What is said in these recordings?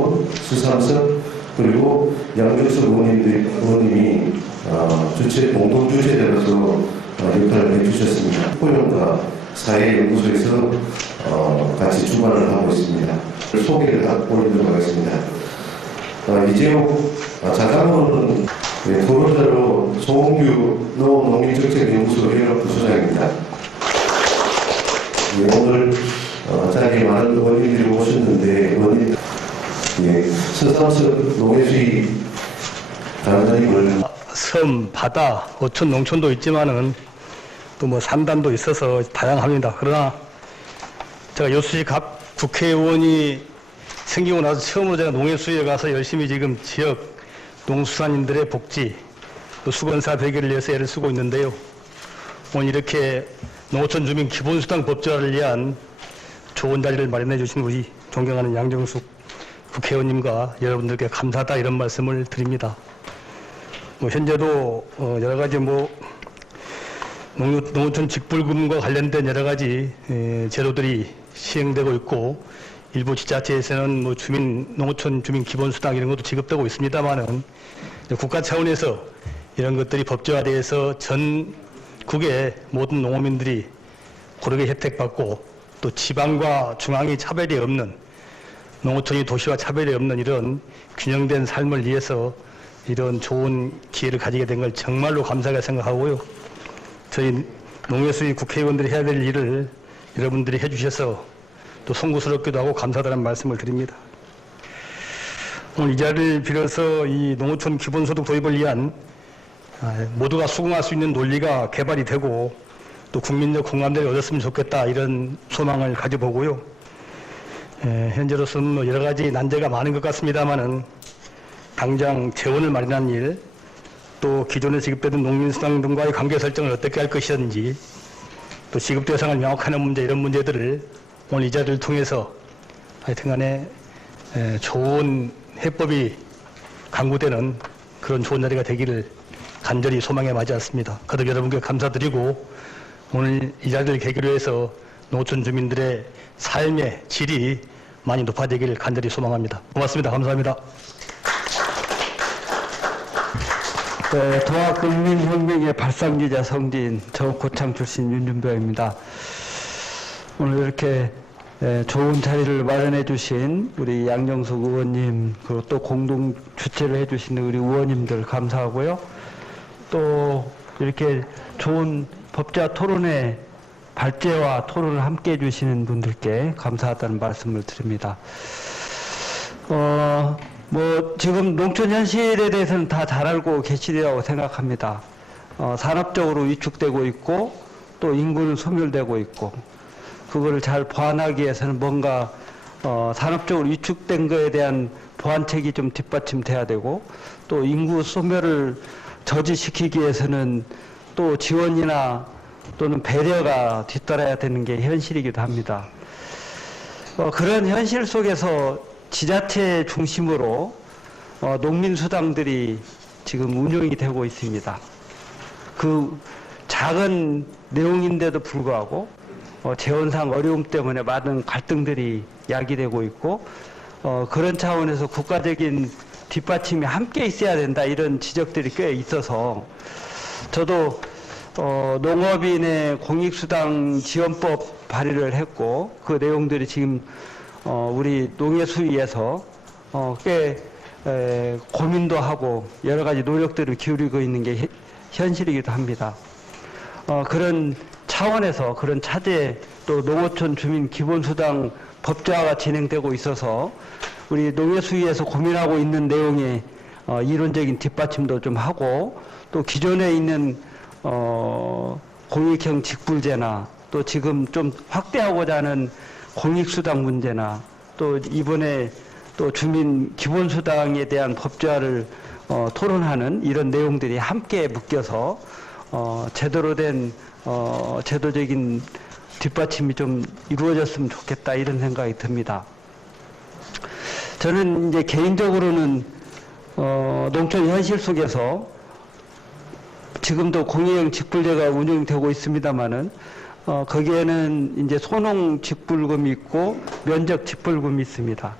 김원순, 수삼석 그리고 양정석 의원님이 공동 주체자로서 역할을 해주셨습니다. 포용과 사회연구소에서 같이 주관을 하고 있습니다. 소개를 올리도록 하겠습니다. 이재욱 자감은 토론자로 송규 농민정책연구소 연합부소장입니다. 오늘 자리에 많은 의원님들이 오셨는데 서삼석 농해수위 단장님을 섬, 바다, 어촌, 농촌도 있지만은 또 뭐 산단도 있어서 다양합니다. 그러나 제가 여수시 각 국회의원이 생기고 나서 처음으로 제가 농해수위에 가서 열심히 지금 지역 농수산인들의 복지 또 수건사 대결을 위해서 애를 쓰고 있는데요. 오늘 이렇게 농어촌 주민 기본수당 법제화를 위한 좋은 자리를 마련해 주신 우리 존경하는 양정숙 국회의원님과 여러분들께 감사하다 이런 말씀을 드립니다. 현재도 여러 가지 농어촌 직불금과 관련된 여러 가지 제도들이 시행되고 있고 일부 지자체에서는 농어촌 주민 기본수당 이런 것도 지급되고 있습니다만은 국가 차원에서 이런 것들이 법제화돼서 전국의 모든 농어민들이 고르게 혜택받고 또 지방과 중앙이 차별이 없는 농어촌이 도시와 차별이 없는 이런 균형된 삶을 위해서 이런 좋은 기회를 가지게 된 걸 정말로 감사하게 생각하고요. 저희 농해수위 국회의원들이 해야 될 일을 여러분들이 해주셔서 또 송구스럽기도 하고 감사하다는 말씀을 드립니다. 오늘 이 자리를 빌어서 이 농어촌 기본소득 도입을 위한 모두가 수긍할 수 있는 논리가 개발이 되고 또 국민적 공감대를 얻었으면 좋겠다 이런 소망을 가져보고요. 현재로서는 여러 가지 난제가 많은 것 같습니다만은 당장 재원을 마련하는 일, 또 기존에 지급되던 농민수당 등과의 관계 설정을 어떻게 할 것이었는지, 또 지급 대상을 명확하는 문제 이런 문제들을 오늘 이 자리를 통해서 하여튼간에 좋은 해법이 강구되는 그런 좋은 자리가 되기를 간절히 소망에 맞이했습니다. 거듭 여러분께 감사드리고 오늘 이 자리를 계기로 해서 농어촌 주민들의 삶의 질이 많이 높아지기를 간절히 소망합니다. 고맙습니다. 감사합니다. 네, 동학국민혁명의 발상지자 성지인 저 고창 출신 윤준표입니다. 오늘 이렇게 좋은 자리를 마련해 주신 우리 양정숙 의원님 그리고 또 공동 주최를 해 주시는 우리 의원님들 감사하고요. 또 이렇게 좋은 법제화 토론회 발제와 토론을 함께 해주시는 분들께 감사하다는 말씀을 드립니다. 지금 농촌 현실에 대해서는 다 잘 알고 계시리라고 생각합니다. 산업적으로 위축되고 있고 또 인구는 소멸되고 있고 그거를 잘 보완하기 위해서는 뭔가 산업적으로 위축된 거에 대한 보완책이 좀 뒷받침돼야 되고 또 인구 소멸을 저지시키기 위해서는 또 지원이나 또는 배려가 뒤따라야 되는 게 현실이기도 합니다. 그런 현실 속에서 지자체 중심으로 농민수당들이 지금 운영이 되고 있습니다. 그 작은 내용인데도 불구하고 재원상 어려움 때문에 많은 갈등들이 야기되고 있고 그런 차원에서 국가적인 뒷받침이 함께 있어야 된다 이런 지적들이 꽤 있어서 저도 농업인의 공익수당 지원법 발의를 했고 그 내용들이 지금 우리 농해수위에서 꽤 고민도 하고 여러 가지 노력들을 기울이고 있는 게 현실이기도 합니다. 그런 차원에서 그런 차제 또 농어촌 주민 기본수당 법제화가 진행되고 있어서 우리 농해수위에서 고민하고 있는 내용의 이론적인 뒷받침도 좀 하고 또 기존에 있는 공익형 직불제나 또 지금 좀 확대하고자 하는 공익수당 문제나 또 이번에 또 주민 기본수당에 대한 법제화를 토론하는 이런 내용들이 함께 묶여서 제대로 된 제도적인 뒷받침이 좀 이루어졌으면 좋겠다 이런 생각이 듭니다. 저는 이제 개인적으로는 농촌 현실 속에서 지금도 공익형 직불제가 운영되고 있습니다만은 거기에는 이제 소농 직불금이 있고 면적 직불금이 있습니다.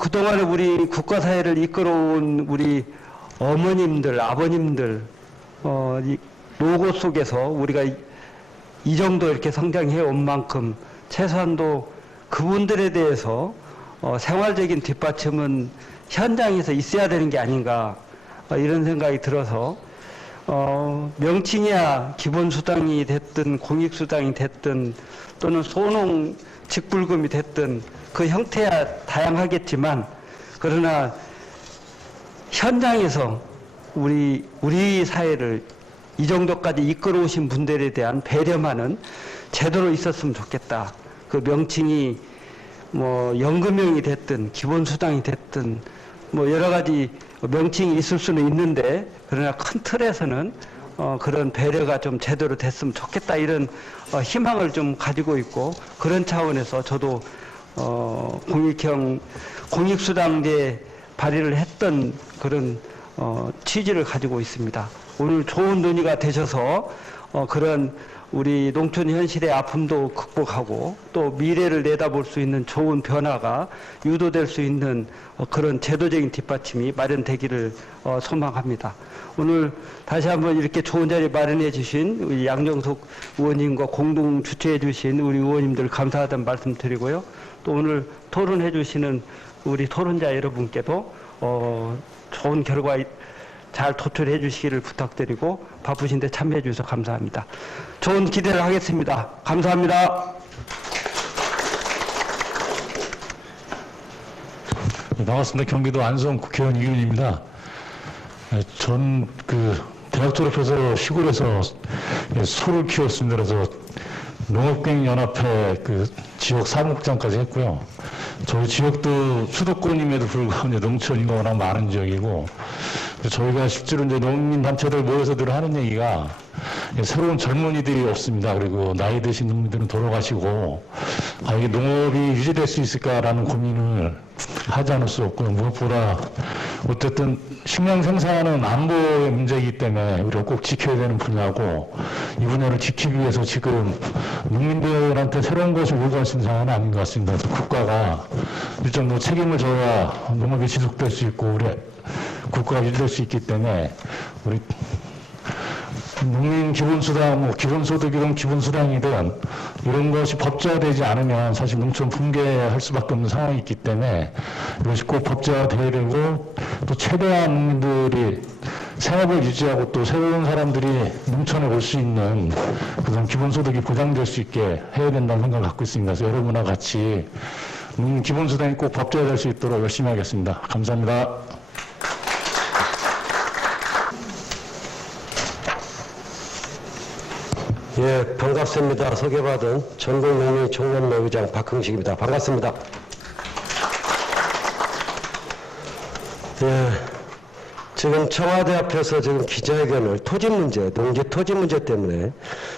그동안에 우리 국가사회를 이끌어온 우리 어머님들, 아버님들, 이 노고 속에서 우리가 이 정도 이렇게 성장해 온 만큼 최소한도 그분들에 대해서 생활적인 뒷받침은 현장에서 있어야 되는 게 아닌가 이런 생각이 들어서 명칭이야 기본수당이 됐든 공익수당이 됐든 또는 소농 직불금이 됐든 그 형태야 다양하겠지만 그러나 현장에서 우리 사회를 이 정도까지 이끌어 오신 분들에 대한 배려만은 제대로 있었으면 좋겠다. 그 명칭이 뭐 연금형이 됐든 기본수당이 됐든 뭐 여러 가지 명칭이 있을 수는 있는데 그러나 큰 틀에서는 그런 배려가 좀 제대로 됐으면 좋겠다 이런 희망을 좀 가지고 있고 그런 차원에서 저도 공익수당제 발의를 했던 그런 취지를 가지고 있습니다. 오늘 좋은 논의가 되셔서 그런 우리 농촌 현실의 아픔도 극복하고 또 미래를 내다볼 수 있는 좋은 변화가 유도될 수 있는 그런 제도적인 뒷받침이 마련되기를 소망합니다. 오늘 다시 한번 이렇게 좋은 자리 마련해 주신 우리 양정숙 의원님과 공동 주최해 주신 우리 의원님들 감사하다는 말씀 드리고요. 또 오늘 토론해 주시는 우리 토론자 여러분께도 좋은 결과 잘 도출해 주시기를 부탁드리고 바쁘신데 참여해 주셔서 감사합니다. 좋은 기대를 하겠습니다. 감사합니다. 네, 반갑습니다. 경기도 안성 국회의원 이윤입니다. 전 대학 졸업해서 시골에서 소를 키웠습니다. 그래서 농업경연합회 지역 사무국장까지 했고요. 저희 지역도 수도권임에도 불구하고 농촌인가 워낙 많은 지역이고, 저희가 실제로 농민단체들 모여서 늘 하는 얘기가 새로운 젊은이들이 없습니다. 그리고 나이 드신 농민들은 돌아가시고, 이게 농업이 유지될 수 있을까라는 고민을 하지 않을 수 없고요. 무엇보다 어쨌든 식량 생산은 안보의 문제이기 때문에 우리가 꼭 지켜야 되는 분야고, 이 분야를 지키기 위해서 지금 농민들한테 새로운 것을 요구할 수 있는 상황은 아닌 것 같습니다. 그래서 국가가 일정 책임을 져야 농업이 지속될 수 있고 우리 국가가 유지될 수 있기 때문에 우리 농민 기본수당, 기본소득이든 기본수당이든 이런 것이 법제화되지 않으면 사실 농촌 붕괴할 수밖에 없는 상황이 있기 때문에 이것이 꼭 법제화되고 또 최대한 농민들이 생업을 유지하고 또 새로운 사람들이 농촌에 올 수 있는 그런 기본소득이 보장될 수 있게 해야 된다는 생각을 갖고 있습니다. 그래서 여러분과 같이 기본수당이 꼭 법제화될 수 있도록 열심히 하겠습니다. 감사합니다. 예, 반갑습니다. 소개받은 전국농민 총연맹 의장 박흥식입니다. 반갑습니다. 예, 지금 청와대 앞에서 지금 기자회견을 토지 문제, 농지 토지 문제 때문에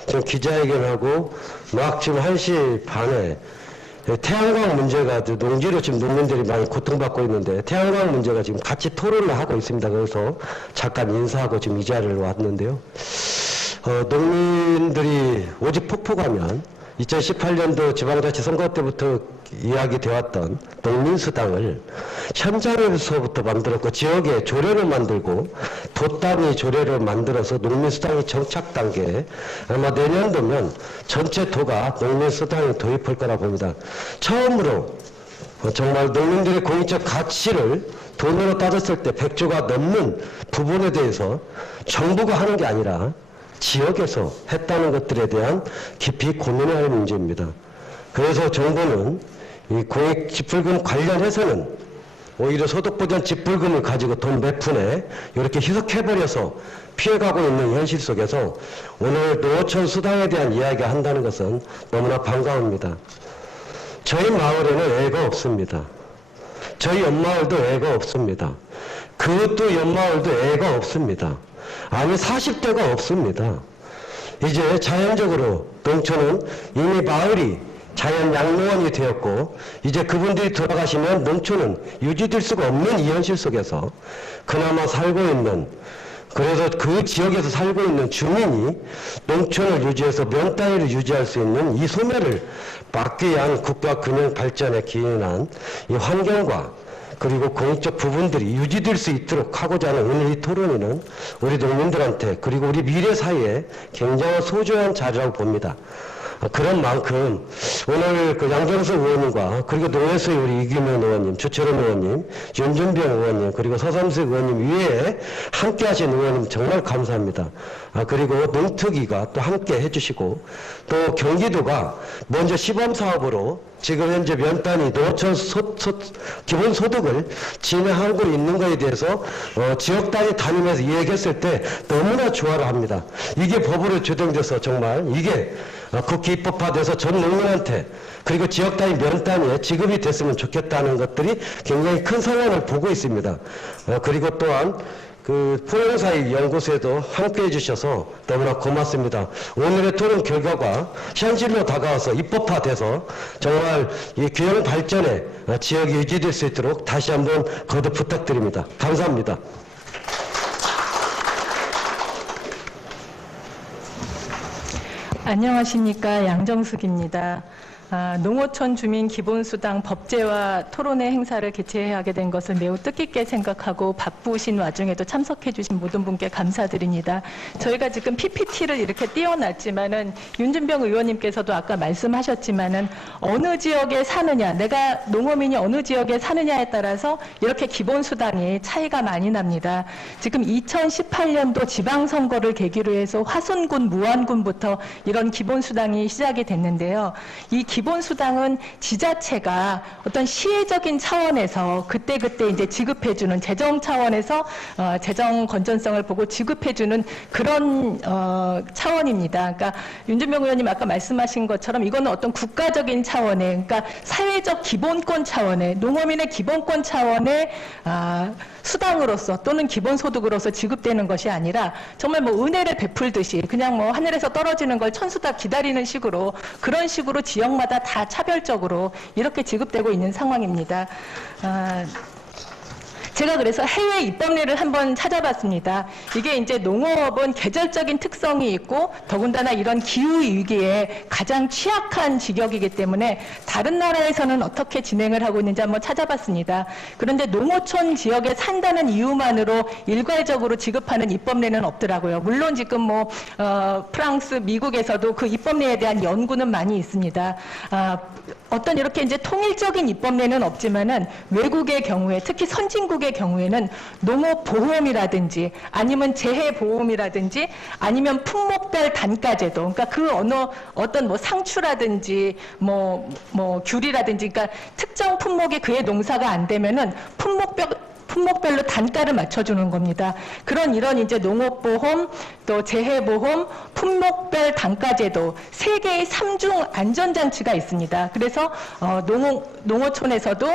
지금 기자회견하고 막 지금 1시 반에 태양광 문제가 농지로 지금 농민들이 많이 고통받고 있는데 태양광 문제가 지금 같이 토론을 하고 있습니다. 그래서 잠깐 인사하고 지금 이 자리를 왔는데요. 농민들이 오직 폭포가면 2018년도 지방자치 선거 때부터 이야기되었던 농민수당을 현장에서부터 만들었고 지역에 조례를 만들고 돛단위 조례를 만들어서 농민수당이 정착 단계에 아마 내년도면 전체 도가 농민수당을 도입할 거라 봅니다. 처음으로 정말 농민들의 공익적 가치를 돈으로 따졌을 때 100조가 넘는 부분에 대해서 정부가 하는 게 아니라 지역에서 했다는 것들에 대한 깊이 고민해야 할 문제입니다. 그래서 정부는 이 공익 직불금 관련해서는 오히려 소득보전 직불금을 가지고 돈 몇 푼에 이렇게 희석해버려서 피해가고 있는 현실 속에서 오늘 농어촌 수당에 대한 이야기가 한다는 것은 너무나 반가웁니다. 저희 마을에는 애가 없습니다. 저희 옆마을도 애가 없습니다. 그것도 옆마을도 애가 없습니다. 아니 40대가 없습니다. 이제 자연적으로 농촌은 이미 마을이 자연 양로원이 되었고 이제 그분들이 돌아가시면 농촌은 유지될 수가 없는 이 현실 속에서 그나마 살고 있는 그래서 그 지역에서 살고 있는 주민이 농촌을 유지해서 면 단위를 유지할 수 있는 이 소멸을 막기 위한 국가 균형 발전에 기인한 이 환경과 그리고 공익적 부분들이 유지될 수 있도록 하고자 하는 오늘 이 토론회는 우리 농민들한테 그리고 우리 미래 사회에 굉장히 소중한 자리라고 봅니다. 그런 만큼 오늘 그 양정석 의원님과 그리고 농해수의 우리 이규명 의원님, 주철원 의원님, 윤준병 의원님 그리고 서삼석 의원님 위에 함께 하신 의원님 정말 감사합니다. 그리고 농특위가 또 함께 해주시고 또 경기도가 먼저 시범사업으로 지금 현재 면단위 농어촌 기본소득을 진행하고 있는 것에 대해서 지역 단위 다니면서 이야기했을 때 너무나 좋아를 합니다. 이게 법으로 조정돼서 정말 이게 국회 입법화돼서 전 농민한테 그리고 지역 단위 면 단위에 지급이 됐으면 좋겠다는 것들이 굉장히 큰 성향을 보고 있습니다. 그리고 또한 그 포용사회 연구소에도 함께 해주셔서 너무나 고맙습니다. 오늘의 토론 결과가 현실로 다가와서 입법화돼서 정말 이 교육 발전에 지역이 유지될 수 있도록 다시 한번 거듭 부탁드립니다. 감사합니다. 안녕하십니까, 양정숙입니다. 농어촌 주민 기본수당 법제화 토론회 행사를 개최하게 된 것을 매우 뜻깊게 생각하고 바쁘신 와중에도 참석해 주신 모든 분께 감사드립니다. 저희가 지금 PPT를 이렇게 띄워놨지만은 윤준병 의원님께서도 아까 말씀하셨지만은 어느 지역에 사느냐, 내가 농어민이 어느 지역에 사느냐에 따라서 이렇게 기본수당이 차이가 많이 납니다. 지금 2018년도 지방선거를 계기로 해서 화순군, 무안군부터 이런 기본수당이 시작이 됐는데요. 이 기본수당은 지자체가 어떤 시혜적인 차원에서 그때그때 이제 지급해주는 재정 차원에서 재정 건전성을 보고 지급해주는 그런 차원입니다. 그러니까 윤준병 의원님 아까 말씀하신 것처럼 이거는 어떤 국가적인 차원의, 그러니까 사회적 기본권 차원의, 농어민의 기본권 차원의 수당으로서 또는 기본소득으로서 지급되는 것이 아니라 정말 뭐 은혜를 베풀듯이 그냥 뭐 하늘에서 떨어지는 걸 천수다 기다리는 식으로 그런 식으로 지역마다 다 차별적으로 이렇게 지급되고 있는 상황입니다. 제가 그래서 해외 입법례를 한번 찾아봤습니다. 이게 이제 농업은 계절적인 특성이 있고 더군다나 이런 기후 위기에 가장 취약한 직역이기 때문에 다른 나라에서는 어떻게 진행을 하고 있는지 한번 찾아봤습니다. 그런데 농어촌 지역에 산다는 이유만으로 일괄적으로 지급하는 입법례는 없더라고요. 물론 지금 뭐 프랑스, 미국에서도 그 입법례에 대한 연구는 많이 있습니다. 어떤 이렇게 이제 통일적인 입법례는 없지만은 외국의 경우에 특히 선진국의 경우에는 농업보험이라든지 아니면 재해보험이라든지 아니면 품목별 단가제도, 그러니까 그 어떤 뭐 상추라든지 뭐 귤이라든지, 그러니까 특정 품목이 그의 농사가 안 되면은 품목별로 단가를 맞춰주는 겁니다. 이런 이제 농업보험, 또 재해보험, 품목별 단가제도 세 개의 삼중 안전장치가 있습니다. 그래서 농어촌에서도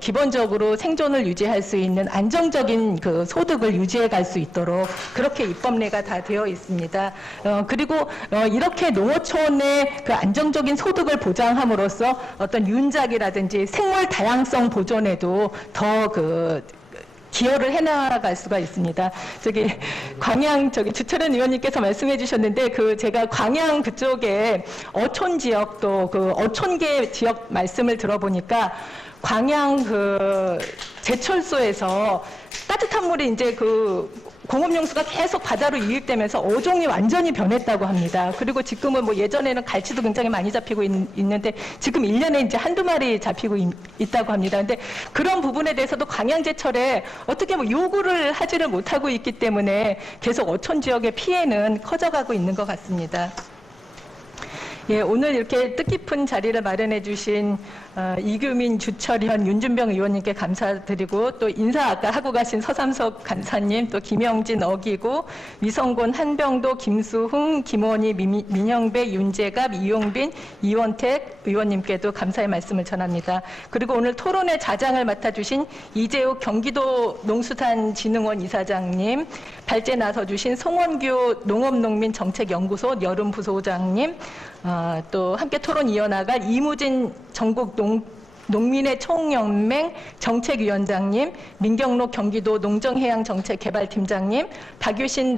기본적으로 생존을 유지할 수 있는 안정적인 그 소득을 유지해 갈 수 있도록 그렇게 입법례가 다 되어 있습니다. 그리고 이렇게 농어촌의 그 안정적인 소득을 보장함으로써 어떤 윤작이라든지 생물 다양성 보존에도 더 기여를 해나갈 수가 있습니다. 광양 주철현 의원님께서 말씀해 주셨는데 제가 광양 그쪽에 어촌 지역도 어촌계 지역 말씀을 들어보니까 광양 제철소에서 따뜻한 물이 이제 공업용수가 계속 바다로 유입되면서 어종이 완전히 변했다고 합니다. 그리고 지금은 뭐 예전에는 갈치도 굉장히 많이 잡히고 있는데 지금 1년에 이제 한두 마리 잡히고 있다고 합니다. 근데 그런 부분에 대해서도 광양제철에 어떻게 뭐 요구를 하지를 못하고 있기 때문에 계속 어촌 지역의 피해는 커져가고 있는 것 같습니다. 예, 오늘 이렇게 뜻깊은 자리를 마련해 주신 이규민, 주철현, 윤준병 의원님께 감사드리고 또 인사 아까 하고 가신 서삼석 간사님, 또 김영진, 어기구, 위성곤, 한병도, 김수흥, 김원희, 민영배, 윤재갑, 이용빈, 이원택 의원님께도 감사의 말씀을 전합니다. 그리고 오늘 토론회 자장을 맡아주신 이재욱 경기도 농수산진흥원 이사장님, 발제 나서주신 송원규 농업농민정책연구소 여름부소장님, 또 함께 토론 이어나갈 이무진 전국 농민의 총연맹 정책위원장님, 민경록 경기도 농정해양정책개발팀장님, 박유신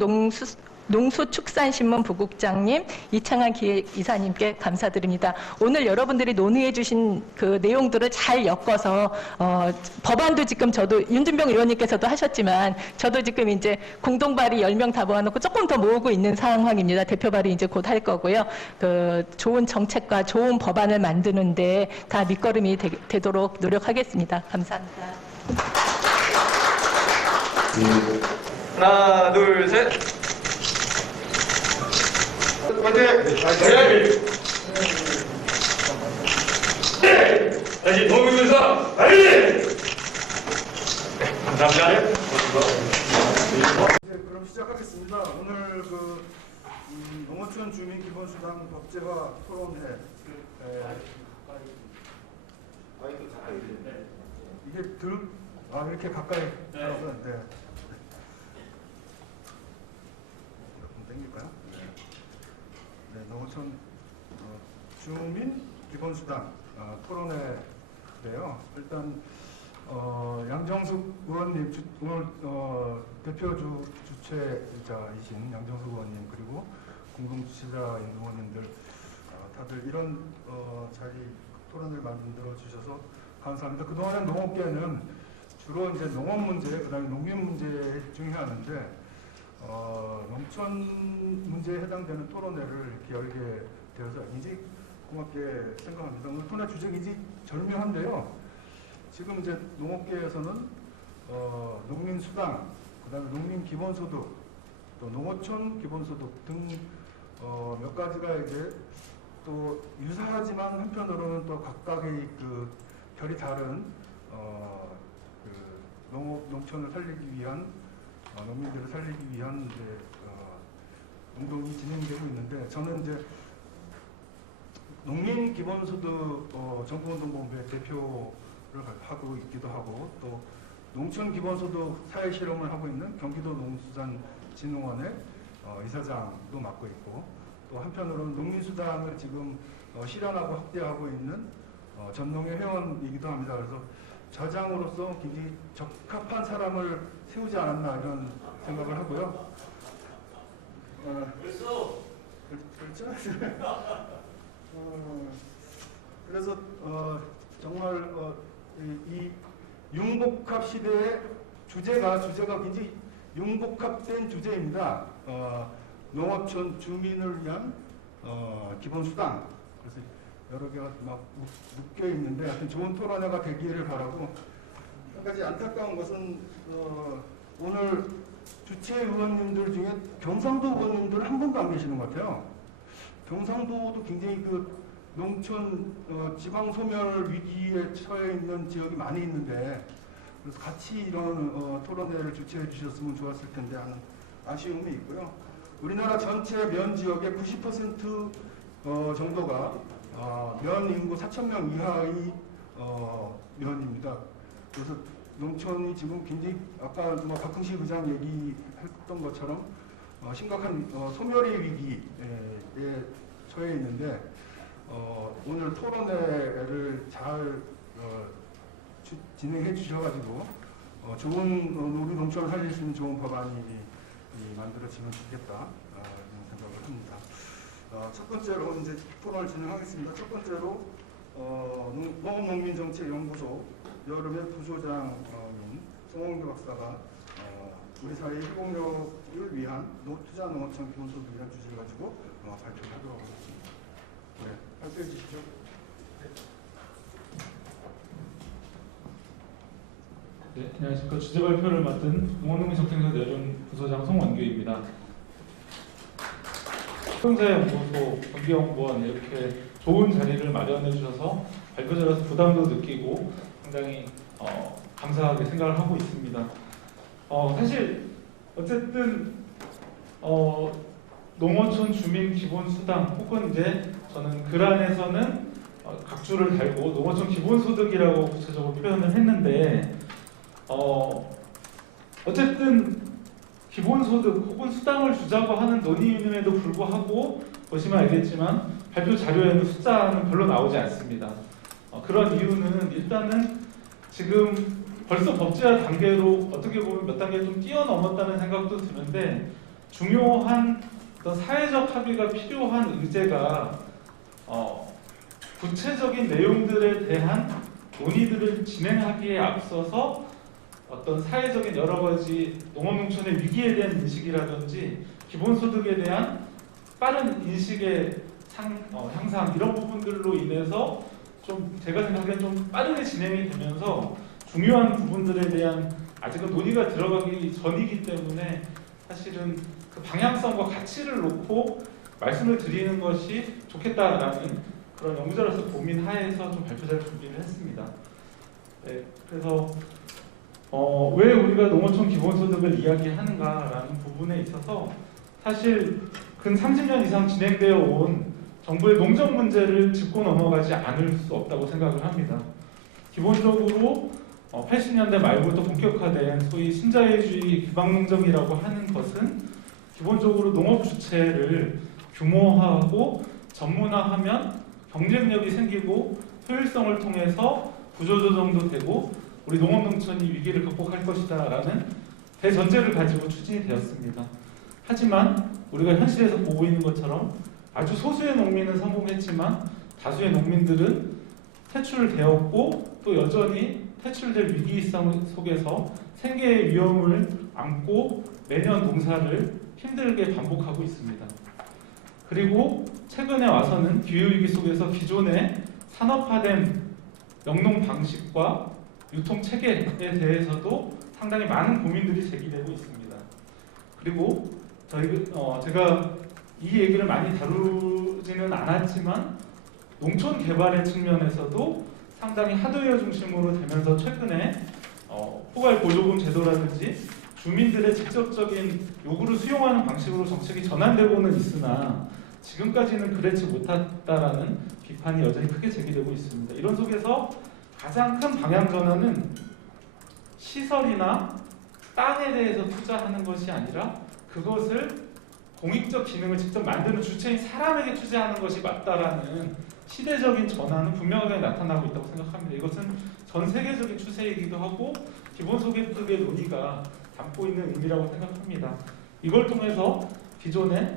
농수축산신문 부국장님, 이창한 기획이사님께 감사드립니다. 오늘 여러분들이 논의해 주신 그 내용들을 잘 엮어서 법안도 지금 저도 윤준병 의원님께서도 하셨지만 저도 지금 이제 공동 발의 10명 다 모아놓고 조금 더 모으고 있는 상황입니다. 대표 발의 이제 곧 할 거고요. 그 좋은 정책과 좋은 법안을 만드는데 다 밑거름이 되도록 노력하겠습니다. 감사합니다. 하나, 둘, 셋. 다시 동의문서 발의! 감사합니다. 그럼 시작하겠습니다. 오늘 농어촌 주민 기본수당 법제화 토론회 이게 이렇게 가까이 하라고요? 네. 조금 당길까요? 네, 농어촌 주민 기본수당 토론회인데요. 일단 양정숙 의원님 오늘 대표 주최자이신 양정숙 의원님 그리고 공동주최자인 의원님들 다들 이런 자리 토론을 만들어 주셔서 감사합니다. 그동안에 농업계는 주로 이제 농업 문제, 그다음에 농민 문제에 집중해왔는데 농촌 문제에 해당되는 토론회를 이렇게 열게 되어서 굉장히 고맙게 생각합니다. 오늘 토론회 주제가 굉장히 절묘한데요. 지금 이제 농업계에서는 농민 수당, 그다음에 농민 기본소득, 또 농어촌 기본소득 등 몇 가지가 이제 또 유사하지만 한편으로는 또 각각의 그 결이 다른 농촌을 살리기 위한 농민들을 살리기 위한 이제 운동이 진행되고 있는데 저는 이제 농민 기본소득 정부운동본부의 대표를 하고 있기도 하고 또 농촌 기본소득 사회 실험을 하고 있는 경기도 농수산진흥원의 이사장도 맡고 있고 또 한편으로는 농민수당을 지금 실현하고 확대하고 있는 전농회 회원이기도 합니다. 그래서 좌장으로서 굉장히 적합한 사람을 세우지 않았나 이런 생각을 하고요. 그렇죠? 그래서 정말 이 융복합 시대의 주제가 굉장히 융복합된 주제입니다. 농어촌 주민을 위한 기본수당. 그래서 여러 개가 막 묶여 있는데 하여튼 좋은 토론회가 되기를 바라고 한 가지 안타까운 것은 오늘 주최 의원님들 중에 경상도 의원님들 한 분도 안 계시는 것 같아요. 경상도도 굉장히 그 농촌 지방 소멸 위기에 처해 있는 지역이 많이 있는데 그래서 같이 이런 토론회를 주최해 주셨으면 좋았을 텐데 하는 아쉬움이 있고요. 우리나라 전체 면 지역의 90% 정도가 면 인구 4,000명 이하의 면입니다. 그래서 농촌이 지금 굉장히 아까 박흥식 의장 얘기했던 것처럼 심각한 소멸의 위기에 처해 있는데 오늘 토론회를 잘 진행해 주셔가지고 좋은 우리 농촌을 살릴 수 있는 좋은 법안이 만들어지면 좋겠다 이런 생각을 합니다. 첫 번째로 이제 토론을 진행하겠습니다. 첫 번째로 농업농민정책연구소 여름의 부소장인 송홍규 박사가 우리 사회의 회복력을 위한 투자 농어촌 기본소득이라는 주제를 가지고 발표를 하도록 하겠습니다. 네, 발표해 주시죠. 네, 안녕하십니까. 주제 발표를 맡은 농업농민정책연구소 여름 부소장 송원규입니다. 형사연구소, 경기연구원 이렇게 좋은 자리를 마련해 주셔서 발표자로서 부담도 느끼고 상당히 감사하게 생각을 하고 있습니다. 사실 어쨌든 농어촌 주민 기본수당 혹은 이제 저는 글 안에서는 각주를 달고 농어촌 기본소득이라고 구체적으로 표현을 했는데 어쨌든 기본소득 혹은 수당을 주자고 하는 논의임에도 불구하고 보시면 알겠지만 발표 자료에는 숫자는 별로 나오지 않습니다. 그런 이유는 일단은 지금 벌써 법제화 단계로 어떻게 보면 몇 단계 좀 뛰어넘었다는 생각도 드는데 중요한 어떤 사회적 합의가 필요한 의제가 구체적인 내용들에 대한 논의들을 진행하기에 앞서서 어떤 사회적인 여러 가지 농업농촌의 위기에 대한 인식이라든지 기본소득에 대한 빠른 인식의 향상 이런 부분들로 인해서 좀 제가 생각하기엔 좀 빠르게 진행이 되면서 중요한 부분들에 대한 아직은 논의가 들어가기 전이기 때문에 사실은 그 방향성과 가치를 놓고 말씀을 드리는 것이 좋겠다라는 그런 연구자로서 고민 하에서 좀 발표자를 준비를 했습니다. 네, 그래서 왜 우리가 농어촌 기본소득을 이야기하는가라는 부분에 있어서 사실 근 30년 이상 진행되어 온 정부의 농정 문제를 짚고 넘어가지 않을 수 없다고 생각을 합니다. 기본적으로 80년대 말부터 본격화된 소위 신자유주의 기방농정이라고 하는 것은 기본적으로 농업 주체를 규모화하고 전문화하면 경쟁력이 생기고 효율성을 통해서 구조조정도 되고 우리 농업농촌이 위기를 극복할 것이다라는 대전제를 가지고 추진이 되었습니다. 하지만 우리가 현실에서 보고 있는 것처럼 아주 소수의 농민은 성공했지만 다수의 농민들은 퇴출되었고 또 여전히 퇴출될 위기성 속에서 생계의 위험을 안고 매년 농사를 힘들게 반복하고 있습니다. 그리고 최근에 와서는 기후위기 속에서 기존의 산업화된 영농 방식과 유통 체계에 대해서도 상당히 많은 고민들이 제기되고 있습니다. 그리고 제가 이 얘기를 많이 다루지는 않았지만 농촌 개발의 측면에서도 상당히 하드웨어 중심으로 되면서 최근에 포괄 보조금 제도라든지 주민들의 직접적인 요구를 수용하는 방식으로 정책이 전환되고는 있으나 지금까지는 그렇지 못했다라는 비판이 여전히 크게 제기되고 있습니다. 이런 속에서 가장 큰 방향 전환은 시설이나 땅에 대해서 투자하는 것이 아니라 그것을 공익적 기능을 직접 만드는 주체인 사람에게 투자하는 것이 맞다라는 시대적인 전환은 분명하게 나타나고 있다고 생각합니다. 이것은 전 세계적인 추세이기도 하고 기본소득의 논의가 담고 있는 의미라고 생각합니다. 이걸 통해서 기존의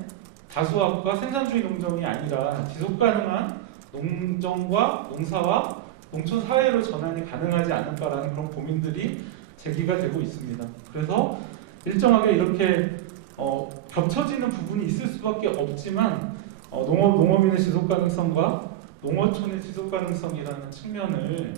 다수화과 생산주의 농정이 아니라 지속가능한 농정과 농사와 농촌 사회로 전환이 가능하지 않을까라는 그런 고민들이 제기가 되고 있습니다. 그래서 일정하게 이렇게 겹쳐지는 부분이 있을 수밖에 없지만 농업인의 지속가능성과 농어촌의 지속가능성이라는 측면을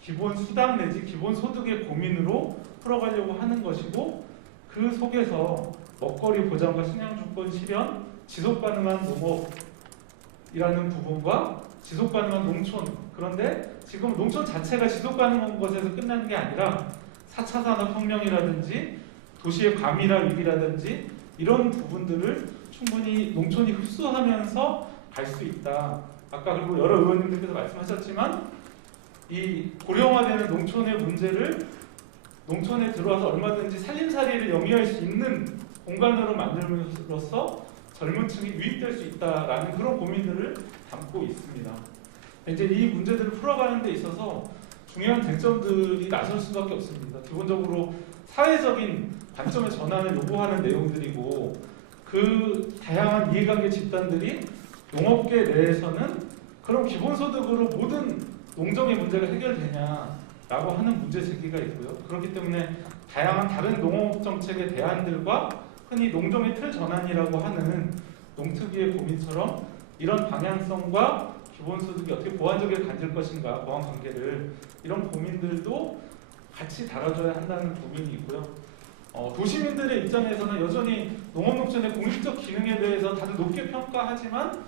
기본 수당 내지 기본 소득의 고민으로 풀어가려고 하는 것이고 그 속에서 먹거리 보장과 식량주권 실현, 지속가능한 농업이라는 부분과 지속가능한 농촌 그런데 지금 농촌 자체가 지속가능한 것에서 끝나는 게 아니라 4차 산업혁명이라든지 도시의 과밀화 위기라든지 이런 부분들을 충분히 농촌이 흡수하면서 갈 수 있다. 아까 그리고 여러 의원님들께서 말씀하셨지만 이 고령화되는 농촌의 문제를 농촌에 들어와서 얼마든지 살림살이를 영위할 수 있는 공간으로 만들므로써 젊은 층이 유입될 수 있다라는 그런 고민들을 담고 있습니다. 이제 이 문제들을 풀어가는 데 있어서 중요한 쟁점들이 나설 수밖에 없습니다. 기본적으로 사회적인 관점의 전환을 요구하는 내용들이고 그 다양한 이해관계 집단들이 농업계 내에서는 그럼 기본소득으로 모든 농정의 문제가 해결되냐라고 하는 문제 제기가 있고요. 그렇기 때문에 다양한 다른 농업 정책의 대안들과 흔히 농정의 틀 전환이라고 하는 농특위의 고민처럼 이런 방향성과 기본소득이 어떻게 보완적으로 간질 것인가, 보완관계를 이런 고민들도 같이 다뤄줘야 한다는 고민이 있고요. 도시민들의 입장에서는 여전히 농업농촌의 공익적 기능에 대해서 다들 높게 평가하지만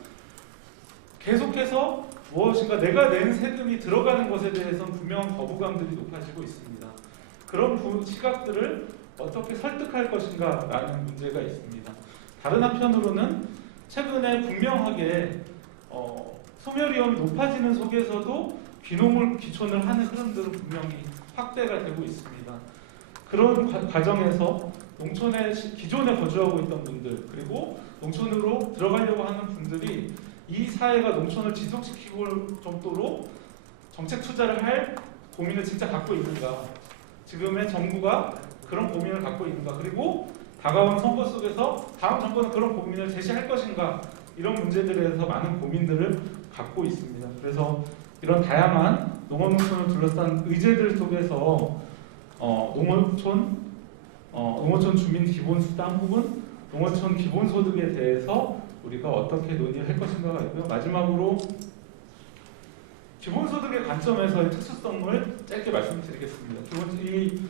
계속해서 무엇인가 내가 낸 세금이 들어가는 것에 대해서는 분명한 거부감들이 높아지고 있습니다. 그런 시각들을 어떻게 설득할 것인가라는 문제가 있습니다. 다른 한편으로는 최근에 분명하게 소멸위험이 높아지는 속에서도 귀농을 기촌을 하는 흐름들은 분명히 확대가 되고 있습니다. 그런 과정에서 농촌에 기존에 거주하고 있던 분들 그리고 농촌으로 들어가려고 하는 분들이 이 사회가 농촌을 지속시키고 정도로 정책 투자를 할 고민을 진짜 갖고 있는가, 지금의 정부가 그런 고민을 갖고 있는가, 그리고 다가온 선거 속에서 다음 정권은 그런 고민을 제시할 것인가, 이런 문제들에 대해서 많은 고민들을 갖고 있습니다. 그래서 이런 다양한 농어농촌을 둘러싼 의제들 속에서 농어촌 주민 기본수당 혹은 농어촌 기본소득에 대해서 우리가 어떻게 논의를 할 것인가가 있고요. 마지막으로 기본소득의 관점에서의 특수성을 짧게 말씀드리겠습니다. 이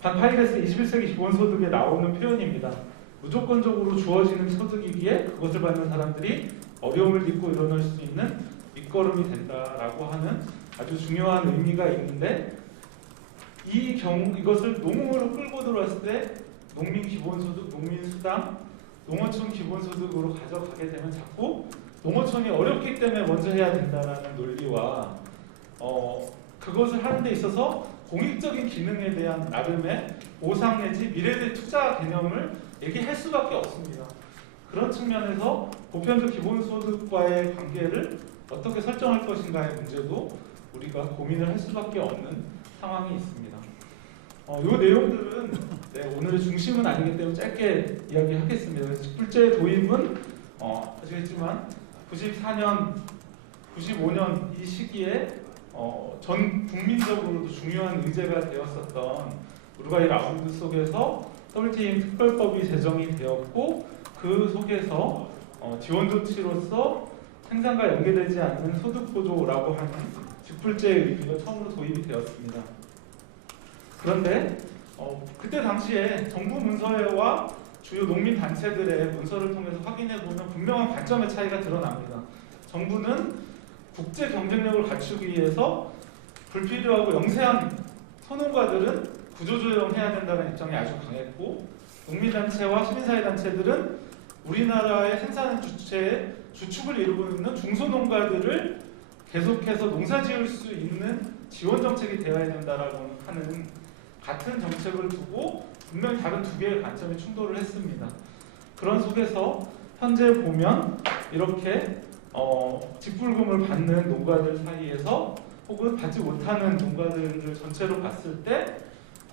반파이레스 21세기 기본소득에 나오는 표현입니다. 무조건적으로 주어지는 소득이기에 그것을 받는 사람들이 어려움을 딛고 일어날 수 있는 밑거름이 된다라고 하는 아주 중요한 의미가 있는데, 이것을 농으로 끌고 들어왔을 때 농민 기본소득, 농민 수당, 농어촌 기본소득으로 가져가게 되면 자꾸 농어촌이 어렵기 때문에 먼저 해야 된다라는 논리와 그것을 하는 데 있어서 공익적인 기능에 대한 나름의 보상 내지 미래의 투자 개념을 얘기할 수밖에 없습니다. 그런 측면에서 보편적 기본소득과의 관계를 어떻게 설정할 것인가의 문제도 우리가 고민을 할 수밖에 없는 상황이 있습니다. 이 내용들은 오늘의 중심은 아니기 때문에 짧게 이야기하겠습니다. 직불제 도입은 아시겠지만 94년, 95년 이 시기에 전 국민적으로도 중요한 의제가 되었었던 우루과이 라운드 속에서 WTO 특별법이 제정이 되었고, 그 속에서 지원 조치로서 생산과 연계되지 않는 소득 보조라고 하는 직불제의 의미가 처음으로 도입이 되었습니다. 그런데 그때 당시에 정부 문서와 주요 농민 단체들의 문서를 통해서 확인해 보면 분명한 관점의 차이가 드러납니다. 정부는 국제 경쟁력을 갖추기 위해서 불필요하고 영세한 소농가들은 구조조정해야 된다는 입장이 아주 강했고, 농민단체와 시민사회단체들은 우리나라의 생산 주체의 주축을 이루고 있는 중소농가들을 계속해서 농사지을 수 있는 지원 정책이 되어야 된다라고 하는 같은 정책을 두고 분명히 다른 두 개의 관점이 충돌을 했습니다. 그런 속에서 현재 보면 이렇게 직불금을 받는 농가들 사이에서 혹은 받지 못하는 농가들을 전체로 봤을 때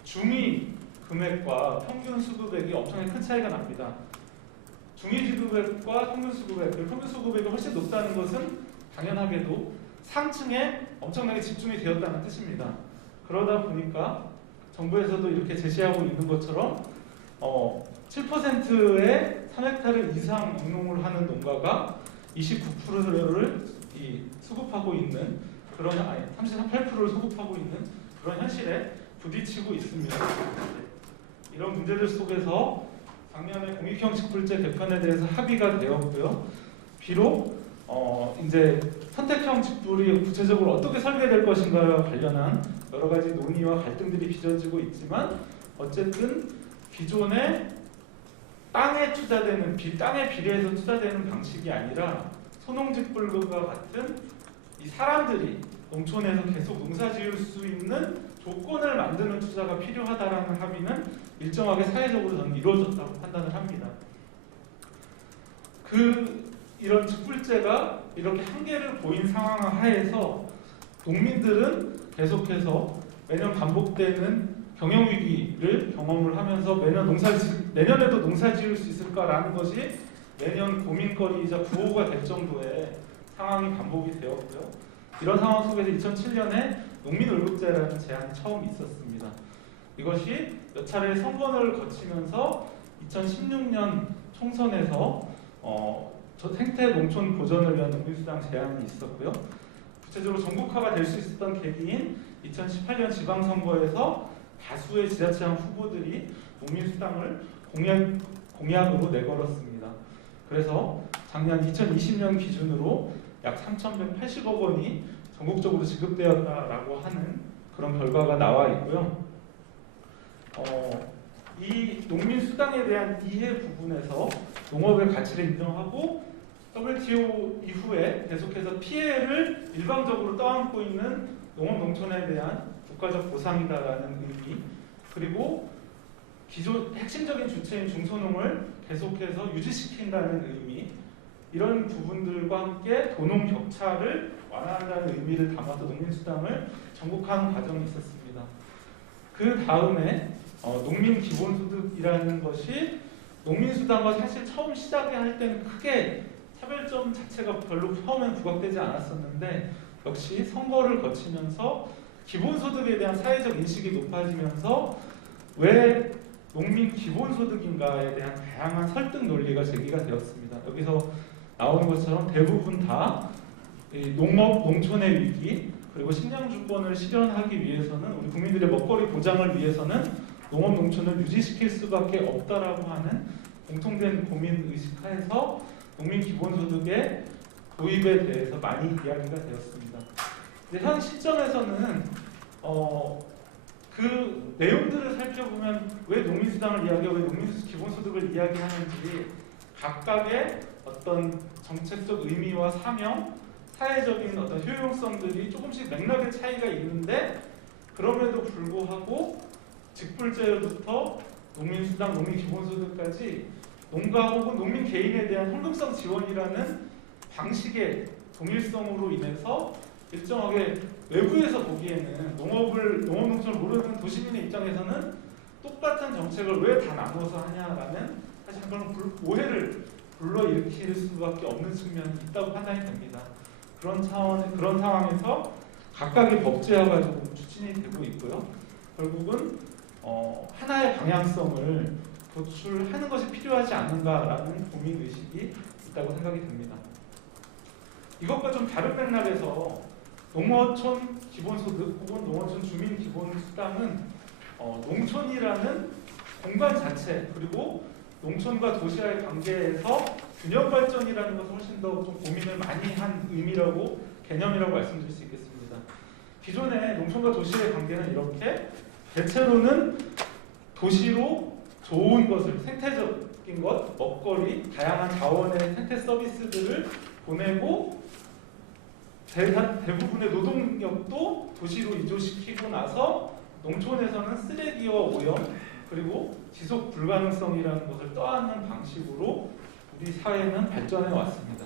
중위 금액과 평균 수급액이 엄청나게 큰 차이가 납니다. 중위 지급액과 평균 수급액, 평균 수급액이 훨씬 높다는 것은 당연하게도 상층에 엄청나게 집중이 되었다는 뜻입니다. 그러다 보니까 정부에서도 이렇게 제시하고 있는 것처럼 7%의 3헥타르 이상 농농을 하는 농가가 29%를 수급하고 있는 그런 38%를 수급하고 있는 그런 현실에 부딪히고 있습니다. 이런 문제들 속에서 작년에 공익형 직불제 개편에 대해서 합의가 되었고요. 비록 이제 선택형 직불이 구체적으로 어떻게 설계될 것인가와 관련한 여러 가지 논의와 갈등들이 빚어지고 있지만, 어쨌든 기존의 땅에 투자되는 땅에 비례해서 투자되는 방식이 아니라 소농직불금과 같은 이 사람들이 농촌에서 계속 농사지을 수 있는 조건을 만드는 투자가 필요하다라는 합의는 일정하게 사회적으로 저는 이루어졌다고 판단을 합니다. 이런 직불제가 이렇게 한계를 보인 상황 하에서 농민들은 계속해서 매년 반복되는 경영위기를 경험을 하면서 내년에도 농사지을 수 있을까라는 것이 매년 고민거리이자 구호가 될 정도의 상황이 반복이 되었고요. 이런 상황 속에서 2007년에 농민월급제라는 제안이 처음 있었습니다. 이것이 몇 차례 선거를 거치면서 2016년 총선에서 생태 농촌 보전을 위한 농민수당 제안이 있었고요. 구체적으로 전국화가 될 수 있었던 계기인 2018년 지방선거에서 다수의 지자체장 후보들이 농민수당을 공약으로 내걸었습니다. 그래서 작년 2020년 기준으로 약 3,180억 원이 전국적으로 지급되었다라고 하는 그런 결과가 나와 있고요. 이 농민수당에 대한 이해 부분에서 농업의 가치를 인정하고 WTO 이후에 계속해서 피해를 일방적으로 떠안고 있는 농업 농촌에 대한 국가적 보상이다라는 의미, 그리고 기존 핵심적인 주체인 중소농을 계속해서 유지시킨다는 의미, 이런 부분들과 함께 도농 격차를 완화한다는 의미를 담아서 농민수당을 전국화하는 과정이 있었습니다. 그 다음에 농민 기본소득이라는 것이 농민수당과 사실 처음 시작을 할 때는 크게 차별점 자체가 별로 처음엔 부각되지 않았었는데 역시 선거를 거치면서 기본소득에 대한 사회적 인식이 높아지면서 왜 농민 기본소득인가에 대한 다양한 설득 논리가 제기가 되었습니다. 여기서 나오는 것처럼 대부분 다 이 농업, 농촌의 위기 그리고 식량주권을 실현하기 위해서는 우리 국민들의 먹거리 보장을 위해서는 농업, 농촌을 유지시킬 수밖에 없다라고 하는 공통된 고민 의식 하에서 농민 기본소득의 도입에 대해서 많이 이야기가 되었습니다. 현 시점에서는 그 내용들을 살펴보면 왜 농민수당을 이야기하고 왜 농민기본소득을 이야기하는지 각각의 어떤 정책적 의미와 사명, 사회적인 어떤 효용성들이 조금씩 맥락의 차이가 있는데 그럼에도 불구하고 직불제로부터 농민수당, 농민기본소득까지 농가 혹은 농민 개인에 대한 현금성 지원이라는 방식의 동일성으로 인해서 일정하게 외부에서 보기에는 농업농촌을 모르는 도시민의 입장에서는 똑같은 정책을 왜 다 나누어서 하냐라는 사실 그런 오해를 불러일으킬 수밖에 없는 측면이 있다고 판단이 됩니다. 그런 상황에서 각각의 법제화가 조금 추진이 되고 있고요. 결국은 하나의 방향성을 도출하는 것이 필요하지 않는가라는 고민 의식이 있다고 생각이 됩니다. 이것과 좀 다른 맥락에서 농어촌 기본소득 혹은 농어촌 주민 기본수당은 농촌이라는 공간 자체 그리고 농촌과 도시와의 관계에서 균형 발전이라는 것을 훨씬 더 좀 고민을 많이 한 의미라고 개념이라고 말씀드릴 수 있겠습니다. 기존의 농촌과 도시의 관계는 이렇게 대체로는 도시로 좋은 것을 생태적인 것, 먹거리, 다양한 자원의 생태 서비스들을 보내고 대부분의 노동력도 도시로 이주시키고 나서 농촌에서는 쓰레기와 오염 그리고 지속 불가능성이라는 것을 떠안는 방식으로 우리 사회는 발전해 왔습니다.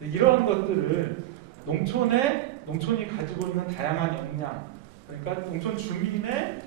이러한 것들을 농촌이 가지고 있는 다양한 역량, 그러니까 농촌 주민의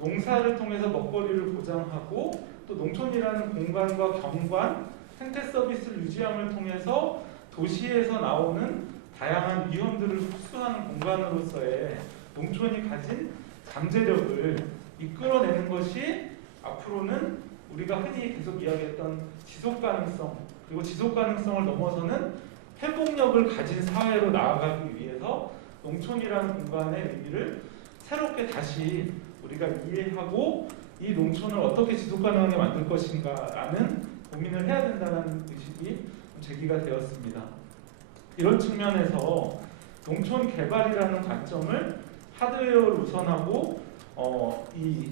농사를 통해서 먹거리를 보장하고 또 농촌이라는 공간과 경관, 생태 서비스를 유지함을 통해서 도시에서 나오는 다양한 위험들을 흡수하는 공간으로서의 농촌이 가진 잠재력을 이끌어내는 것이 앞으로는 우리가 흔히 계속 이야기했던 지속가능성 그리고 지속가능성을 넘어서는 회복력을 가진 사회로 나아가기 위해서 농촌이라는 공간의 의미를 새롭게 다시 우리가 이해하고 이 농촌을 어떻게 지속가능하게 만들 것인가라는 고민을 해야 된다는 의식이 제기가 되었습니다. 이런 측면에서 농촌 개발이라는 관점을 하드웨어를 우선하고 이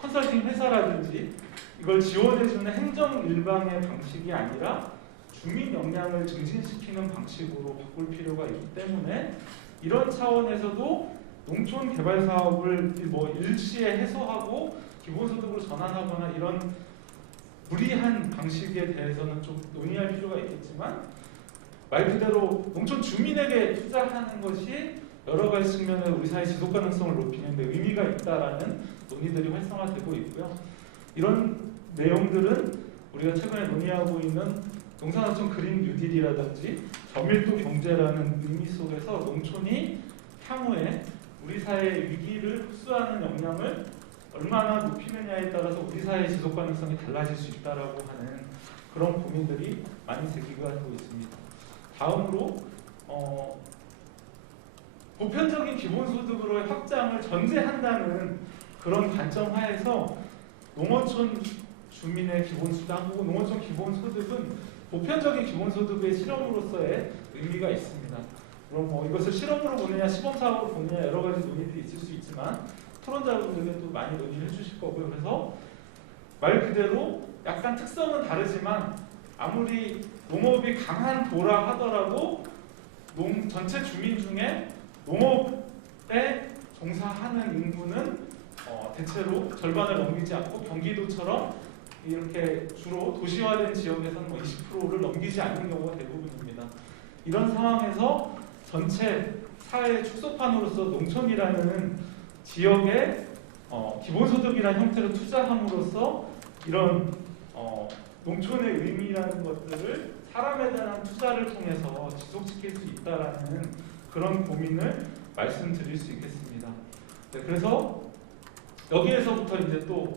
컨설팅 회사라든지 이걸 지원해주는 행정 일방의 방식이 아니라 주민 역량을 증진시키는 방식으로 바꿀 필요가 있기 때문에 이런 차원에서도 농촌 개발 사업을 일시에 해소하고 기본소득으로 전환하거나 이런 무리한 방식에 대해서는 좀 논의할 필요가 있겠지만 말 그대로 농촌 주민에게 투자하는 것이 여러 가지 측면에서 우리 사회 지속 가능성을 높이는 데 의미가 있다라는 논의들이 활성화되고 있고요. 이런 내용들은 우리가 최근에 논의하고 있는 농산어촌 그린 뉴딜이라든지 저밀도 경제라는 의미 속에서 농촌이 향후에 우리 사회의 위기를 흡수하는 역량을 얼마나 높이느냐에 따라서 우리 사회의 지속 가능성이 달라질 수 있다라고 하는 그런 고민들이 많이 제기가 되고 있습니다. 다음으로 보편적인 기본소득으로의 확장을 전제한다는 그런 관점 하에서 농어촌 주민의 기본수당 혹은 농어촌 기본소득은 보편적인 기본소득의 실험으로서의 의미가 있습니다. 그럼 이것을 실험으로 보느냐 시범사업으로 보느냐 여러 가지 논의들이 있을 수 있지만 토론자분들은 또 많이 논의를 해주실 거고요. 그래서 말 그대로 약간 특성은 다르지만 아무리 농업이 강한 도라 하더라도 전체 주민 중에 농업에 종사하는 인구는 대체로 절반을 넘기지 않고 경기도처럼 이렇게 주로 도시화된 지역에서는 20%를 넘기지 않는 경우가 대부분입니다. 이런 상황에서 전체 사회의 축소판으로서 농촌이라는 지역에 기본소득이라는 형태로 투자함으로써 이런 농촌의 의미라는 것들을 사람에 대한 투자를 통해서 지속시킬 수 있다라는 그런 고민을 말씀드릴 수 있겠습니다. 네, 그래서 여기에서부터 이제 또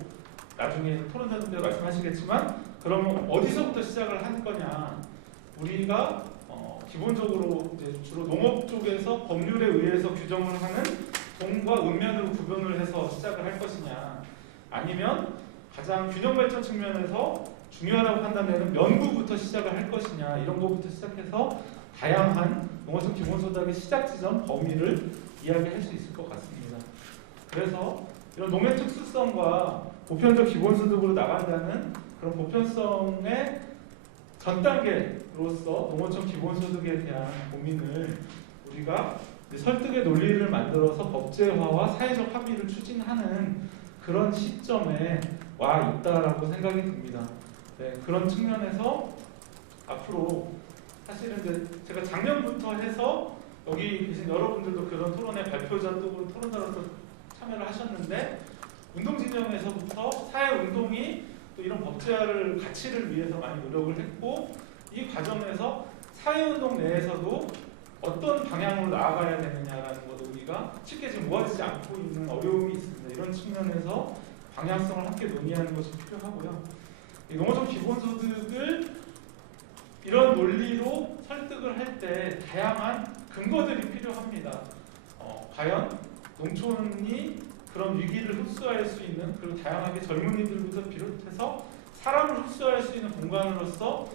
나중에 토론자분들 말씀하시겠지만 그러면 어디서부터 시작을 할 거냐? 우리가 기본적으로 이제 주로 농업 쪽에서 법률에 의해서 규정을 하는 동과 읍면으로 구분을 해서 시작을 할 것이냐, 아니면 가장 균형 발전 측면에서 중요하다고 판단되는 면부부터 시작을 할 것이냐, 이런 것부터 시작해서 다양한 농어촌 기본소득의 시작 지점 범위를 이야기할 수 있을 것 같습니다. 그래서 이런 농의 특수성과 보편적 기본소득으로 나간다는 그런 보편성의 전 단계로서 농어촌 기본소득에 대한 고민을 우리가 설득의 논리를 만들어서 법제화와 사회적 합의를 추진하는 그런 시점에 와 있다라고 생각이 듭니다. 네, 그런 측면에서 앞으로 사실은 이제 제가 작년부터 해서 여기 계신 여러분들도 그런 토론의 발표자 또 토론자로서 참여를 하셨는데, 운동 진영에서부터 사회 운동이 또 이런 법제화를 가치를 위해서 많이 노력을 했고, 이 과정에서 사회 운동 내에서도 어떤 방향으로 나아가야 되느냐라는 것도 우리가 쉽게 지금 모아지지 않고 있는 어려움이 있습니다. 이런 측면에서 방향성을 함께 논의하는 것이 필요하고요. 이 농어촌 기본소득을 이런 논리로 설득을 할 때 다양한 근거들이 필요합니다. 과연 농촌이 그런 위기를 흡수할 수 있는, 그리고 다양하게 젊은이들부터 비롯해서 사람을 흡수할 수 있는 공간으로서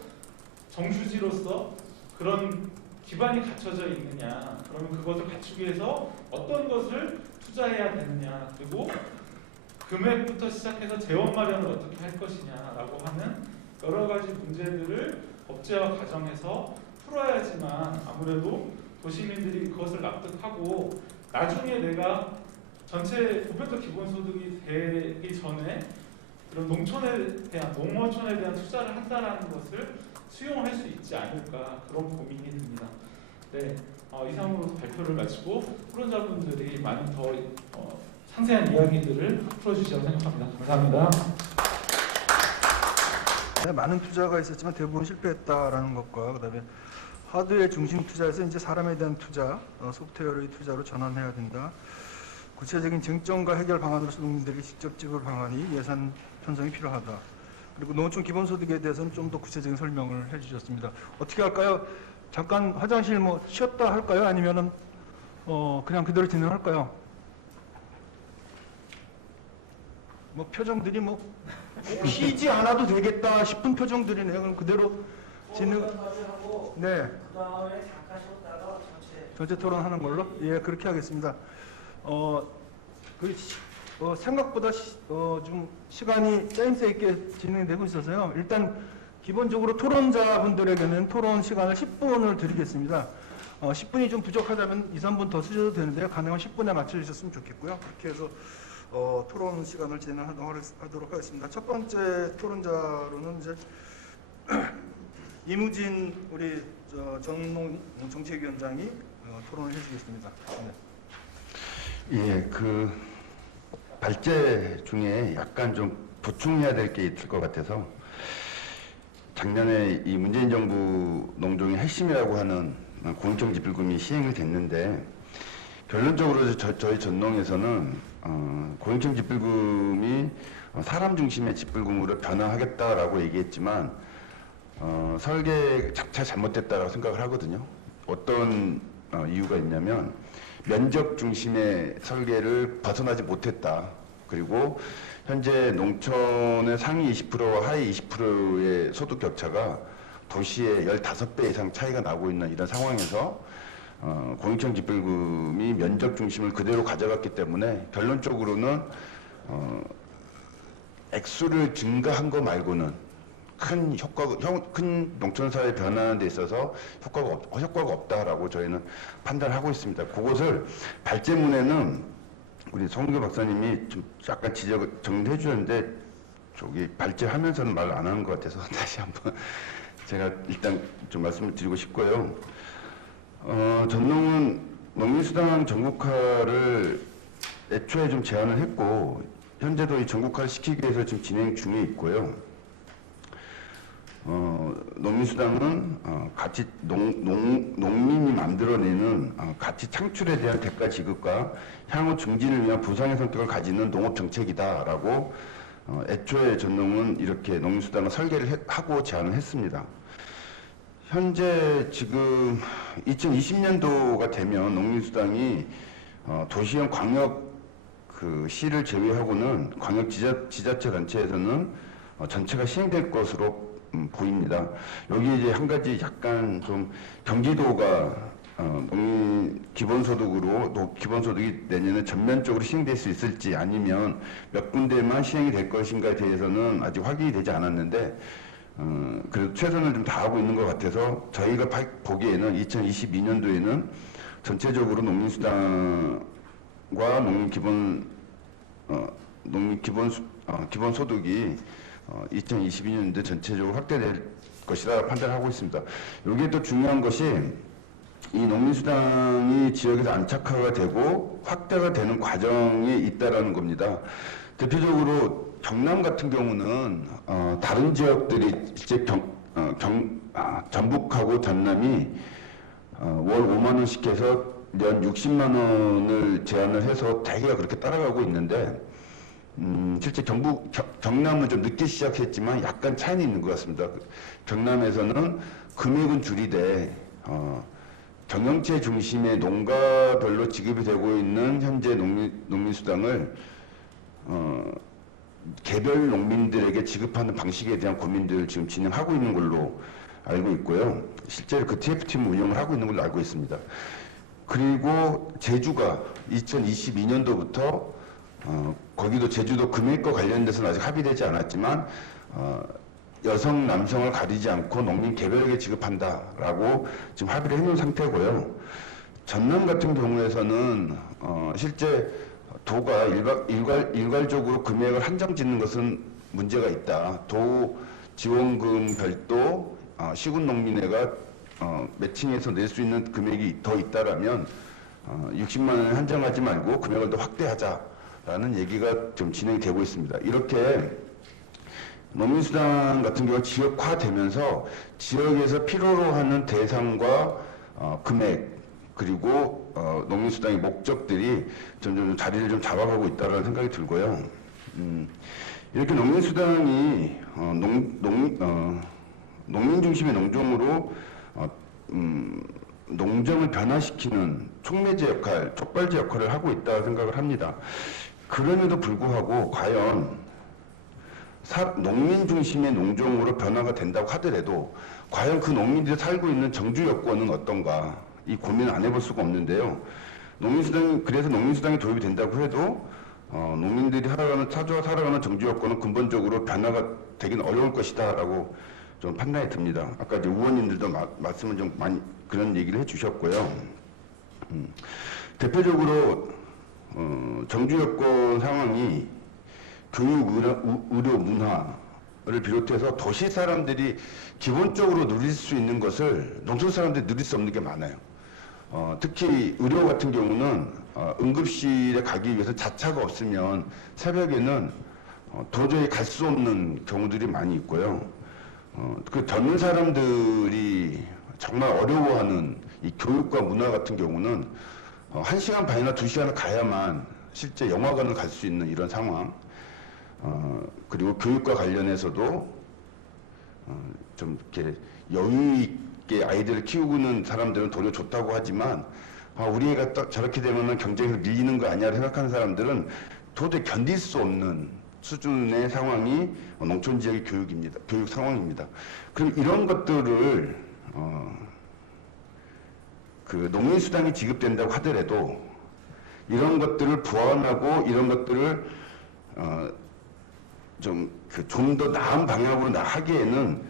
정수지로서 그런 기반이 갖춰져 있느냐, 그러면 그것을 갖추기 위해서 어떤 것을 투자해야 되느냐, 그리고 금액부터 시작해서 재원 마련을 어떻게 할 것이냐라고 하는 여러 가지 문제들을 법제화 과정에서 풀어야지만 아무래도 도시민들이 그것을 납득하고 나중에 내가 전체 보편적 기본소득이 되기 전에 이런 농촌에 대한, 농어촌에 대한 투자를 한다라는 것을 수용할 수 있지 않을까, 그런 고민이 듭니다. 네, 이상으로 발표를 마치고 토론자분들이 많은 더 상세한 이야기들을 풀어주시라고 생각합니다. 감사합니다. 네, 많은 투자가 있었지만 대부분 실패했다라는 것과, 그다음에 하드웨어 중심 투자에서 이제 사람에 대한 투자, 소프트웨어의 투자로 전환해야 된다. 구체적인 쟁점과 해결 방안으로서 농민들에게 직접 지불 방안이 예산 편성이 필요하다. 그리고 농어촌 기본소득에 대해서는 좀 더 구체적인 설명을 해주셨습니다. 어떻게 할까요? 잠깐 화장실 뭐 쉬었다 할까요? 아니면은 그냥 그대로 진행할까요? 뭐 표정들이 뭐 쉬지 않아도 되겠다 싶은 표정들이네요. 그럼 그대로 진행. 네. 그다음에 잠깐 쉬었다가 전체 토론하는 걸로? 예, 그렇게 하겠습니다. 생각보다 좀 시간이 짜임새 있게 진행되고 있어서요. 일단 기본적으로 토론자분들에게는 토론 시간을 10분을 드리겠습니다. 10분이 좀 부족하다면 2, 3분 더 쓰셔도 되는데요. 가능하면 10분에 맞춰주셨으면 좋겠고요. 그렇게 해서 토론 시간을 진행하도록 하겠습니다. 첫 번째 토론자로는 이제 이무진 우리 전농 정책위원장이 토론을 해주겠습니다. 네. 예, 발제 중에 약간 좀 보충해야 될 게 있을 것 같아서, 작년에 이 문재인 정부 농종의 핵심이라고 하는 공익적 지불금이 시행이 됐는데, 결론적으로 저희 전농에서는 공익적 지불금이 사람 중심의 지불금으로 변화하겠다라고 얘기했지만 설계 자체가 잘못됐다라고 생각을 하거든요. 어떤 이유가 있냐면, 면적 중심의 설계를 벗어나지 못했다. 그리고 현재 농촌의 상위 20%와 하위 20%의 소득 격차가 도시의 15배 이상 차이가 나고 있는 이런 상황에서 공익적 지불금이 면적 중심을 그대로 가져갔기 때문에 결론적으로는 액수를 증가한 거 말고는 큰 농촌사회 변화하는 데 있어서 효과가 없다라고 저희는 판단하고 있습니다. 그것을 발제문에는 우리 송교 박사님이 좀 약간 정리해 주셨는데, 저기 발제하면서는 말 안 하는 것 같아서 다시 한번 제가 일단 좀 말씀을 드리고 싶고요. 전농은 농민수당 전국화를 애초에 좀 제안을 했고, 현재도 이 전국화를 시키기 위해서 지금 진행 중에 있고요. 농민수당은 가치 농민이 만들어내는 가치 창출에 대한 대가 지급과 향후 증진을 위한 부상의 성격을 가지는 농업 정책이다라고 애초에 전농은 이렇게 농민수당을 설계를 하고 제안을 했습니다. 현재 지금 2020년도가 되면 농민수당이 도시형 광역 시를 제외하고는 광역 지자체 단체에서는 전체가 시행될 것으로 보입니다. 여기 이제 한 가지 약간 좀 경기도가 농민 기본소득이 내년에 전면적으로 시행될 수 있을지 아니면 몇 군데만 시행이 될 것인가에 대해서는 아직 확인이 되지 않았는데 그래도 최선을 좀 다하고 있는 것 같아서 저희가 보기에는 2022년도에는 전체적으로 농민수당과 기본소득이 2022년도 전체적으로 확대될 것이라 판단하고 있습니다. 여기에 또 중요한 것이 이 농민수당이 지역에서 안착화가 되고 확대가 되는 과정에 있다라는 겁니다. 대표적으로 경남 같은 경우는 다른 지역들이 이제 전북하고 전남이 월 5만 원씩 해서 연 60만 원을 제한을 해서 대개가 그렇게 따라가고 있는데 실제 경남은 좀 늦게 시작했지만 약간 차이는 있는 것 같습니다. 경남에서는 금액은 줄이되 경영체 중심의 농가별로 지급이 되고 있는 현재 농민수당을 개별 농민들에게 지급하는 방식에 대한 고민들을 지금 진행하고 있는 걸로 알고 있고요. 실제로 그 TF팀 운영을 하고 있는 걸로 알고 있습니다. 그리고 제주가 2022년도부터 거기도 제주도 금액과 관련돼서는 아직 합의되지 않았지만 여성, 남성을 가리지 않고 농민 개별에게 지급한다라고 지금 합의를 해놓은 상태고요. 전남 같은 경우에서는 실제 도가 일괄적으로 금액을 한정 짓는 것은 문제가 있다. 도 지원금 별도 시군 농민회가 매칭해서 낼 수 있는 금액이 더 있다라면 60만 원에 한정하지 말고 금액을 더 확대하자라는 얘기가 좀 진행이 되고 있습니다. 이렇게 농민수당 같은 경우 지역화되면서 지역에서 필요로 하는 대상과 금액 그리고 농민수당의 목적들이 점점 자리를 좀 잡아가고 있다는 생각이 들고요. 이렇게 농민수당이 농민 중심의 농종으로 농정을 변화시키는 촉매제 역할, 촉발제 역할을 하고 있다 생각을 합니다. 그럼에도 불구하고 과연 농민 중심의 농종으로 변화가 된다고 하더라도 과연 그 농민들이 살고 있는 정주 여건은 어떤가 이 고민을 안 해볼 수가 없는데요. 그래서 농민수당이 도입이 된다고 해도 농민들이 살아가는 정주 여건은 근본적으로 변화가 되긴 어려울 것이다라고 좀 판단이 듭니다. 아까 이제 의원님들도 말씀을 좀 많이 그런 얘기를 해주셨고요. 대표적으로 정주 여건 상황이 교육, 의료, 문화를 비롯해서 도시 사람들이 기본적으로 누릴 수 있는 것을 농촌 사람들이 누릴 수 없는 게 많아요. 특히 의료 같은 경우는 응급실에 가기 위해서 자차가 없으면 새벽에는 도저히 갈 수 없는 경우들이 많이 있고요. 그 젊은 사람들이 정말 어려워하는 이 교육과 문화 같은 경우는 1시간 반이나 2시간을 가야만 실제 영화관을 갈 수 있는 이런 상황. 그리고 교육과 관련해서도 좀 이렇게 여유 있게 아이들을 키우는 사람들은 도리어 좋다고 하지만 우리 애가 딱 저렇게 되면 경쟁에서 밀리는 거 아니야 생각하는 사람들은 도저히 견딜 수 없는 수준의 상황이 농촌 지역의 교육 상황입니다. 그럼 이런 것들을 그 농민수당이 지급된다고 하더라도 이런 것들을 보완하고 이런 것들을 좀 더 나은 방향으로 하기에는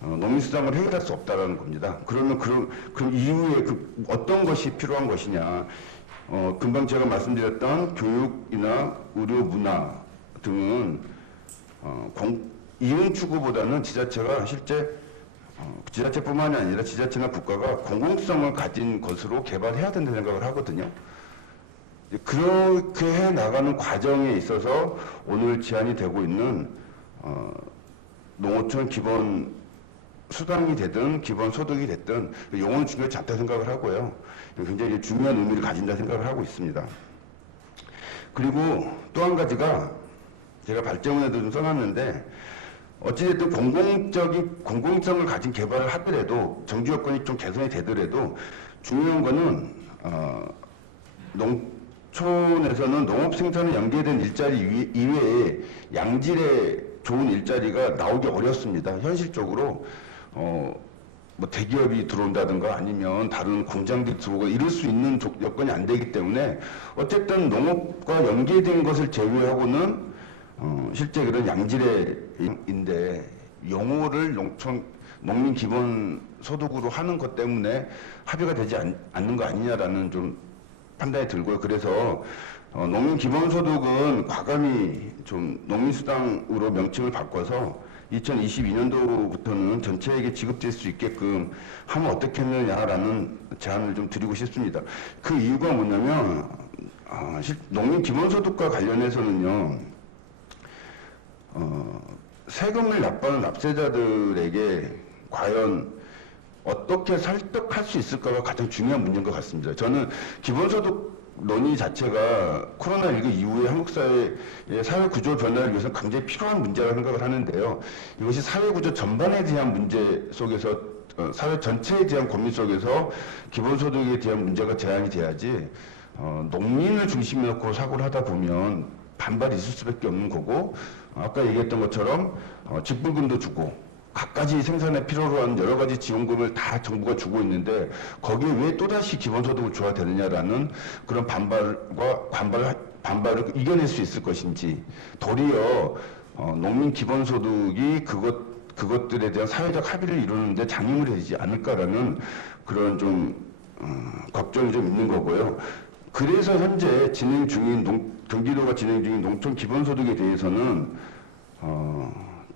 농민수당을 해결할 수 없다라는 겁니다. 그러면 그럼 이후에 어떤 것이 필요한 것이냐? 금방 제가 말씀드렸던 교육이나 의료, 문화 등은 이용 추구보다는 지자체가 실제 지자체뿐만이 아니라 지자체나 국가가 공공성을 가진 것으로 개발해야 된다는 생각을 하거든요. 그렇게 해 나가는 과정에 있어서 오늘 제안이 되고 있는 농어촌 기본 수당이 되든 기본 소득이 됐든 용어는 중요하지 않다 생각을 하고요. 굉장히 중요한 의미를 가진다 생각을 하고 있습니다. 그리고 또 한 가지가 제가 발제문에도 좀 써놨는데 어찌됐든 공공성을 가진 개발을 하더라도 정주 여건이 좀 개선이 되더라도 중요한 거는 농촌에서는 농업 생산에 연계된 일자리 이외에 양질의 좋은 일자리가 나오기 어렵습니다. 현실적으로 뭐 대기업이 들어온다든가 아니면 다른 공장들이 들어오고 이럴 수 있는 여건이 안 되기 때문에 어쨌든 농업과 연계된 것을 제외하고는 실제 그런 양질의인데 용어를 농민 기본 소득으로 하는 것 때문에 합의가 되지 않는 거 아니냐라는 좀 판단이 들고요. 그래서 농민 기본 소득은 과감히 좀 농민수당으로 명칭을 바꿔서 2022년도부터는 전체에게 지급될 수 있게끔 하면 어떻겠느냐라는 제안을 좀 드리고 싶습니다. 그 이유가 뭐냐면 농민 기본소득과 관련해서는요, 세금을 납부하는 납세자들에게 과연 어떻게 설득할 수 있을까가 가장 중요한 문제인 것 같습니다. 저는 기본소득 논의 자체가 코로나19 이후에 한국 사회의 사회 구조 변화를 위해서 굉장히 필요한 문제라고 생각을 하는데요. 이것이 사회 구조 전반에 대한 문제 속에서 사회 전체에 대한 고민 속에서 기본소득에 대한 문제가 제한이 돼야지 농민을 중심에 놓고 사고를 하다 보면 반발이 있을 수밖에 없는 거고 아까 얘기했던 것처럼 직불금도 주고 갖가지 생산에 필요로 하는 여러 가지 지원금을 다 정부가 주고 있는데 거기에 왜 또다시 기본소득을 줘야 되느냐라는 그런 반발을 이겨낼 수 있을 것인지 도리어 농민 기본소득이 그것들에 대한 사회적 합의를 이루는데 장애물이 되지 않을까라는 그런 좀 걱정이 좀 있는 거고요. 그래서 현재 경기도가 진행 중인 농촌 기본소득에 대해서는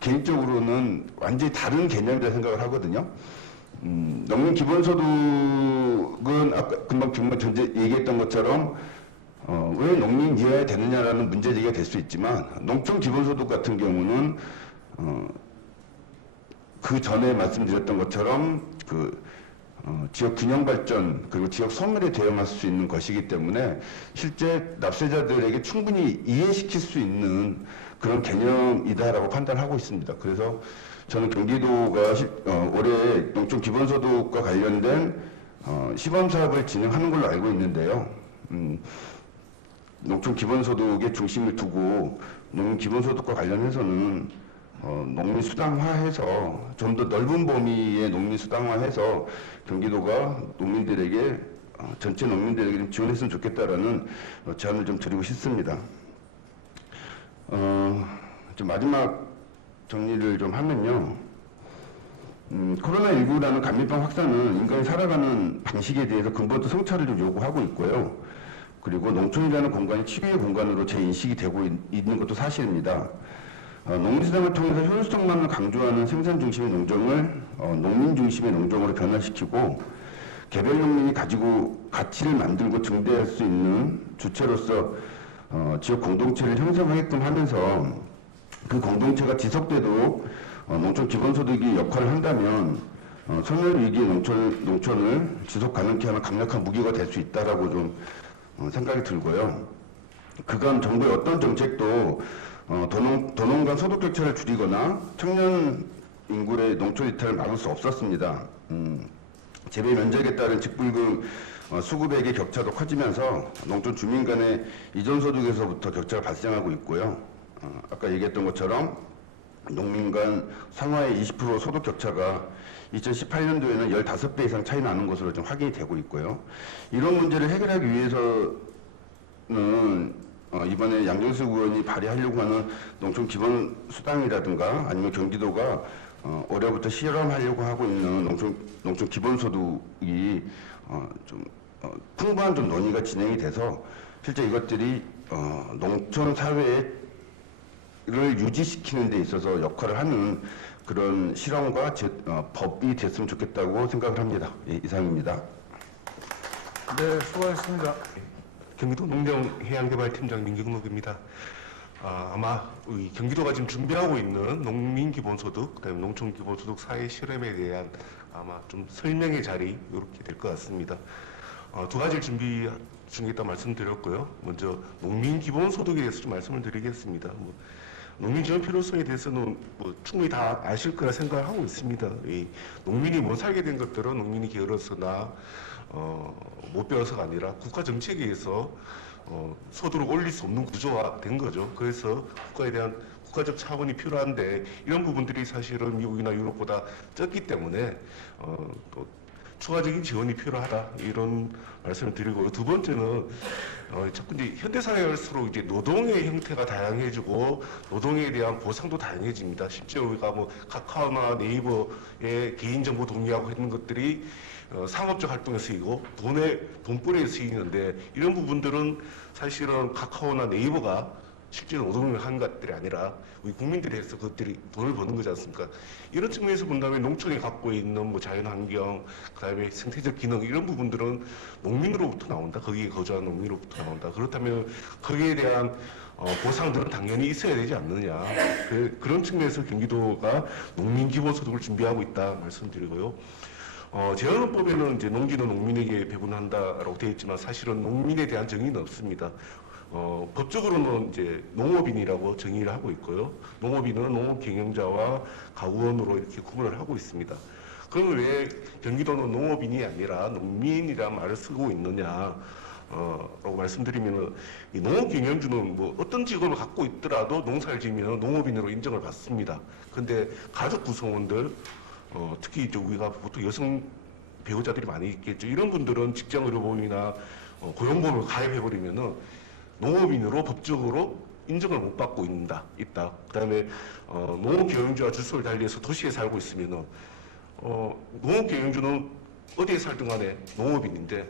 개인적으로는 완전히 다른 개념이라 생각을 하거든요. 농민 기본소득은 아까 금방 전제 얘기했던 것처럼 왜 농민이어야 되느냐라는 문제제기가 될 수 있지만 농촌 기본소득 같은 경우는 그 전에 말씀드렸던 것처럼 지역 균형 발전 그리고 지역 소멸에 대응할 수 있는 것이기 때문에 실제 납세자들에게 충분히 이해시킬 수 있는 그런 개념이다라고 판단하고 있습니다. 그래서 저는 경기도가 올해 농촌 기본소득과 관련된 시범 사업을 진행하는 걸로 알고 있는데요. 농촌 기본소득에 중심을 두고 농민 기본소득과 관련해서는 농민 수당화해서 좀 더 넓은 범위의 농민 수당화해서 경기도가 농민들에게 전체 농민들에게 좀 지원했으면 좋겠다라는 제안을 좀 드리고 싶습니다. 좀 마지막 정리를 좀 하면요. 코로나19라는 감염병 확산은 인간이 살아가는 방식에 대해서 근본적 성찰을 좀 요구하고 있고요. 그리고 농촌이라는 공간이 치유의 공간으로 재인식이 되고 있는 것도 사실입니다. 농민수당을 통해서 효율성만을 강조하는 생산 중심의 농정을 농민 중심의 농정으로 변화시키고 개별 농민이 가지고 가치를 만들고 증대할 수 있는 주체로서 지역 공동체를 형성하게끔 하면서 그 공동체가 지속되도록 농촌 기본소득이 역할을 한다면 소멸위기의 농촌을 지속 가능케 하는 강력한 무기가 될 수 있다라고 좀 생각이 들고요. 그간 정부의 어떤 정책도 도농 간 소득 격차를 줄이거나 청년 인구의 농촌 이탈을 막을 수 없었습니다. 재배 면적에 따른 직불금 수급액의 격차도 커지면서 농촌 주민 간의 이전 소득에서부터 격차가 발생하고 있고요. 아까 얘기했던 것처럼 농민 간 상하의 20% 소득 격차가 2018년도에는 15배 이상 차이 나는 것으로 좀 확인이 되고 있고요. 이런 문제를 해결하기 위해서는 이번에 양정숙 의원이 발의하려고 하는 농촌 기본 수당이라든가 아니면 경기도가 올해부터 실험하려고 하고 있는 농촌 기본 소득이 좀 풍부한 좀 논의가 진행이 돼서 실제 이것들이 농촌 사회를 유지시키는 데 있어서 역할을 하는 그런 실험과 법이 됐으면 좋겠다고 생각을 합니다. 예, 이상입니다. 네, 수고하셨습니다. 경기도 농정해양개발팀장 민경록입니다. 아마 우리 경기도가 지금 준비하고 있는 농민기본소득, 그다음에 농촌기본소득 사회 실험에 대한 아마 좀 설명의 자리 이렇게 될 것 같습니다. 두 가지를 준비 중에 있다 말씀드렸고요. 먼저 농민기본소득에 대해서 좀 말씀을 드리겠습니다. 농민지원 필요성에 대해서는 충분히 다 아실 거라 생각을 하고 있습니다. 이 농민이 못 살게 된 것들은 농민이 게을러서나 못 배워서가 아니라 국가 정책에 의해서 소득을 올릴 수 없는 구조가 된 거죠. 그래서 국가에 대한 국가적 차원이 필요한데 이런 부분들이 사실은 미국이나 유럽보다 적기 때문에 또 추가적인 지원이 필요하다 이런 말씀을 드리고, 두 번째는 자꾸 이제 현대사회가 갈수록 이제 노동의 형태가 다양해지고 노동에 대한 보상도 다양해집니다. 심지어 우리가 카카오나 네이버의 개인정보 동의하고 있는 것들이 상업적 활동에 쓰이고 돈벌이에 쓰이는데, 이런 부분들은 사실은 카카오나 네이버가 실제로 노동을 한 것들이 아니라 우리 국민들이 해서 그것들이 돈을 버는 거지 않습니까? 이런 측면에서 본다면 농촌이 갖고 있는 자연환경, 그다음에 생태적 기능 이런 부분들은 농민으로부터 나온다. 거기에 거주하는 농민으로부터 나온다. 그렇다면 거기에 대한 보상들은 당연히 있어야 되지 않느냐. 그런 측면에서 경기도가 농민기본소득을 준비하고 있다 말씀드리고요. 재헌헌법에는 이제 농기는 농민에게 배분한다라고 되어 있지만 사실은 농민에 대한 정의는 없습니다. 법적으로는 이제 농업인이라고 정의를 하고 있고요. 농업인은 농업 경영자와 가구원으로 이렇게 구분을 하고 있습니다. 그러면 왜 경기도는 농업인이 아니라 농민이라는 말을 쓰고 있느냐? 라고 말씀드리면, 이 농업 경영주는 어떤 직업을 갖고 있더라도 농사를 지으면 농업인으로 인정을 받습니다. 근데 가족 구성원들, 특히 이제 우리가 보통 여성 배우자들이 많이 있겠죠. 이런 분들은 직장의료보험이나 고용보험을 가입해버리면은 농업인으로 법적으로 인정을 못 받고 있다. 그다음에 농업경영주와 주소를 달리해서 도시에 살고 있으면은 농업경영주는 어디에 살든 간에 농업인인데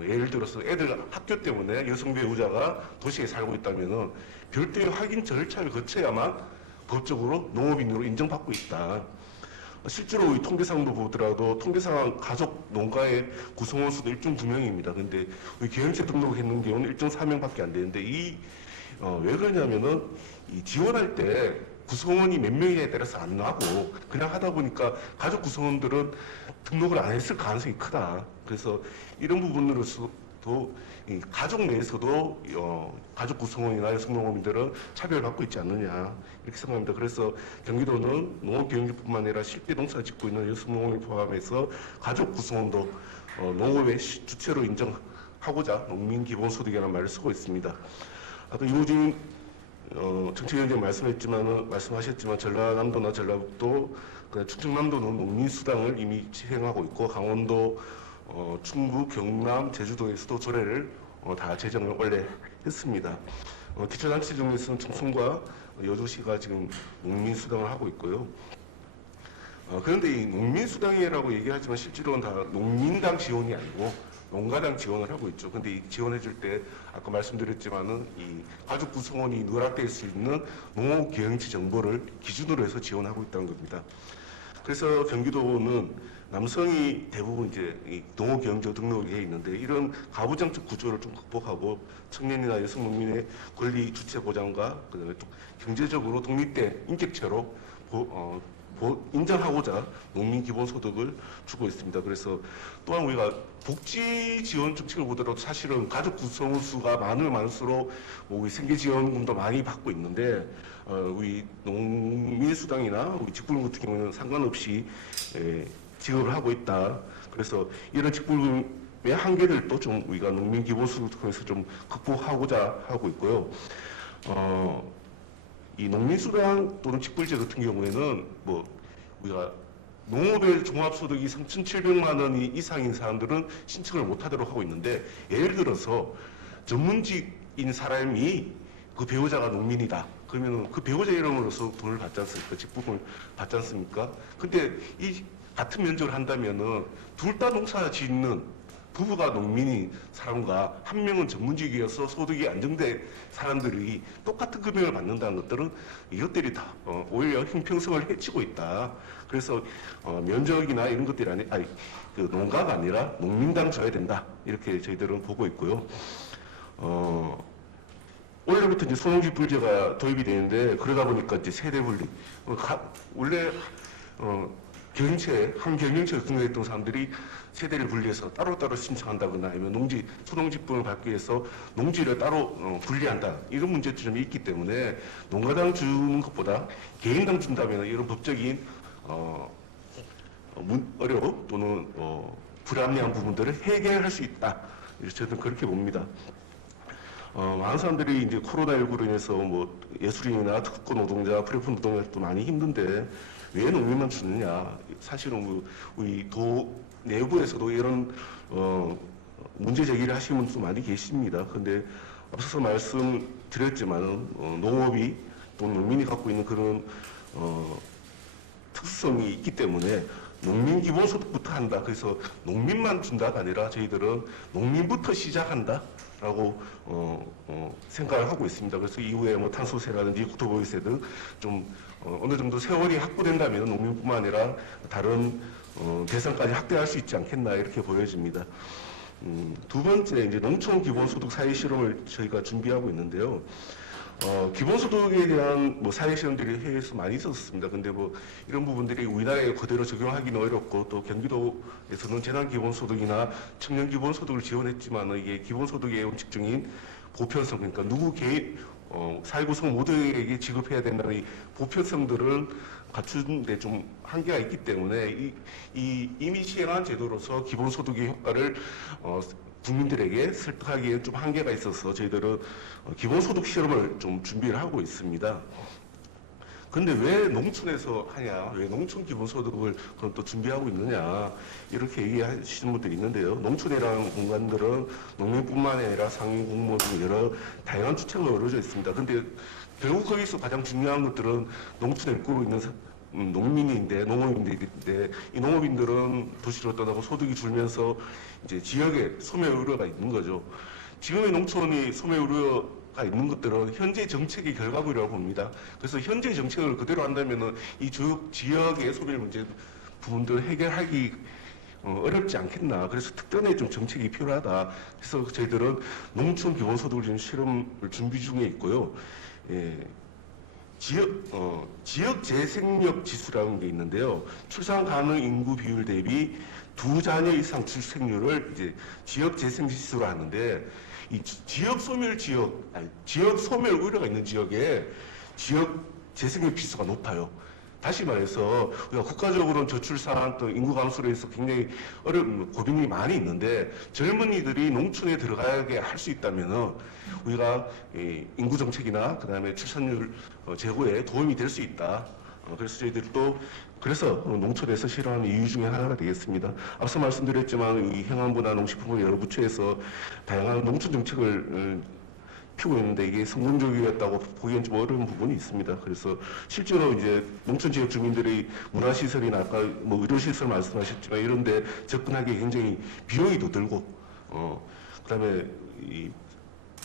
예를 들어서 애들 학교 때문에 여성 배우자가 도시에 살고 있다면은 별도의 확인 절차를 거쳐야만 법적으로 농업인으로 인정받고 있다. 실제로 이 통계상도 보더라도 통계상 가족 농가의 구성원 수도 1.9명입니다. 근데 우리 계엄체 등록했는 경우는 1.4명밖에 안 되는데 왜 그러냐면은 이 지원할 때 구성원이 몇 명이냐에 따라서 안 나고 그냥 하다 보니까 가족 구성원들은 등록을 안 했을 가능성이 크다. 그래서 이런 부분으로서도 이 가족 내에서도 가족 구성원이나 여성농업인들은 차별받고 있지 않느냐 이렇게 생각합니다. 그래서 경기도는 농업경영주뿐만 아니라 실제 농사 짓고 있는 여성농업을 포함해서 가족 구성원도 농업의 주체로 인정하고자 농민기본소득이라는 말을 쓰고 있습니다. 아까 요즘 정책위원장 말씀하셨지만 전라남도나 전라북도, 충청남도는 농민수당을 이미 시행하고 있고 강원도, 충북, 경남, 제주도에서도 조례를 다 제정을 원래 했습니다. 기초단체 중에서는 청송과 여주시가 지금 농민수당을 하고 있고요. 그런데 이 농민수당이라고 얘기하지만 실제로는 다 농민당 지원이 아니고 농가당 지원을 하고 있죠. 근데 이 지원해줄 때 아까 말씀드렸지만은 이 가족 구성원이 누락될 수 있는 농업경영치 정보를 기준으로 해서 지원하고 있다는 겁니다. 그래서 경기도는 남성이 대부분 이제 이 농업경영자 등록이 돼 있는데 이런 가부장적 구조를 좀 극복하고 청년이나 여성 농민의 권리 주체 보장과 그다음에 또 경제적으로 독립된 인격체로 인정하고자 농민기본소득을 주고 있습니다. 그래서 또한 우리가 복지 지원 정책을 보더라도 사실은 가족 구성원 수가 많을수록 우리 생계지원금도 많이 받고 있는데 우리 농민수당이나 우리 직불금 같은 경우는 상관없이 지급을 하고 있다. 그래서 이런 직불금의 한계들도 좀 우리가 농민기본소득을 통해서 좀 극복하고자 하고 있고요. 이 농민수당 또는 직불제 같은 경우에는 우리가 농업의 종합소득이 3,700만 원이 이상인 사람들은 신청을 못하도록 하고 있는데, 예를 들어서 전문직인 사람이 그 배우자가 농민이다. 그러면 그 배우자 이름으로서 돈을 받지 않습니까? 직불금을 받지 않습니까? 근데 이 같은 면적을 한다면은 둘 다 농사 짓는 부부가 농민인 사람과 한 명은 전문직이어서 소득이 안정된 사람들이 똑같은 금액을 받는다는 것들은 이것들이 다 오히려 형평성을 해치고 있다. 그래서 면적이나 이런 것들이 그 농가가 아니라 농민당 줘야 된다. 이렇게 저희들은 보고 있고요. 원래부터 이제 소농지불제가 도입이 되는데 그러다 보니까 이제 세대 분리 원래 한 경영체에 등록했던 사람들이 세대를 분리해서 따로따로 신청한다거나 아니면 소농지분을 받기 위해서 농지를 따로 분리한다 이런 문제점이 있기 때문에 농가당 주는 것보다 개인당 준다면 이런 법적인 어려움 또는 불합리한 부분들을 해결할 수 있다. 저는 그렇게 봅니다. 많은 사람들이 이제 코로나19로 인해서 뭐 예술인이나 특권 노동자, 프리폼 노동자도 많이 힘든데 왜 농민만 주느냐? 사실은 우리 도 내부에서도 이런 문제 제기를 하시는 분도 많이 계십니다. 근데 앞서서 말씀드렸지만 농업이 또 농민이 갖고 있는 그런 특성이 있기 때문에 농민 기본소득부터 한다. 그래서 농민만 준다가 아니라 저희들은 농민부터 시작한다라고 생각을 하고 있습니다. 그래서 이후에 뭐 탄소세라든지 국토보유세 등 좀 어느 정도 세월이 확보된다면 농민뿐만 아니라 다른 대상까지 확대할 수 있지 않겠나 이렇게 보여집니다. 두 번째 이제 농촌 기본소득 사회 실험을 저희가 준비하고 있는데요. 기본소득에 대한 뭐 사회 시험들이 해외에서 많이 있었습니다. 근데 뭐 이런 부분들이 우리나라에 그대로 적용하기는 어렵고 또 경기도에서는 재난기본소득이나 청년기본소득을 지원했지만 이게 기본소득의 원칙 중인 보편성 그러니까 누구 개인 사회구성 모두에게 지급해야 된다는 이 보편성들을 갖추는데 좀 한계가 있기 때문에 이미 시행한 제도로서 기본소득의 효과를 국민들에게 설득하기에 좀 한계가 있어서 저희들은 기본소득 실험을 좀 준비를 하고 있습니다. 근데 왜 농촌에서 하냐, 왜 농촌 기본소득을 그럼 또 준비하고 있느냐, 이렇게 얘기하시는 분들이 있는데요. 농촌이라는 공간들은 농민뿐만 아니라 상인, 공무원 등 여러 다양한 주체가 어우러져 있습니다. 근데 결국 거기서 가장 중요한 것들은 농촌에 꾸고 있는 농민인데, 농업인인데, 이 농업인들은 도시로 떠나고 소득이 줄면서 이제 지역에 소멸 우려가 있는 거죠. 지금의 농촌이 소멸 우려가 있는 것들은 현재 정책의 결과물이라고 봅니다. 그래서 현재 정책을 그대로 한다면은 이 지역의 소멸 문제 부분들을 해결하기 어렵지 않겠나. 그래서 특단의 좀 정책이 필요하다. 그래서 저희들은 농촌 기본소득을 지금 실험을 준비 중에 있고요. 지역 재생력 지수라는 게 있는데요. 출산 가능 인구 비율 대비 2자녀 이상 출생률을 이제 지역 재생 지수로 하는데 이 지역 소멸 우려가 있는 지역에 지역 재생력 지수가 높아요. 다시 말해서 우리가 국가적으로는 저출산 또 인구 감소로 해서 굉장히 어려운 고민이 많이 있는데 젊은이들이 농촌에 들어가게 할 수 있다면은 우리가 인구 정책이나 그다음에 출산율 제고에 도움이 될 수 있다. 그래서 저희들이 또 그래서 농촌에서 실험하는 이유 중에 하나가 되겠습니다. 앞서 말씀드렸지만 이 행안부나 농식품부 여러 부처에서 다양한 농촌 정책을 피고 있는데 이게 성공적이었다고 보기엔 좀 어려운 부분이 있습니다. 그래서 실제로 이제 농촌 지역 주민들이 문화시설이나 아까 뭐 의료시설 말씀하셨지만 이런데 접근하기 굉장히 비용이 더 들고, 그다음에 이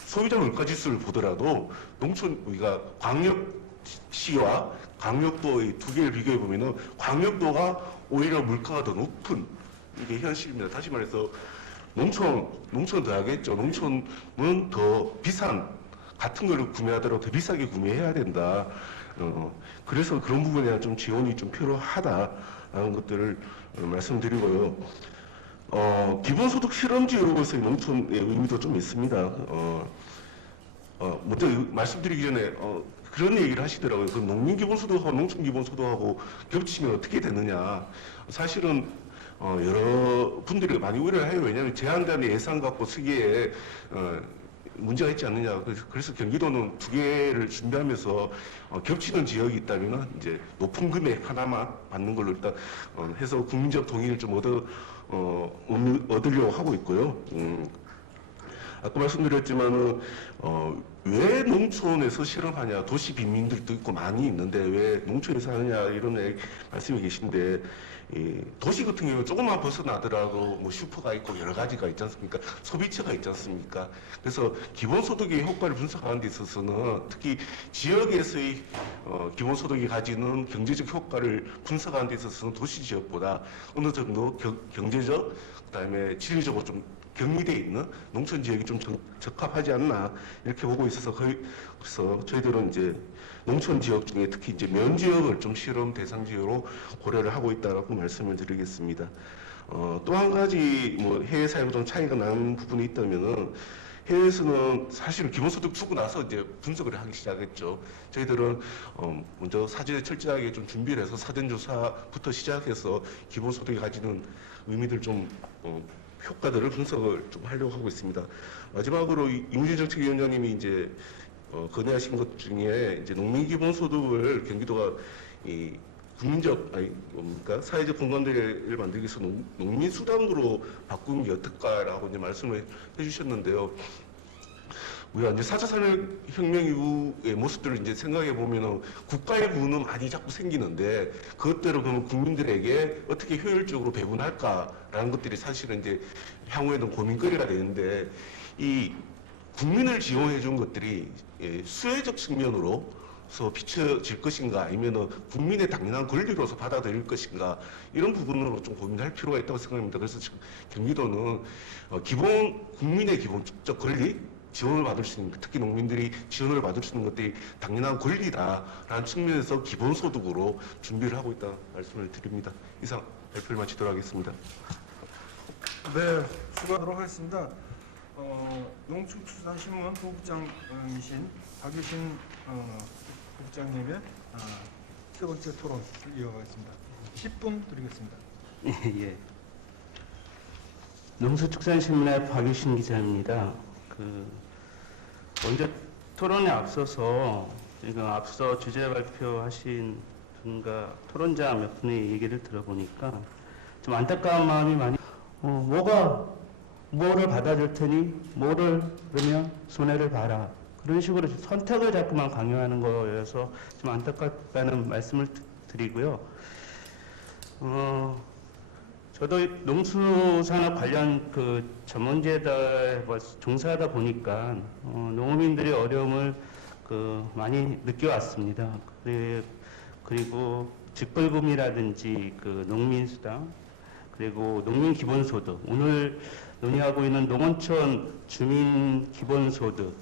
소비자 물가 지수를 보더라도 농촌 우리가 광역시와 광역도의 두 개를 비교해 보면은 광역도가 오히려 물가가 더 높은 이게 현실입니다. 다시 말해서 농촌은 더 하겠죠. 농촌은 더 비싼, 같은 걸 구매하더라도 더 비싸게 구매해야 된다. 그래서 그런 부분에 대한 좀 지원이 좀 필요하다라는 것들을 말씀드리고요. 기본소득 실험지로서의 농촌의 의미도 좀 있습니다. 먼저 말씀드리기 전에, 그런 얘기를 하시더라고요. 그 농민 기본소득하고 농촌 기본소득하고 겹치면 어떻게 되느냐. 사실은 여러 분들이 많이 우려를 해요. 왜냐하면 제한되는 예산 갖고 쓰기에 문제가 있지 않느냐. 그래서 경기도는 두 개를 준비하면서 겹치는 지역이 있다면 이제 높은 금액 하나만 받는 걸로 일단 해서 국민적 동의를 좀 얻으려고 하고 있고요. 아까 말씀드렸지만은 왜 농촌에서 실험하냐, 도시 빈민들도 있고 많이 있는데 왜 농촌에서 하느냐 이런 말씀이 계신데, 도시 같은 경우는 조금만 벗어나더라도 뭐 슈퍼가 있고 여러 가지가 있지 않습니까? 소비처가 있지 않습니까? 그래서 기본소득의 효과를 분석하는 데 있어서는 특히 지역에서의 기본소득이 가지는 경제적 효과를 분석하는 데 있어서는 도시 지역보다 어느 정도 경제적, 그다음에 지리적으로 좀 격리돼 있는 농촌 지역이 좀 적합하지 않나 이렇게 보고 있어서 그래서 저희들은 이제 농촌 지역 중에 특히 이제 면 지역을 좀 실험 대상 지역으로 고려를 하고 있다라고 말씀을 드리겠습니다. 또 한 가지 뭐 해외 사회와 좀 차이가 나는 부분이 있다면은 해외에서는 사실 기본소득 주고 나서 이제 분석을 하기 시작했죠. 저희들은 먼저 사전에 철저하게 좀 준비를 해서 사전조사부터 시작해서 기본소득이 가지는 의미들 좀 효과들을 분석을 좀 하려고 하고 있습니다. 마지막으로 임시정책위원장님이 이제 건의하신 것 중에 이제 농민기본소득을 경기도가 이 국민적 아니 뭡니까 사회적 공감대를 만들기 위해서 농민 수당으로 바꾸는 게 어떨까라고 이제 말씀을 해주셨는데요. 우리가 이제 4차 산업혁명 이후의 모습들을 이제 생각해 보면은 국가의 부는 많이 자꾸 생기는데 그것들을 그러면 국민들에게 어떻게 효율적으로 배분할까라는 것들이 사실은 이제 향후에는 고민거리가 되는데 이 국민을 지원해 준 것들이 수혜적 측면으로 비춰질 것인가 아니면 국민의 당연한 권리로서 받아들일 것인가 이런 부분으로 좀 고민할 필요가 있다고 생각합니다. 그래서 지금 경기도는 국민의 기본적 권리 지원을 받을 수 있는 특히 농민들이 지원을 받을 수 있는 것들이 당연한 권리다라는 측면에서 기본소득으로 준비를 하고 있다 말씀을 드립니다. 이상 발표를 마치도록 하겠습니다. 네, 수고하도록 하겠습니다. 농축수산신문 부국장이신 박유신 국장님의 세 번째 토론을 이어가겠습니다. 10분 드리겠습니다. 예. 농수축산신문의 박유신 기자입니다. 먼저 토론에 앞서서 지금 앞서 주제 발표하신 분과 토론자 몇 분의 얘기를 들어보니까 좀 안타까운 마음이 많이 뭐를 받아줄 테니 뭐를 그러면 손해를 봐라. 그런 식으로 선택을 자꾸만 강요하는 거여서 좀 안타깝다는 말씀을 드리고요. 저도 농수산업 관련 전문지에다 종사하다 보니까 농민들의 어려움을 많이 느껴왔습니다. 그리고 직불금이라든지 농민수당 그리고 농민기본소득 오늘 논의하고 있는 농어촌 주민기본소득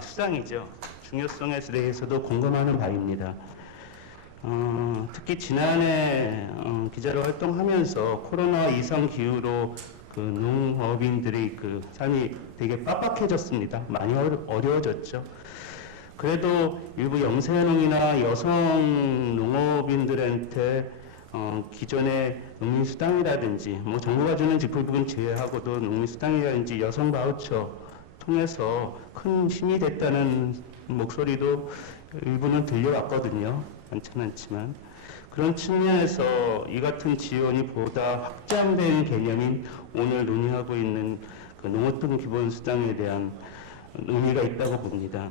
수당이죠. 중요성에 대해서도 공감하는 바입니다. 특히 지난해 기자로 활동하면서 코로나 이상 기후로 농업인들이 삶이 되게 빡빡해졌습니다. 많이 어려워졌죠. 그래도 일부 영세농이나 여성 농업인들한테 기존의 농민수당이라든지 정부가 주는 직불부금 제외하고도 농민수당이라든지 여성 바우처 통해서 큰 힘이 됐다는 목소리도 일부는 들려왔거든요. 많지는 않지만 그런 측면에서 이 같은 지원이 보다 확장된 개념인 오늘 논의하고 있는 농어촌 기본수당에 대한 의미가 있다고 봅니다.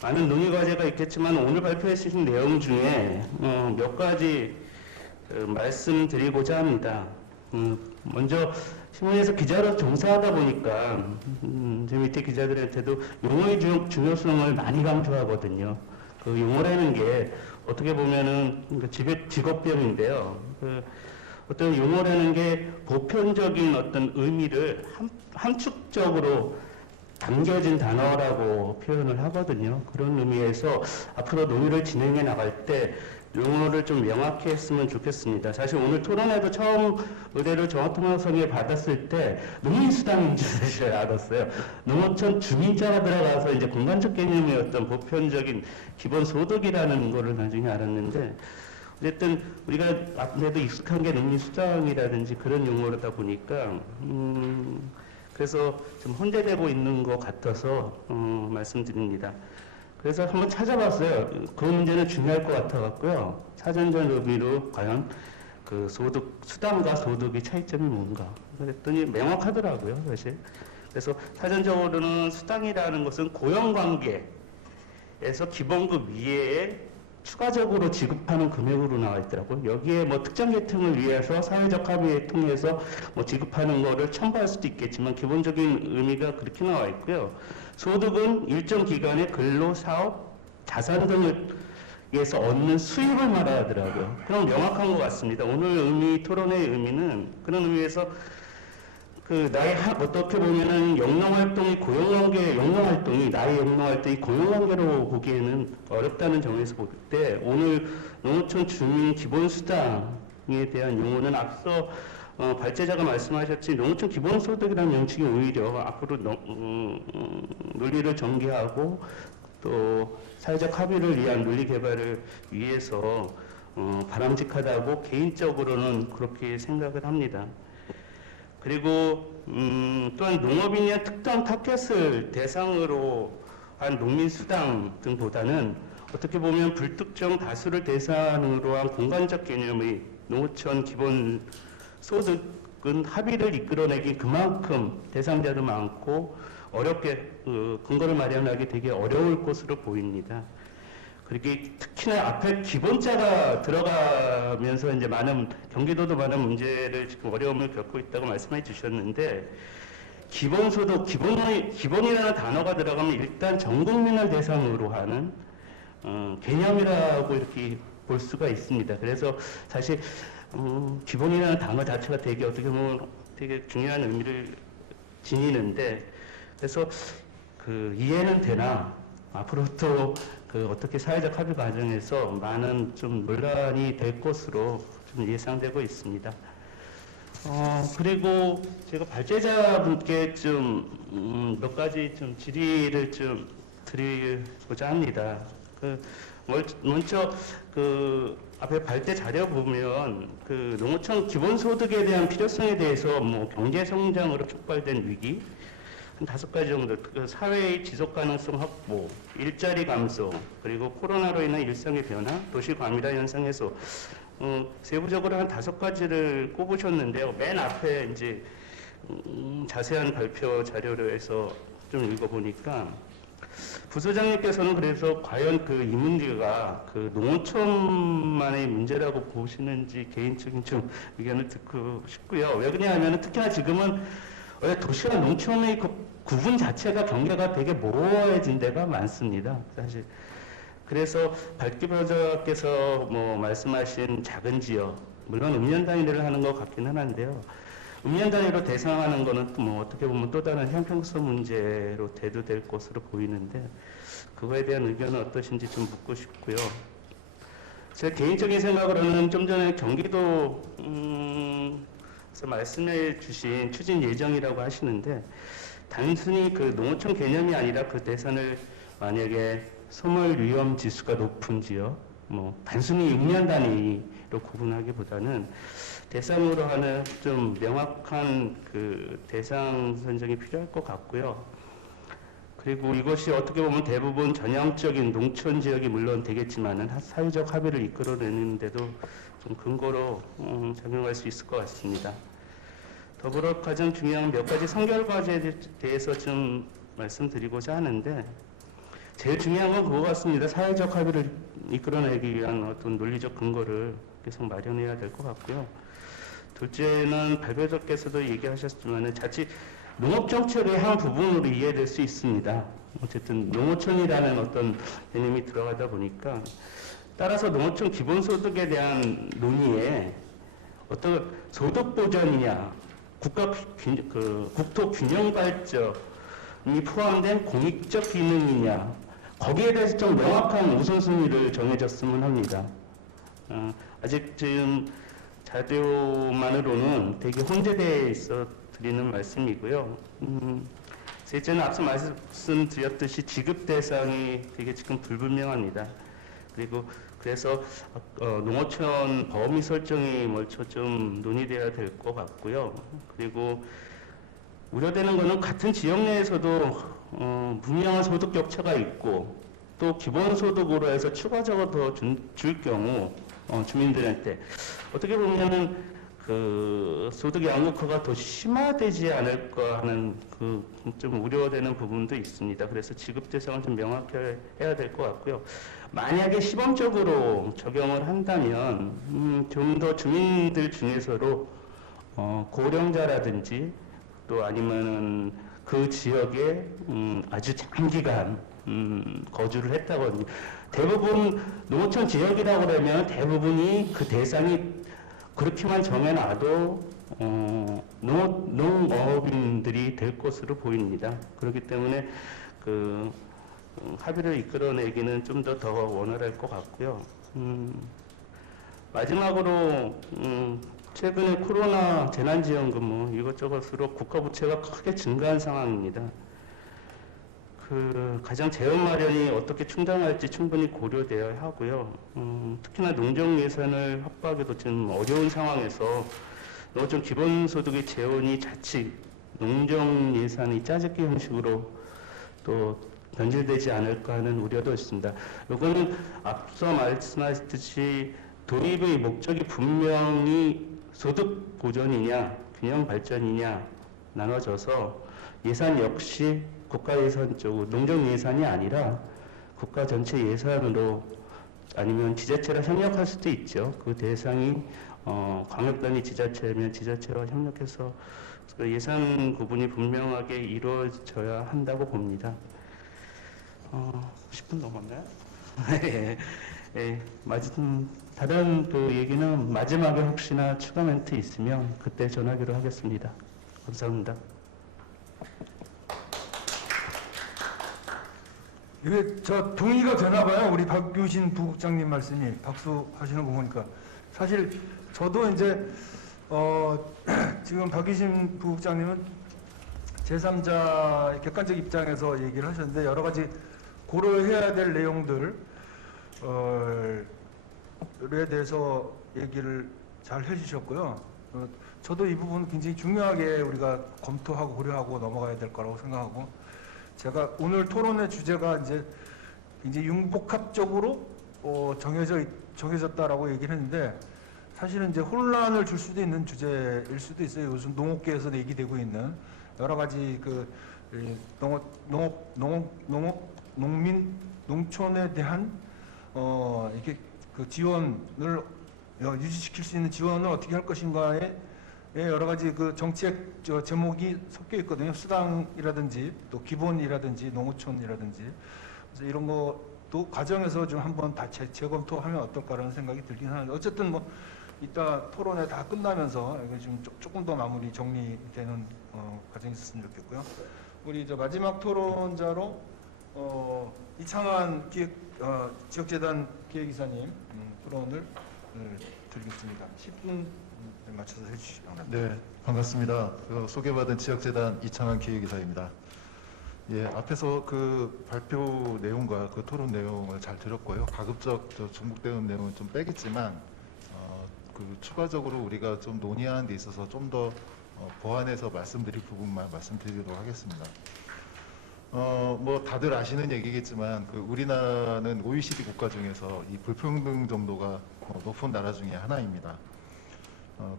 많은 논의 과제가 있겠지만 오늘 발표해 주신 내용 중에 몇 가지 말씀드리고자 합니다. 먼저 신문에서 기자로 종사하다 보니까 제 밑에 기자들한테도 용어의 중요성을 많이 강조하거든요. 용어라는 게 어떻게 보면은 직업병인데요. 어떤 용어라는 게 보편적인 어떤 의미를 함축적으로 담겨진 단어라고 표현을 하거든요. 그런 의미에서 앞으로 논의를 진행해 나갈 때 용어를 좀 명확히 했으면 좋겠습니다. 사실 오늘 토론회도 처음 의뢰를 정화통합성에 받았을 때 농민수당인 줄 사실 알았어요. 농어촌 주민자가 들어가서 이제 공간적 개념의 어떤 보편적인 기본소득이라는 거를 나중에 알았는데 어쨌든 우리가 앞에도 익숙한 게 농민수당이라든지 그런 용어로다 보니까 그래서 좀 혼재되고 있는 것 같아서 말씀드립니다. 그래서 한번 찾아봤어요. 그 문제는 중요할 것 같아갖고요. 사전적 의미로 과연 수당과 소득의 차이점이 뭔가. 그랬더니 명확하더라고요, 사실. 그래서 사전적으로는 수당이라는 것은 고용관계에서 기본급 위에 추가적으로 지급하는 금액으로 나와 있더라고요. 여기에 특정 계층을 위해서 사회적 합의에 통해서 지급하는 거를 첨부할 수도 있겠지만 기본적인 의미가 그렇게 나와 있고요. 소득은 일정 기간의 근로, 사업, 자산 등에서 얻는 수입을 말하더라고요. 그럼 명확한 것 같습니다. 오늘 토론의 의미는 그런 의미에서 어떻게 보면은 영농활동이 나의 영농활동이 고용관계로 보기에는 어렵다는 점에서 볼 때 오늘 농어촌 주민 기본수당에 대한 용어는 앞서 발제자가 말씀하셨지 농어촌 기본소득이라는 명칭이 오히려 앞으로 논리를 전개하고 또 사회적 합의를 위한 논리 개발을 위해서 바람직하다고 개인적으로는 그렇게 생각을 합니다. 그리고 또한 농업인의 특정 타겟을 대상으로 한 농민수당 등보다는 어떻게 보면 불특정 다수를 대상으로 한 공간적 개념의 농어촌 기본소득은 합의를 이끌어내기 그만큼 대상자도 많고 어렵게 근거를 마련하기 되게 어려울 것으로 보입니다. 그리고 특히나 앞에 기본자가 들어가면서 이제 경기도도 많은 문제를 지금 어려움을 겪고 있다고 말씀해 주셨는데 기본소득, 기본이라는 단어가 들어가면 일단 전 국민을 대상으로 하는 개념이라고 이렇게 볼 수가 있습니다. 그래서 사실 기본이라는 단어 자체가 되게 어떻게 보면 되게 중요한 의미를 지니는데 그래서 이해는 되나 앞으로 또 어떻게 사회적 합의 과정에서 많은 좀 논란이 될 것으로 좀 예상되고 있습니다. 그리고 제가 발제자분께 좀 몇 가지 좀 질의를 좀 드리고자 합니다. 먼저 앞에 발제 자료 보면 농어촌 기본소득에 대한 필요성에 대해서 경제 성장으로 촉발된 위기 한 5가지 정도, 사회의 지속 가능성 확보, 일자리 감소, 그리고 코로나로 인한 일상의 변화, 도시 과밀화 현상 해소, 세부적으로 한 5가지를 꼽으셨는데요. 맨 앞에 이제 자세한 발표 자료를 해서 좀 읽어보니까 부소장님께서는 그래서 과연 이 문제가 농어촌만의 문제라고 보시는지 개인적인 좀 의견을 듣고 싶고요. 왜 그러냐면 특히나 지금은 도시와 농촌의 구분 자체가 경계가 되게 모호해진 데가 많습니다. 사실 그래서 발기부자께서 말씀하신 작은 지역 물론 읍면 단위를 하는 것 같기는 한데요. 읍면 단위로 대상하는 거는 어떻게 보면 또 다른 형평성 문제로 대두될 것으로 보이는데 그거에 대한 의견은 어떠신지 좀 묻고 싶고요. 제 개인적인 생각으로는 좀 전에 경기도 말씀해 주신 추진 예정이라고 하시는데 단순히 농어촌 개념이 아니라 대상을 만약에 소멸 위험 지수가 높은 지역 단순히 읍면 단위로 구분하기보다는 대상으로 하는 좀 명확한 대상 선정이 필요할 것 같고요. 그리고 이것이 어떻게 보면 대부분 전형적인 농촌 지역이 물론 되겠지만은 사회적 합의를 이끌어내는데도 좀 근거로 작용할 수 있을 것 같습니다. 더불어 가장 중요한 몇 가지 선결 과제에 대해서 좀 말씀드리고자 하는데 제일 중요한 건 그거 같습니다. 사회적 합의를 이끌어내기 위한 어떤 논리적 근거를 계속 마련해야 될 것 같고요. 둘째는 발표자께서도 얘기하셨지만 자칫 농업정책의 한 부분으로 이해될 수 있습니다. 어쨌든 농어촌이라는 어떤 개념이 들어가다 보니까 따라서 농어촌 기본소득에 대한 논의에 어떤 소득 보전이냐 국토 균형 발전이 포함된 공익적 기능이냐 거기에 대해서 좀 명확한 우선순위를 정해졌으면 합니다. 아직 지금 자료만으로는 되게 혼재되어 있어 드리는 말씀이고요. 셋째는 앞서 말씀드렸듯이 지급 대상이 되게 지금 불분명합니다. 그래서 농어촌 범위 설정이 먼저 좀 논의돼야 될 것 같고요. 그리고 우려되는 것은 같은 지역 내에서도 분명한 소득 격차가 있고 또 기본소득으로 해서 추가적으로 더 줄 경우 주민들한테 어떻게 보면은 소득 양극화가 더 심화되지 않을까 하는 좀 우려되는 부분도 있습니다. 그래서 지급 대상을 좀 명확히 해야 될 것 같고요. 만약에 시범적으로 적용을 한다면 좀 더 주민들 중에서도 고령자라든지 또 아니면은 그 지역에 아주 장기간 거주를 했다거든요. 대부분 농어촌 지역이라고 그러면 대부분이 그 대상이 그렇게만 정해놔도 농업인들이 될 것으로 보입니다. 그렇기 때문에 합의를 이끌어내기는 좀 더 원활할 것 같고요. 마지막으로 최근에 코로나 재난지원금 이것저것으로 국가 부채가 크게 증가한 상황입니다. 가장 재원 마련이 어떻게 충당할지 충분히 고려되어야 하고요. 특히나 농정 예산을 확보하기도 좀 어려운 상황에서 농촌 기본소득의 재원이 자칫 농정 예산이 짜집기 형식으로 또 변질되지 않을까 하는 우려도 있습니다. 이거는 앞서 말씀하셨듯이 도입의 목적이 분명히 소득 보전이냐 균형 발전이냐 나눠져서 예산 역시 국가 예산 쪽으로 농정 예산이 아니라 국가 전체 예산으로 아니면 지자체랑 협력할 수도 있죠. 그 대상이 광역단위 지자체면 지자체와 협력해서 그 예산 구분이 분명하게 이루어져야 한다고 봅니다. 10분 넘었나요? 예, 다른 얘기는 마지막에 혹시나 추가 멘트 있으면 그때 전하기로 하겠습니다. 감사합니다. 이게 동의가 되나 봐요. 우리 박규신 부국장님 말씀이 박수 하시는 거 보니까. 사실 저도 이제 지금 박규신 부국장님은 제3자의 객관적 입장에서 얘기를 하셨는데 여러 가지 고려해야 될 내용들에 대해서 얘기를 잘 해주셨고요. 저도 이 부분 굉장히 중요하게 우리가 검토하고 고려하고 넘어가야 될 거라고 생각하고, 제가 오늘 토론의 주제가 이제 융복합적으로 정해졌다라고 얘기를 했는데, 사실은 이제 혼란을 줄 수도 있는 주제일 수도 있어요. 요즘 농업계에서 얘기되고 있는 여러 가지 농촌에 대한 이렇게 지원을 유지시킬 수 있는 지원을 어떻게 할 것인가에 여러 가지 정책 제목이 섞여 있거든요. 수당이라든지 또 기본이라든지 농어촌이라든지. 그래서 이런 것도 과정에서 좀 한번 다 재검토하면 어떨까라는 생각이 들긴 하는데, 어쨌든 이따 토론회 다 끝나면서 이거 좀 조금 더 마무리 정리되는 과정이 있었으면 좋겠고요. 우리 마지막 토론자로 이창환 지역재단 기획이사님 토론을 드리겠습니다. 10분 맞춰서 해주시기 바랍니다. 네, 반갑습니다. 소개받은 지역재단 이창환 기획이사입니다. 예, 앞에서 발표 내용과 토론 내용을 잘 들었고요. 가급적 중복되는 내용은 좀 빼겠지만, 추가적으로 우리가 좀 논의하는 데 있어서 좀 더 보완해서 말씀드릴 부분만 말씀드리도록 하겠습니다. 다들 아시는 얘기겠지만, 우리나라는 OECD 국가 중에서 이 불평등 정도가 높은 나라 중에 하나입니다.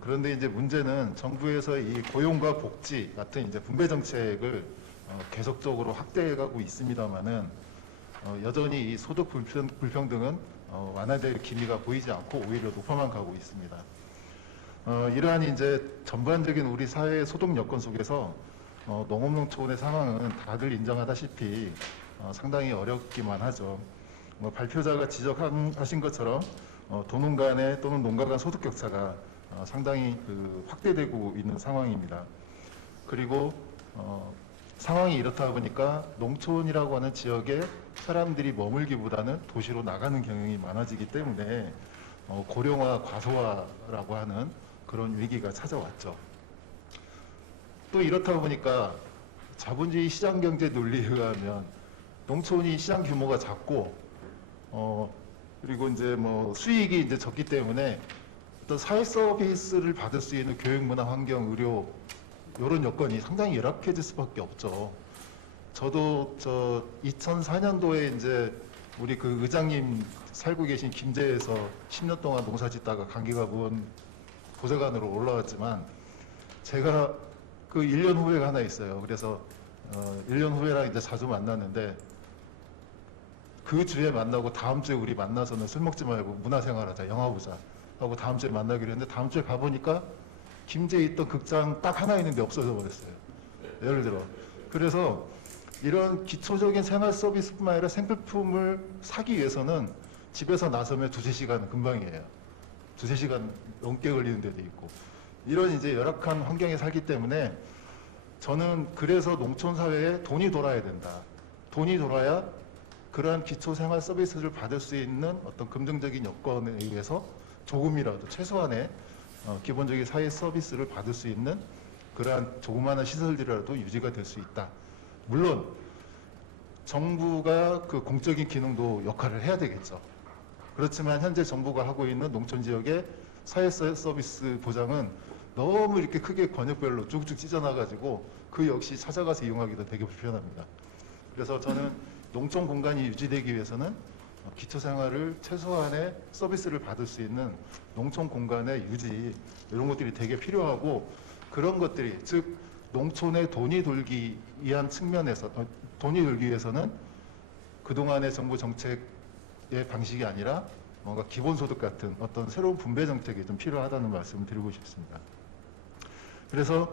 그런데 이제 문제는 정부에서 이 고용과 복지 같은 이제 분배 정책을 계속적으로 확대해가고 있습니다만은, 여전히 이 소득 불평등은 완화될 기미가 보이지 않고 오히려 높아만 가고 있습니다. 이러한 이제 전반적인 우리 사회의 소득 여건 속에서 농업농촌의 상황은 다들 인정하다시피 상당히 어렵기만 하죠. 발표자가 지적하신 것처럼 도농 간의 또는 농가 간 소득 격차가 상당히 확대되고 있는 상황입니다. 그리고 상황이 이렇다 보니까 농촌이라고 하는 지역에 사람들이 머물기보다는 도시로 나가는 경향이 많아지기 때문에 고령화, 과소화라고 하는 그런 위기가 찾아왔죠. 또 이렇다 보니까 자본주의 시장경제 논리에 의하면 농촌이 시장 규모가 작고 그리고 이제 수익이 이제 적기 때문에 어떤 사회 서비스를 받을 수 있는 교육, 문화, 환경, 의료 이런 여건이 상당히 열악해질 수밖에 없죠. 저도 2004년도에 이제 우리 의장님 살고 계신 김제에서 10년 동안 농사 짓다가 감기가 문 보좌관으로 올라왔지만, 제가 1년 후배가 하나 있어요. 그래서 1년 후배랑 이제 자주 만났는데, 그 주에 만나고 다음 주에 우리 만나서는 술 먹지 말고 문화생활하자, 영화 보자 하고 다음 주에 만나기로 했는데, 다음 주에 가보니까 김제에 있던 극장 딱 하나 있는데 없어져 버렸어요. 예를 들어. 그래서 이런 기초적인 생활 서비스뿐만 아니라 생필품을 사기 위해서는 집에서 나서면 2-3시간 금방이에요. 2-3시간 넘게 걸리는 데도 있고. 이런 이제 열악한 환경에 살기 때문에 저는 그래서 농촌 사회에 돈이 돌아야 된다. 돈이 돌아야 그러한 기초 생활 서비스를 받을 수 있는 어떤 금전적인 여건에 의해서 조금이라도 최소한의 기본적인 사회 서비스를 받을 수 있는 그러한 조그마한 시설들이라도 유지가 될 수 있다. 물론 정부가 그 공적인 기능도 역할을 해야 되겠죠. 그렇지만 현재 정부가 하고 있는 농촌 지역의 사회 서비스 보장은 너무 이렇게 크게 권역별로 쭉쭉 찢어나가지고 그 역시 찾아가서 이용하기도 되게 불편합니다. 그래서 저는 농촌 공간이 유지되기 위해서는 기초생활을 최소한의 서비스를 받을 수 있는 농촌 공간의 유지 이런 것들이 되게 필요하고 그런 것들이 즉 농촌에 돈이 돌기 위한 측면에서 돈이 돌기 위해서는 그동안의 정부 정책의 방식이 아니라 뭔가 기본소득 같은 어떤 새로운 분배 정책이 좀 필요하다는 말씀을 드리고 싶습니다. 그래서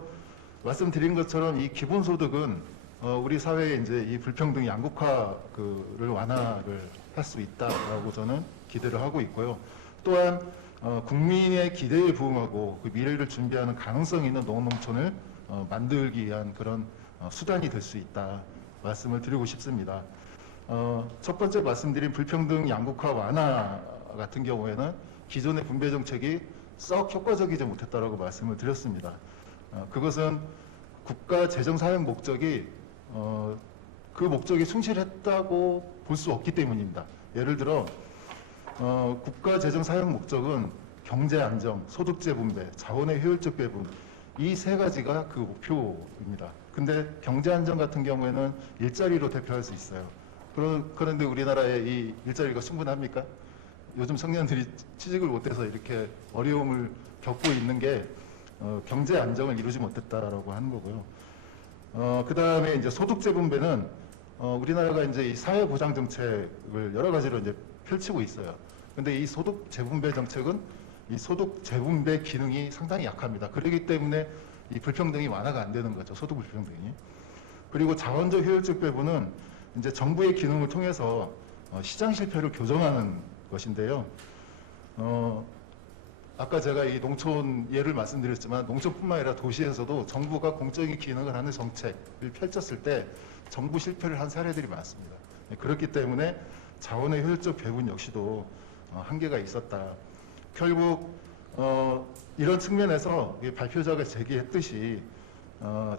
말씀드린 것처럼 이 기본소득은 우리 사회에 이제 이 불평등 양극화를 완화를 할 수 있다라고 저는 기대를 하고 있고요. 또한 국민의 기대에 부응하고 그 미래를 준비하는 가능성 있는 농어농촌을 만들기 위한 그런 수단이 될 수 있다 말씀을 드리고 싶습니다. 첫 번째 말씀드린 불평등 양극화 완화 같은 경우에는 기존의 분배 정책이 썩 효과적이지 못했다라고 말씀을 드렸습니다. 그것은 국가 재정 사용 목적이 그 목적에 충실했다고 볼 수 없기 때문입니다. 예를 들어 국가 재정 사용 목적은 경제 안정, 소득 재분배, 자원의 효율적 배분 이 세 가지가 그 목표입니다. 근데 경제 안정 같은 경우에는 일자리로 대표할 수 있어요. 그런데 우리나라에 이 일자리가 충분합니까? 요즘 청년들이 취직을 못해서 이렇게 어려움을 겪고 있는 게 경제 안정을 이루지 못했다라고 하는 거고요. 그 다음에 이제 소득 재분배는 우리나라가 이제 이 사회 보장 정책을 여러 가지로 이제 펼치고 있어요. 근데 이 소득 재분배 정책은 이 소득 재분배 기능이 상당히 약합니다. 그렇기 때문에 이 불평등이 완화가 안 되는 거죠. 소득 불평등이. 그리고 자원적 효율적 배분은 이제 정부의 기능을 통해서 시장 실패를 교정하는 것인데요. 아까 제가 이 농촌 예를 말씀드렸지만 농촌뿐만 아니라 도시에서도 정부가 공적인 기능을 하는 정책을 펼쳤을 때 정부 실패를 한 사례들이 많습니다. 그렇기 때문에 자원의 효율적 배분 역시도 한계가 있었다. 결국 이런 측면에서 발표자가 제기했듯이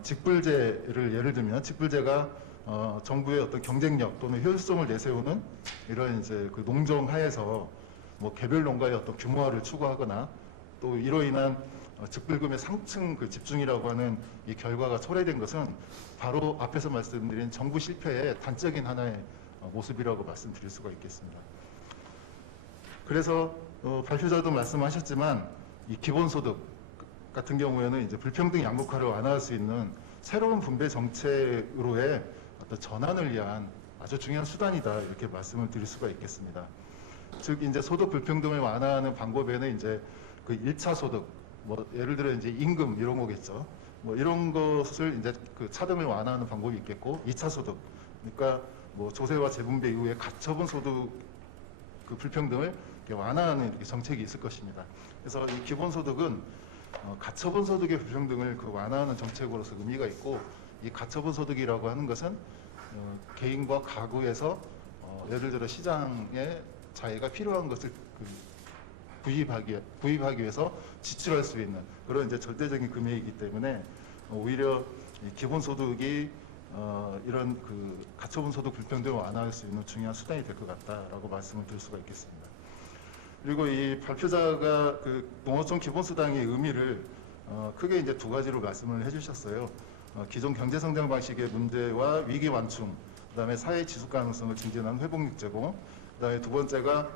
직불제를 예를 들면 직불제가 정부의 어떤 경쟁력 또는 효율성을 내세우는 이런 이제 그 농정 하에서 뭐 개별 농가의 어떤 규모화를 추구하거나 또 이로 인한 직불금의 상층 그 집중이라고 하는 이 결과가 초래된 것은 바로 앞에서 말씀드린 정부 실패의 단적인 하나의 모습이라고 말씀드릴 수가 있겠습니다. 그래서 발표자도 말씀하셨지만 이 기본소득 같은 경우에는 이제 불평등 양극화를 완화할 수 있는 새로운 분배 정책으로의 어떤 전환을 위한 아주 중요한 수단이다 이렇게 말씀을 드릴 수가 있겠습니다. 즉 이제 소득 불평등을 완화하는 방법에는 이제 그 1차 소득 뭐 예를 들어 이제 임금 이런 거겠죠. 뭐 이런 것을 이제 그 차등을 완화하는 방법이 있겠고 2차 소득 그러니까 뭐 조세와 재분배 이후에 가처분 소득 그 불평등을 완화하는 이렇게 정책이 있을 것입니다. 그래서 이 기본소득은 가처분 소득의 불평등을 그 완화하는 정책으로서 의미가 있고 이 가처분 소득이라고 하는 것은 개인과 가구에서 예를 들어 시장에 자기가 필요한 것을 구입하기 위해서 지출할 수 있는 그런 이제 절대적인 금액이기 때문에 오히려 기본소득이 이런 그 가처분 소득 불평등을 완화할 수 있는 중요한 수단이 될 것 같다라고 말씀을 드릴 수가 있겠습니다. 그리고 이 발표자가 그 농어촌 기본수당의 의미를 크게 이제 두 가지로 말씀을 해주셨어요. 기존 경제성장 방식의 문제와 위기 완충, 그다음에 사회 지속 가능성을 증진하는 회복력 제공, 그다음에 두 번째가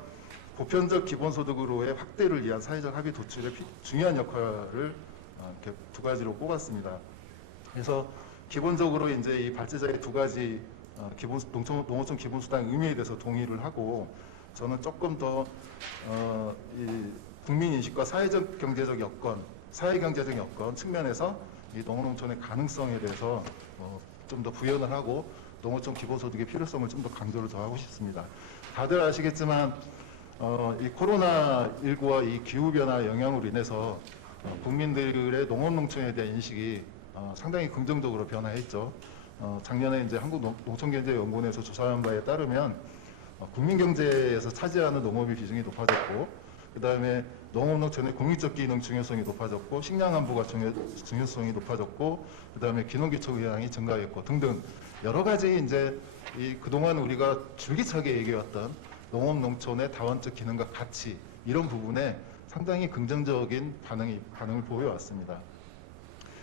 보편적 기본소득으로의 확대를 위한 사회적 합의 도출에 중요한 역할을 이렇게 두 가지로 꼽았습니다. 그래서 기본적으로 이제 이 발제자의 두 가지 농어촌 기본수당 의미에 대해서 동의를 하고 저는 조금 더 이 국민 인식과 사회적 경제적 여건, 사회경제적 여건 측면에서 이 농어농촌의 가능성에 대해서 좀 더 부연을 하고 농어촌 기본소득의 필요성을 좀 더 강조를 더 하고 싶습니다. 다들 아시겠지만 이 코로나19와 이 기후변화 영향으로 인해서 국민들의 농업농촌에 대한 인식이 상당히 긍정적으로 변화했죠. 작년에 이제 한국농촌경제연구원에서 조사한 바에 따르면 국민경제에서 차지하는 농업의 비중이 높아졌고, 그 다음에 농업농촌의 공익적 기능 중요성이 높아졌고, 식량안보가 중요성이 높아졌고, 그 다음에 기농기초 의향이 증가했고 등등 여러 가지 이제 그동안 우리가 줄기차게 얘기해왔던 농업농촌의 다원적 기능과 가치 이런 부분에 상당히 긍정적인 반응을 보여왔습니다.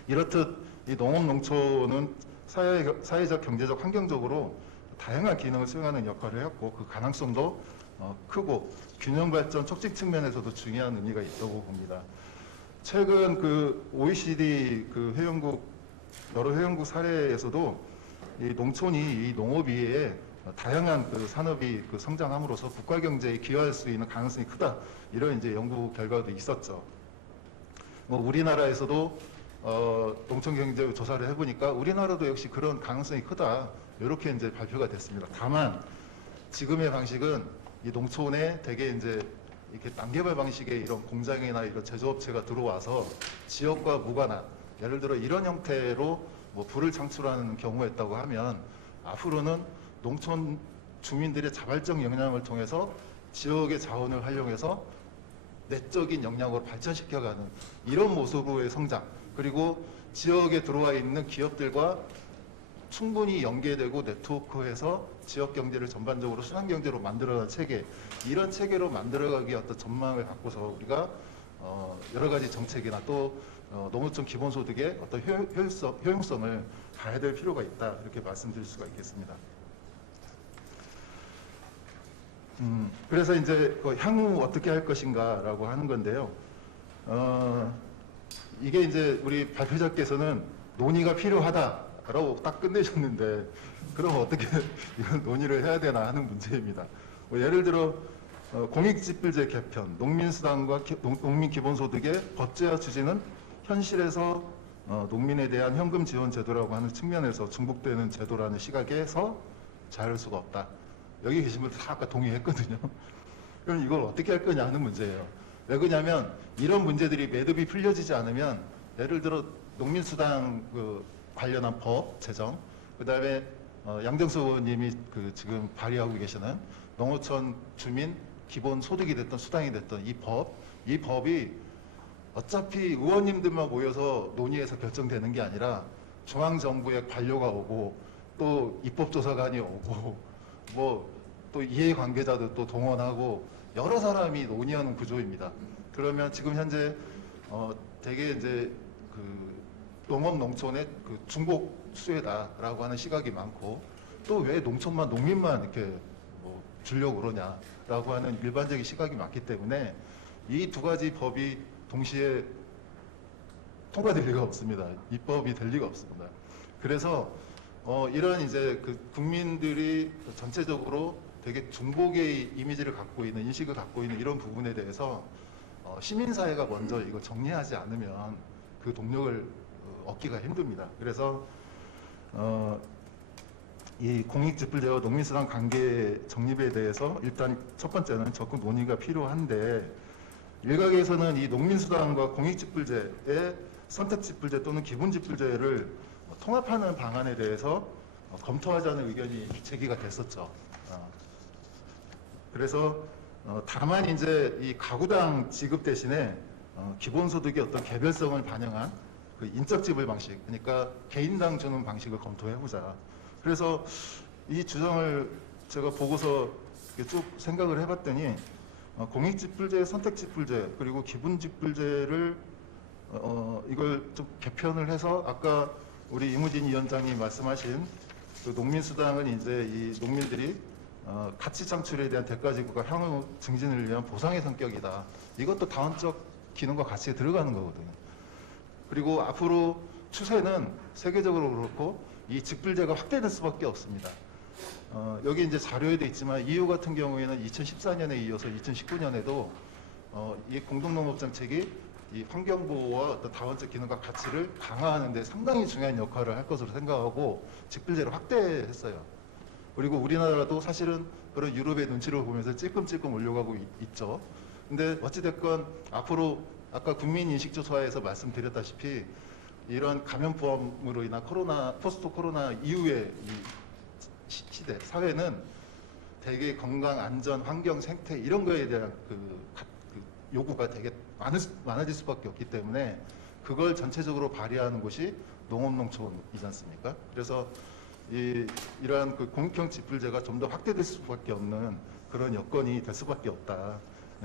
이렇듯 이 농업농촌은 사회적, 경제적, 환경적으로 다양한 기능을 수행하는 역할을 했고 그 가능성도 크고 균형 발전 촉진 측면에서도 중요한 의미가 있다고 봅니다. 최근 그 OECD 그 여러 회원국 사례에서도 이 농촌이 이 농업 위에 다양한 그 산업이 그 성장함으로써 국가 경제에 기여할 수 있는 가능성이 크다 이런 이제 연구 결과도 있었죠. 우리나라에서도 농촌 경제 조사를 해보니까 우리나라도 역시 그런 가능성이 크다 이렇게 이제 발표가 됐습니다. 다만 지금의 방식은 이 농촌에 대개 이제 이렇게 단계발 방식의 이런 공장이나 이런 제조업체가 들어와서 지역과 무관한 예를 들어 이런 형태로 뭐 부를 창출하는 경우였다고 하면 앞으로는 농촌 주민들의 자발적 역량을 통해서 지역의 자원을 활용해서 내적인 역량으로 발전시켜가는 이런 모습으로의 성장, 그리고 지역에 들어와 있는 기업들과 충분히 연계되고 네트워크해서 지역 경제를 전반적으로 순환 경제로 만들어가는 체계, 이런 체계로 만들어가기 어떤 전망을 갖고서 우리가 여러 가지 정책이나 또 농어촌 기본소득의 어떤 효용성을 가야 될 필요가 있다 이렇게 말씀드릴 수가 있겠습니다. 그래서 이제 향후 어떻게 할 것인가라고 하는 건데요. 이게 이제 우리 발표자께서는 논의가 필요하다라고 딱 끝내셨는데 그럼 어떻게 이런 논의를 해야 되나 하는 문제입니다. 예를 들어 공익지불제 개편, 농민수당과 농민기본소득의 법제화 추진은 현실에서 농민에 대한 현금 지원 제도라고 하는 측면에서 중복되는 제도라는 시각에서 잘할 수가 없다. 여기 계신 분들 다 아까 동의했거든요. 그럼 이걸 어떻게 할 거냐 하는 문제예요. 왜 그러냐면 이런 문제들이 매듭이 풀려지지 않으면 예를 들어 농민수당 관련한 법 제정, 그 다음에 양정수 의원님이 지금 발의하고 계시는 농어촌 주민 기본소득이 됐던 수당이 됐던 이 법이 어차피 의원님들만 모여서 논의해서 결정되는 게 아니라 중앙정부의 관료가 오고 또 입법조사관이 오고 뭐 또 이해관계자도 또 동원하고 여러 사람이 논의하는 구조입니다. 그러면 지금 현재 되게 이제 농업 농촌의 중복 수혜다라고 하는 시각이 많고 또 왜 농촌만 농민만 이렇게 뭐 주려고 그러냐라고 하는 일반적인 시각이 많기 때문에 이 두 가지 법이 동시에 통과될 리가 없습니다. 입법이 될 리가 없습니다. 그래서 이런 이제 국민들이 전체적으로 되게 중복의 이미지를 갖고 있는 인식을 갖고 있는 이런 부분에 대해서 시민사회가 먼저 이거 정리하지 않으면 그 동력을 얻기가 힘듭니다. 그래서 이 공익지불제와 농민수당 관계 정립에 대해서 일단 첫 번째는 적극 논의가 필요한데 일각에서는 이 농민수당과 공익지불제의 선택지불제 또는 기본지불제를 통합하는 방안에 대해서 검토하자는 의견이 제기가 됐었죠. 그래서 다만 이제 이 가구당 지급 대신에 기본소득의 어떤 개별성을 반영한 인적 지불 방식, 그러니까 개인당 주는 방식을 검토해보자. 그래서 이 주장을 제가 보고서 쭉 생각을 해봤더니 공익지불제, 선택지불제, 그리고 기본지불제를 이걸 좀 개편을 해서 아까 우리 이무진 위원장이 말씀하신 농민수당은 이제 이 농민들이 가치 창출에 대한 대가 지급과 향후 증진을 위한 보상의 성격이다. 이것도 다원적 기능과 가치에 들어가는 거거든요. 그리고 앞으로 추세는 세계적으로 그렇고 이 직불제가 확대될 수밖에 없습니다. 여기 이제 자료에 돼 있지만 EU 같은 경우에는 2014년에 이어서 2019년에도 이 공동농업정책이 이 환경보호와 어떤 다원적 기능과 가치를 강화하는 데 상당히 중요한 역할을 할 것으로 생각하고 직불제를 확대했어요. 그리고 우리나라도 사실은 그런 유럽의 눈치를 보면서 찔끔찔끔 올려가고 있죠. 근데 어찌됐건 앞으로 아까 국민인식조사에서 말씀드렸다시피 이런 감염병으로 인한 포스트 코로나 이후의 이 시대, 사회는 되게 건강, 안전, 환경, 생태 이런 거에 대한 그 요구가 되게 많아질 수밖에 없기 때문에 그걸 전체적으로 발휘하는 곳이 농업농촌이지 않습니까? 그래서 이러한 그 공익형 직불제가 좀 더 확대될 수밖에 없는 그런 여건이 될 수밖에 없다.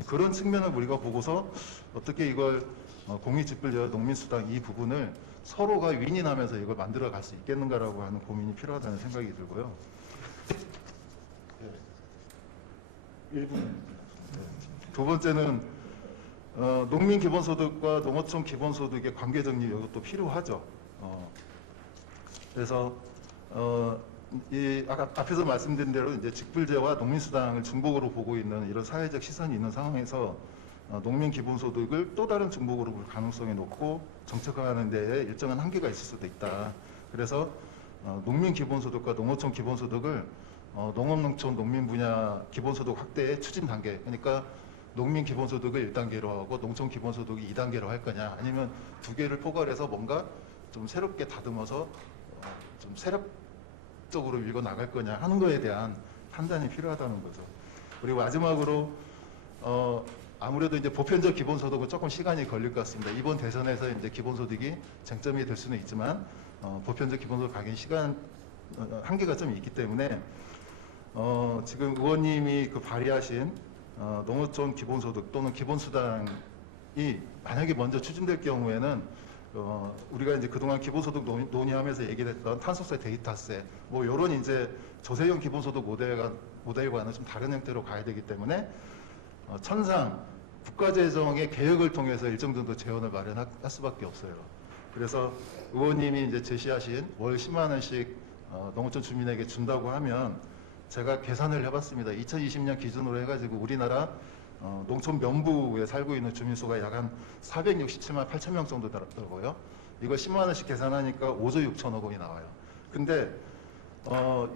그런 측면을 우리가 보고서 어떻게 이걸 공익직불제와 농민수당 이 부분을 서로가 윈윈하면서 이걸 만들어 갈 수 있겠는가라고 하는 고민이 필요하다는 생각이 들고요. 두 번째는 농민 기본소득과 농어촌 기본소득의 관계 정립 이것도 필요하죠. 그래서 앞에서 말씀드린 대로 이제 직불제와 농민수당을 중복으로 보고 있는 이런 사회적 시선이 있는 상황에서 농민 기본소득을 또 다른 중복으로 볼 가능성이 높고 정책화하는 데에 일정한 한계가 있을 수도 있다. 그래서 농민 기본소득과 농어촌 기본소득을 농업농촌 농민 분야 기본소득 확대의 추진 단계, 그러니까 농민 기본소득을 1단계로 하고 농촌 기본소득을 2단계로 할 거냐, 아니면 두 개를 포괄해서 뭔가 좀 새롭게 다듬어서 좀 세력적으로 밀고 나갈 거냐 하는 거에 대한 판단이 필요하다는 거죠. 그리고 마지막으로 아무래도 이제 보편적 기본소득은 조금 시간이 걸릴 것 같습니다. 이번 대선에서 이제 기본소득이 쟁점이 될 수는 있지만 보편적 기본소득 가긴 시간 한계가 좀 있기 때문에 지금 의원님이 그 발의하신 농어촌 기본소득 또는 기본수당이 만약에 먼저 추진될 경우에는 우리가 이제 그동안 기본소득 논의하면서 얘기했던 탄소세, 데이터세, 뭐 이런 이제 조세형 기본소득 모델과는 좀 다른 형태로 가야 되기 때문에 천상 국가재정의 개혁을 통해서 일정 정도 재원을 마련할 수밖에 없어요. 그래서 의원님이 이제 제시하신 월 10만 원씩 농어촌 주민에게 준다고 하면 제가 계산을 해봤습니다. 2020년 기준으로 해가지고 우리나라 농촌 면부에 살고 있는 주민수가 약 한 467만 8천 명 정도 되더라고요. 이거 10만 원씩 계산하니까 5조 6천억 원이 나와요. 근데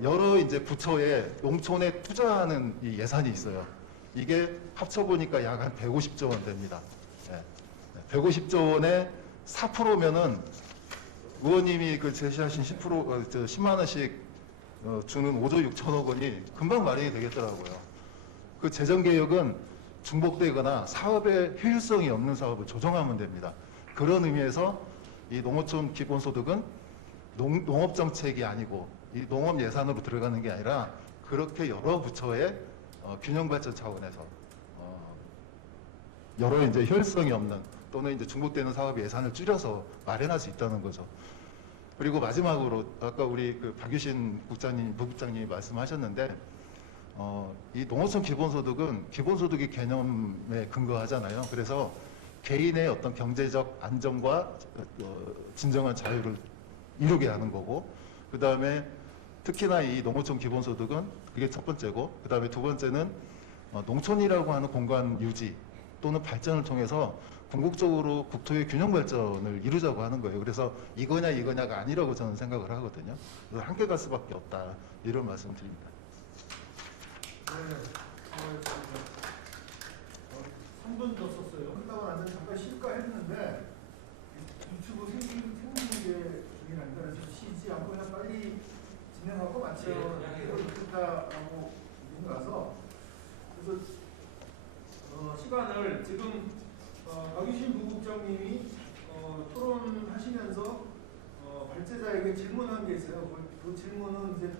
여러 이제 부처에 농촌에 투자하는 이 예산이 있어요. 이게 합쳐보니까 약 한 150조 원 됩니다. 150조 원에 4%면은 의원님이 그 제시하신 10만 원씩 주는 5조 6천억 원이 금방 마련이 되겠더라고요. 그 재정개혁은 중복되거나 사업의 효율성이 없는 사업을 조정하면 됩니다. 그런 의미에서 이 농어촌 기본소득은 농업정책이 아니고 이 농업 예산으로 들어가는 게 아니라 그렇게 여러 부처의 균형발전 차원에서 여러 이제 효율성이 없는 또는 이제 중복되는 사업의 예산을 줄여서 마련할 수 있다는 거죠. 그리고 마지막으로 아까 우리 그 박유신 부국장님이 말씀하셨는데 이 농어촌 기본소득은 기본소득의 개념에 근거하잖아요. 그래서 개인의 어떤 경제적 안정과 진정한 자유를 이루게 하는 거고, 그 다음에 특히나 이 농어촌 기본소득은 그게 첫 번째고, 그 다음에 두 번째는 농촌이라고 하는 공간 유지 또는 발전을 통해서 궁극적으로 국토의 균형 발전을 이루자고 하는 거예요. 그래서 이거냐가 아니라고 저는 생각을 하거든요. 그래서 함께 갈 수밖에 없다, 이런 말씀 드립니다. 네, 3분 더 썼어요. 끝나고 나서 잠깐 쉴까 했는데 유튜브 생중계 중이라니까 그래서 쉬지 않고 그냥 빨리 진행하고 마쳐야 좋겠다라고 얘기가 와서 그래서 시간을 지금 박유신 부국장님이 토론하시면서 발제자에게 질문한 게 있어요. 그 질문은 이제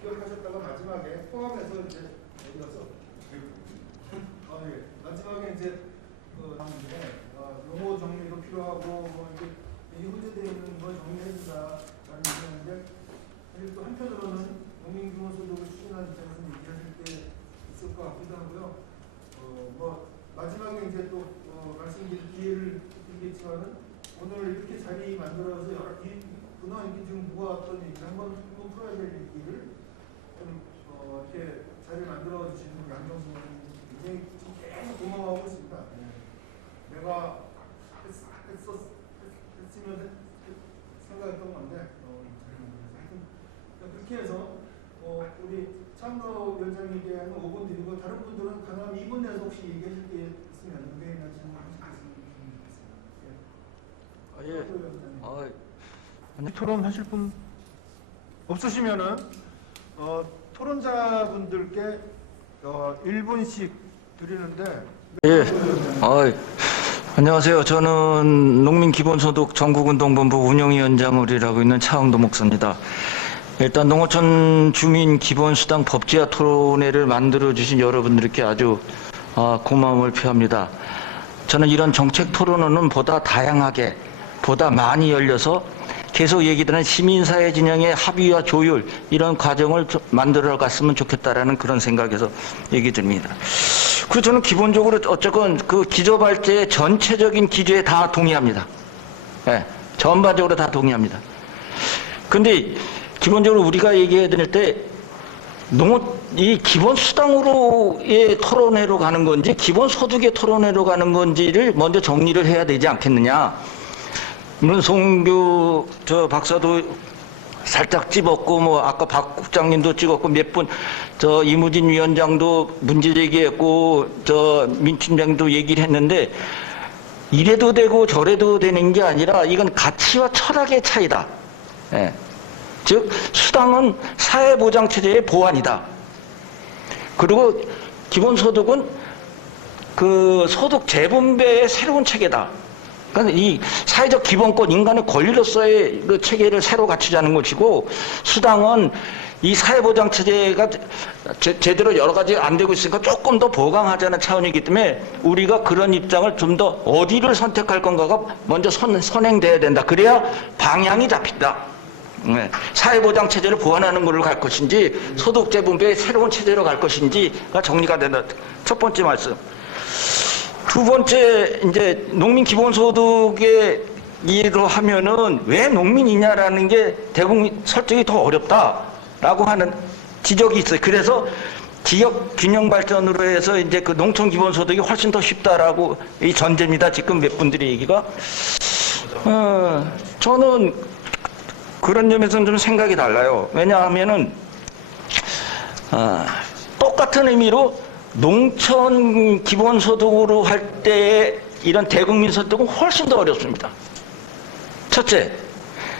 기억하셨다가 마지막에 포함해서 이제 어디가서 예. 마지막에 이제 용어 정리도 필요하고 뭐 이렇게 호재되어 있는 걸 정리해준다라는 얘기였는데 사실 또 한편으로는 농민기본소득을 추진하는 입장에서 얘기하실 때 있을 것 같기도 하고요. 뭐 마지막에 이제 또 말씀드릴 기회를 드리겠지만은 오늘 이렇게 자리 만들어서 그동안 이렇게 지금 모아왔던 얘기 한번 풀어야 될 얘기를 좀 이렇게 자리를 만들어 주시는 양정수 의원님 굉장히 계속 고마워하고 있습니다. 내가 했으면 생각했던 건데 그렇게 해서 우리 참로 위원장님께는 5분 드리고 다른 분들은 가능하면 2분 내에서 혹시 얘기하실 게 있으면 의견이나 질문하실 게 있으면 토론하실 분 없으시면은 토론자분들께 1분씩 드리는데. 예. 안녕하세요. 저는 농민기본소득 전국운동본부 운영위원장을 일하고 있는 차흥도 목사입니다. 일단 농어촌 주민기본수당 법제화 토론회를 만들어주신 여러분들께 아주 고마움을 표합니다. 저는 이런 정책 토론회는 보다 다양하게, 보다 많이 열려서 계속 얘기되는 시민사회 진영의 합의와 조율, 이런 과정을 만들어 갔으면 좋겠다라는 그런 생각에서 얘기 드립니다. 그리고 저는 기본적으로 어쨌건 그 기조발제의 전체적인 기조에 다 동의합니다. 예, 전반적으로 다 동의합니다. 근데 기본적으로 우리가 얘기해야 될 때 이 기본수당으로의 토론회로 가는 건지 기본소득의 토론회로 가는 건지를 먼저 정리를 해야 되지 않겠느냐. 물론 송교 박사도 살짝 찝었고, 뭐 아까 박 국장님도 찍었고, 몇 분 이무진 위원장도 문제 제기했고, 민팀장도 얘기를 했는데, 이래도 되고 저래도 되는 게 아니라 이건 가치와 철학의 차이다. 예. 즉 수당은 사회보장체제의 보완이다. 그리고 기본소득은 그 소득 재분배의 새로운 체계다. 그러니까 이 사회적 기본권, 인간의 권리로서의 그 체계를 새로 갖추자는 것이고, 수당은 이 사회보장체제가 제대로 여러 가지 안 되고 있으니까 조금 더 보강하자는 차원이기 때문에 우리가 그런 입장을 좀 더 어디를 선택할 건가가 먼저 선행돼야 된다. 그래야 방향이 잡힌다. 네. 사회보장체제를 보완하는 걸로 갈 것인지 소득재분배의 새로운 체제로 갈 것인지가 정리가 된다. 첫 번째 말씀. 두 번째, 이제 농민 기본소득의 일로 하면은 왜 농민이냐라는 게 대국민 설득이 더 어렵다라고 하는 지적이 있어요. 그래서 지역 균형 발전으로 해서 이제 그 농촌 기본소득이 훨씬 더 쉽다라고 이 전제입니다. 지금 몇 분들의 얘기가. 저는 그런 점에서는 좀 생각이 달라요. 왜냐하면은 똑같은 의미로 농촌 기본소득으로 할 때 이런 대국민 소득은 훨씬 더 어렵습니다. 첫째,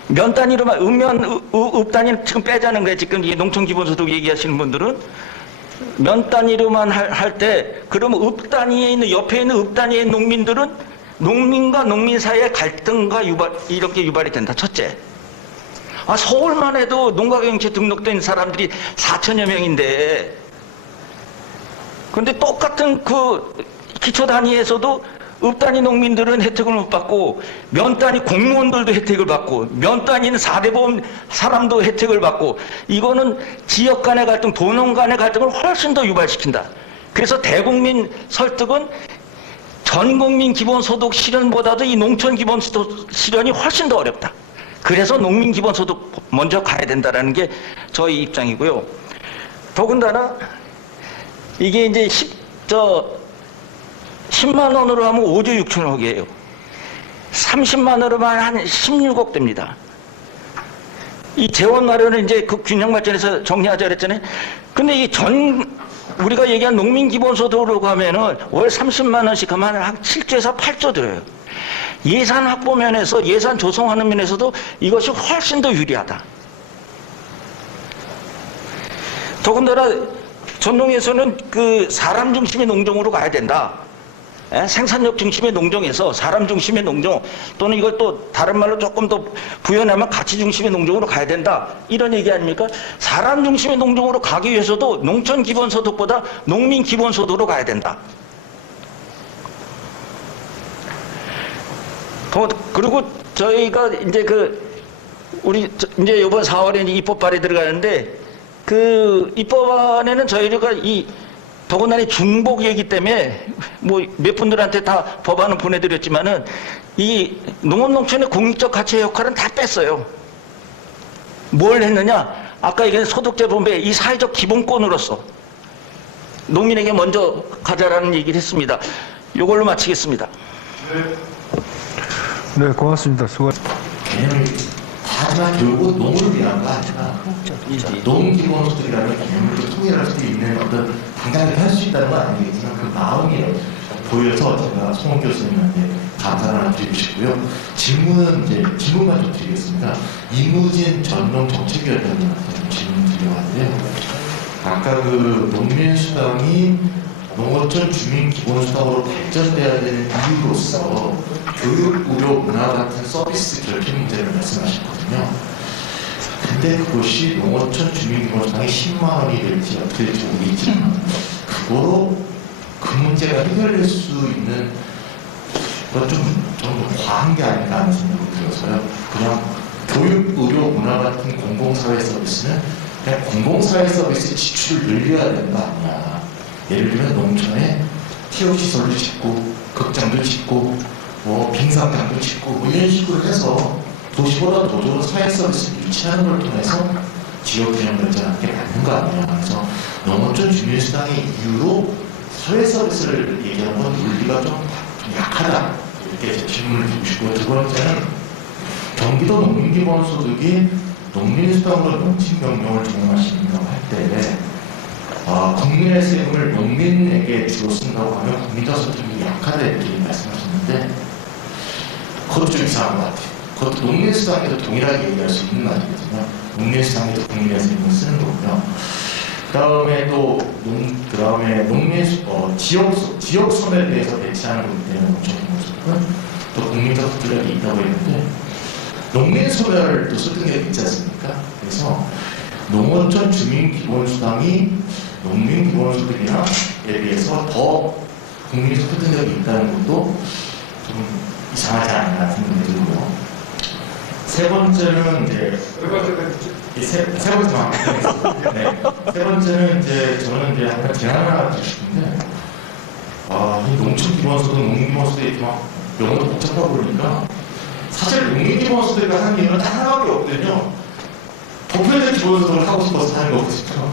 면 단위로만, 읍 단위는 지금 빼자는 거예요. 지금 이 농촌 기본소득 얘기하시는 분들은 면 단위로만 할 때, 그러면 읍 단위에 있는, 옆에 있는 읍 단위의 농민들은 농민과 농민 사이의 갈등과 이렇게 유발이 된다. 첫째. 서울만 해도 농가경채 등록된 사람들이 4천여 명인데, 근데 똑같은 그 기초 단위에서도 읍 단위 농민들은 혜택을 못 받고, 면 단위 공무원들도 혜택을 받고, 면 단위는 4대 보험 사람도 혜택을 받고, 이거는 지역 간의 갈등, 도농 간의 갈등을 훨씬 더 유발시킨다. 그래서 대국민 설득은 전국민 기본소득 실현보다도 이 농촌 기본소득 실현이 훨씬 더 어렵다. 그래서 농민 기본소득 먼저 가야 된다는 게 저희 입장이고요. 더군다나 이게 이제 10만 원으로 하면 5조 6천억이에요. 30만 원으로만 한 16억 됩니다. 이 재원 마련을 이제 그 균형 발전에서 정리하자 그랬잖아요. 근데 이 우리가 얘기한 농민 기본소득으로 가면은 월 30만 원씩 하면 한 7조에서 8조 들어요. 예산 확보 면에서, 예산 조성하는 면에서도 이것이 훨씬 더 유리하다. 더군다나 전농에서는 그 사람 중심의 농정으로 가야 된다. 생산력 중심의 농정에서 사람 중심의 농정, 또는 이걸 또 다른 말로 조금 더 부연하면 가치 중심의 농정으로 가야 된다. 이런 얘기 아닙니까? 사람 중심의 농정으로 가기 위해서도 농촌 기본소득보다 농민 기본소득으로 가야 된다. 그리고 저희가 이제 우리 이제 이번 4월에 입법 발의 들어가는데, 그 입법안에는 저희가 더군다나 중복 얘기 때문에 뭐 몇 분들한테 다 법안을 보내드렸지만은 이 농업농촌의 공익적 가치의 역할은 다 뺐어요. 뭘 했느냐? 아까 얘기한 소득재분배, 이 사회적 기본권으로서 농민에게 먼저 가자라는 얘기를 했습니다. 이걸로 마치겠습니다. 네, 고맙습니다. 개념을 하지만 결국 농을 위한 거 아니라 농기본소득이라는 개념으로 통일할 수 있는 어떤 방향을 할 수 있다는 건 아니겠지만 그 마음이 보여서 제가 송 교수님한테 감사를 하나 드리고 싶고요. 질문은 이제 질문만 좀 드리겠습니다. 이무진 전농 정책위원장님한테 질문 드리려고 하는데요. 아까 그 농민수당이 농어촌 주민기본수당으로 발전돼야 되는 이유로서 교육, 의료, 문화 같은 서비스 결핍 문제를 말씀하셨거든요. 근데 그것이 농어촌 주민기본수당이 10만 원이 될지 어떻게 될지 모르겠지만 그거로 그 문제가 해결될 수 있는 그건 좀 과한 게 아닌가 하는 생각이 들어서요. 그냥 교육, 의료, 문화 같은 공공사회 서비스는 그냥 공공사회 서비스 지출을 늘려야 되는 거 아니야. 예를 들면 농촌에 티업시설도 짓고 극장도 짓고 뭐 빙상장도 짓고 뭐 이런 식으로 해서 도시보다 더 좋은 사회 서비스를 유치하는 걸 통해서 지역균형 발전하는 게 맞는 거 아니야. 그래서 농어촌 주민수당의 이유로 사회 서비스를 얘기하는 건 논리가 좀 약하다. 이렇게 제 질문을 드리고 싶고요. 두 번째는 경기도 농민기본소득이 농민수당으로 농촌경영을 적용하신다고 할 때 국민의 세금을 농민에게 주로 쓴다고 하면 국민적 소득이 약하다 이렇게 말씀하셨는데 그것도 좀 이상한 것 같아요. 그것도 농민수당에도 동일하게 얘기할 수 있는 말이거든요. 농민수당에도 국민의 세금을 쓰는 거고요. 그다음에 또 지역 소멸에 대해서 대체하는 거기 때문에 농촌경영소득은 또 국민적 소득이 있다고 했는데 농민 소멸도 소득력이 있지 않습니까? 그래서 농어촌 주민기본수당이 농민기본소득에 비해서 더 국민적 소득력이 있다는 것도 좀 이상하지 않나 생각이 들고요. 세 번째는 이제 세 번째는 이제 저는 이제 약간 제안을 하나 드리고 싶은데 이 농촌기본소득, 농민기본소득 이렇게 막 용어도 복잡하고 그러니까 사실 농민기본소득을 하는 이유는 딱 하나밖에 없거든요. 보편적 기본소득을 하고 싶어서 하는 거거든요.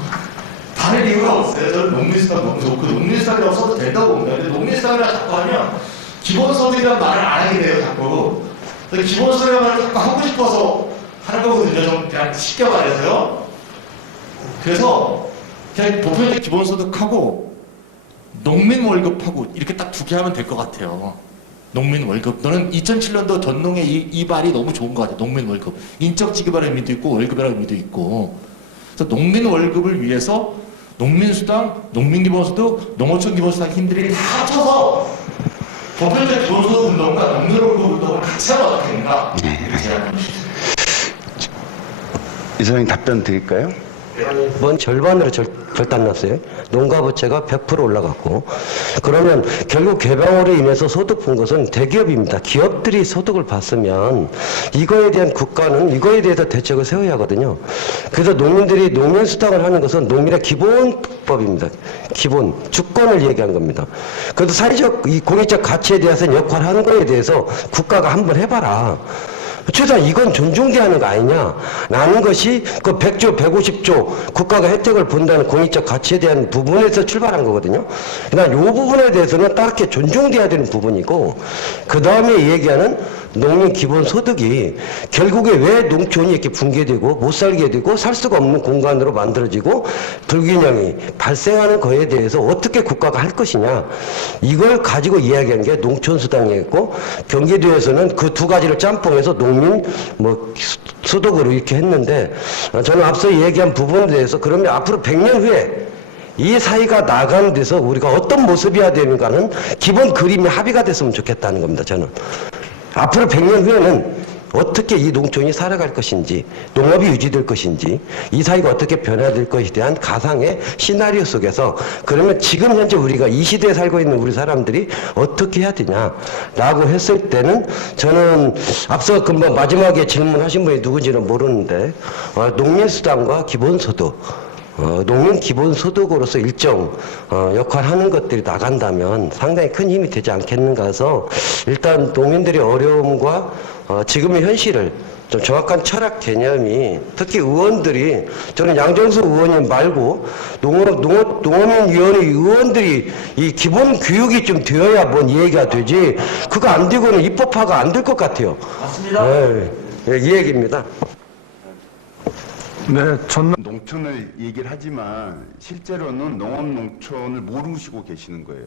다른 이유가 없어요. 저는 농민수당 너무 좋고 농민수당이라고 써도 된다고 봅니다. 근데 농민수당이라고 자꾸 하면 기본소득이라는 말을 안 하게 돼요. 자꾸. 기본소득이라는 말을 자꾸 하고 싶어서 하는 거거든요. 좀 그냥 쉽게 말해서요. 그래서 그냥 보편적 기본소득하고 농민 월급하고 이렇게 딱 두 개 하면 될 것 같아요. 농민 월급. 너는 2007년도 전농의 이 말이 너무 좋은 것 같아요. 농민 월급. 인적 지급이라는 의미도 있고 월급이라는 의미도 있고. 그래서 농민 월급을 위해서 농민수당, 농민기본소득, 농어촌 기본수당 힘들이 다 합쳐서 보편적 기본소득 운동과 농민 월급 운동을 같이 하면 어떻겠는가? 이렇게 제안을 주셨습니다. 이사장님 답변 드릴까요? 뭔 절반으로 결단났어요. 농가 부채가 100% 올라갔고 그러면 결국 개방으로 인해서 소득 본 것은 대기업입니다. 기업들이 소득을 봤으면 이거에 대한 국가는 이거에 대해서 대책을 세워야 하거든요. 그래서 농민들이 농민수당을 하는 것은 농민의 기본법입니다. 기본 주권을 얘기한 겁니다. 그래서 사회적 이 공익적 가치에 대해서 역할을 하는 거에 대해서 국가가 한번 해봐라. 최소한 이건 존중돼야 하는 거 아니냐 라는 것이 그 100조 150조 국가가 혜택을 본다는 공익적 가치에 대한 부분에서 출발한 거거든요. 그러나 이 부분에 대해서는 딱히 존중돼야 되는 부분이고 그 다음에 얘기하는 농민 기본소득이 결국에 왜 농촌이 이렇게 붕괴되고 못 살게 되고 살 수가 없는 공간으로 만들어지고 불균형이 발생하는 거에 대해서 어떻게 국가가 할 것이냐 이걸 가지고 이야기하는 게 농촌수당이었고 경기도에서는 그 두 가지를 짬뽕해서 농민 소득으로 이렇게 했는데 저는 앞서 얘기한 부분에 대해서 그러면 앞으로 100년 후에 이 사회가 나가는 데서 우리가 어떤 모습이어야 되는가는 기본 그림이 합의가 됐으면 좋겠다는 겁니다. 저는 앞으로 100년 후에는 어떻게 이 농촌이 살아갈 것인지 농업이 유지될 것인지 이 사회가 어떻게 변화될 것에 대한 가상의 시나리오 속에서 그러면 지금 현재 우리가 이 시대에 살고 있는 우리 사람들이 어떻게 해야 되냐라고 했을 때는 저는 앞서 그 마지막에 질문하신 분이 누군지는 모르는데 농민수당과 기본소득 농민 기본소득으로서 일정 역할하는 것들이 나간다면 상당히 큰 힘이 되지 않겠는가 해서 일단 농민들의 어려움과 지금의 현실을 좀 정확한 철학 개념이 특히 의원들이 저는 양정수 의원님 말고 농어민위원회 의원들이 이 기본 교육이 좀 되어야 뭔 얘기가 되지 그거 안 되고는 입법화가 안 될 것 같아요. 맞습니다. 이 얘기입니다. 네, 농촌을 얘기를 하지만 실제로는 농업 농촌을 모르시고 계시는 거예요.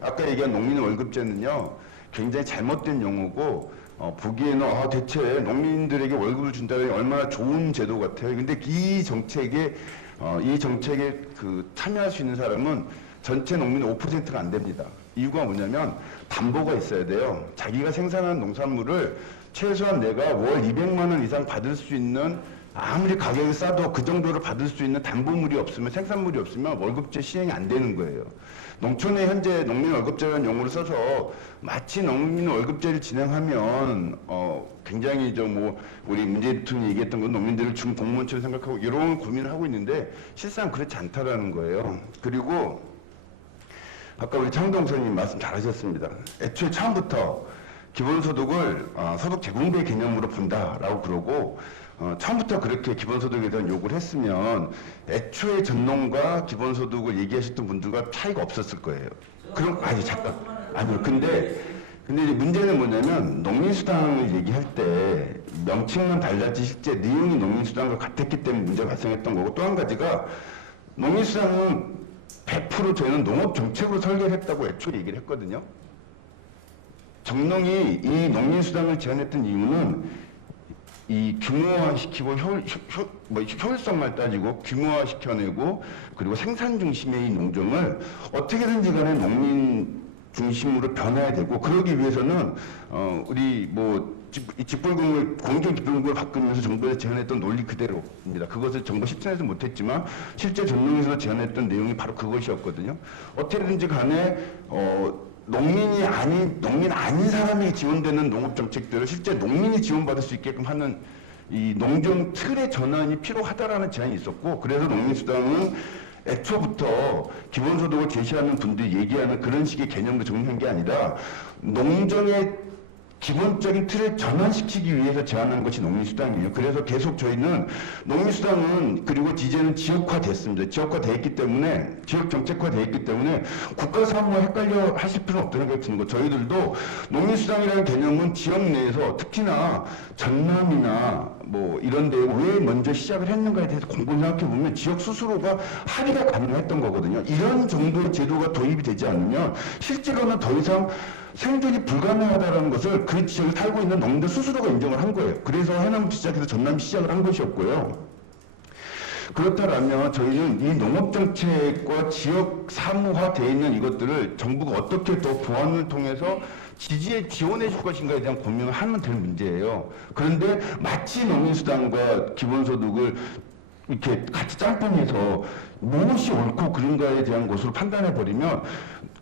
아까 얘기한 농민 월급제는요. 굉장히 잘못된 용어고 보기에는 대체 농민들에게 월급을 준다는 게 얼마나 좋은 제도 같아요. 근데 이 정책에 그 참여할 수 있는 사람은 전체 농민의 5%가 안 됩니다. 이유가 뭐냐면 담보가 있어야 돼요. 자기가 생산한 농산물을 최소한 내가 월 200만 원 이상 받을 수 있는, 아무리 가격이 싸도 그 정도를 받을 수 있는 담보물이 없으면, 생산물이 없으면 월급제 시행이 안 되는 거예요. 농촌에 현재 농민 월급제라는 용어를 써서 마치 농민 월급제를 진행하면 굉장히 우리 문재인 대통령이 얘기했던 건 농민들을 중공무원처럼 생각하고 이런 고민을 하고 있는데 실상 그렇지 않다라는 거예요. 그리고 아까 우리 창동 선생님 말씀 잘하셨습니다. 애초에 처음부터 기본소득을 소득 재분배 개념으로 본다라고 그러고 처음부터 그렇게 기본소득에 대한 요구를 했으면 애초에 전농과 기본소득을 얘기하셨던 분들과 차이가 없었을 거예요. 그럼 근데 이제 문제는 뭐냐면 농민수당을 얘기할 때 명칭만 달랐지 실제 내용이 농민수당과 같았기 때문에 문제가 발생했던 거고, 또 한 가지가 농민수당은 100% 저희는 농업정책으로 설계를 했다고 애초에 얘기를 했거든요. 정농이 이 농민수당을 제안했던 이유는 이 규모화시키고 효율성만 따지고 규모화시켜내고, 그리고 생산 중심의 이 농정을 어떻게든지 간에 농민 중심으로 변화해야 되고, 그러기 위해서는 우리 직불금을 공정 직불금을 바꾸면서 정부에서 제안했던 논리 그대로입니다. 그것을 정부 실천하지 못했지만 실제 전농에서 제안했던 내용이 바로 그것이었거든요. 어떻게든지 간에 농민 아닌 사람이 지원되는 농업 정책들을 실제 농민이 지원받을 수 있게끔 하는 이 농정 틀의 전환이 필요하다라는 제안이 있었고, 그래서 농민수당은 애초부터 기본소득을 제시하는 분들이 얘기하는 그런 식의 개념으로 정리한 게 아니라 농정의 기본적인 틀을 전환시키기 위해서 제안한 것이 농민수당이에요. 그래서 계속 저희는 농민수당은, 그리고 이제는 지역화됐습니다. 지역화되었기 때문에, 지역정책화되었기 때문에 국가사무와 헷갈려 하실 필요는 없다는 생각이 드는 거. 저희들도 농민수당이라는 개념은 지역 내에서 특히나 전남이나 이런 데 왜 먼저 시작을 했는가에 대해서 곰곰이 생각해보면 지역 스스로가 합의가 가능했던 거거든요. 이런 정도의 제도가 도입이 되지 않으면 실제로는 더 이상 생존이 불가능하다는 것을 그 지역에 살고 있는 농민들 스스로가 인정을 한 거예요. 그래서 해남 시작해서 전남이 시작을 한 것이었고요. 그렇다면 저희는 이 농업정책과 지역 사무화되어 있는 이것들을 정부가 어떻게 더 보완을 통해서 지원해 줄 것인가에 대한 고민을 하면 될 문제예요. 그런데 마치 농민수당과 기본소득을 이렇게 같이 짬뽕해서 무엇이 옳고 그른가에 대한 것으로 판단해버리면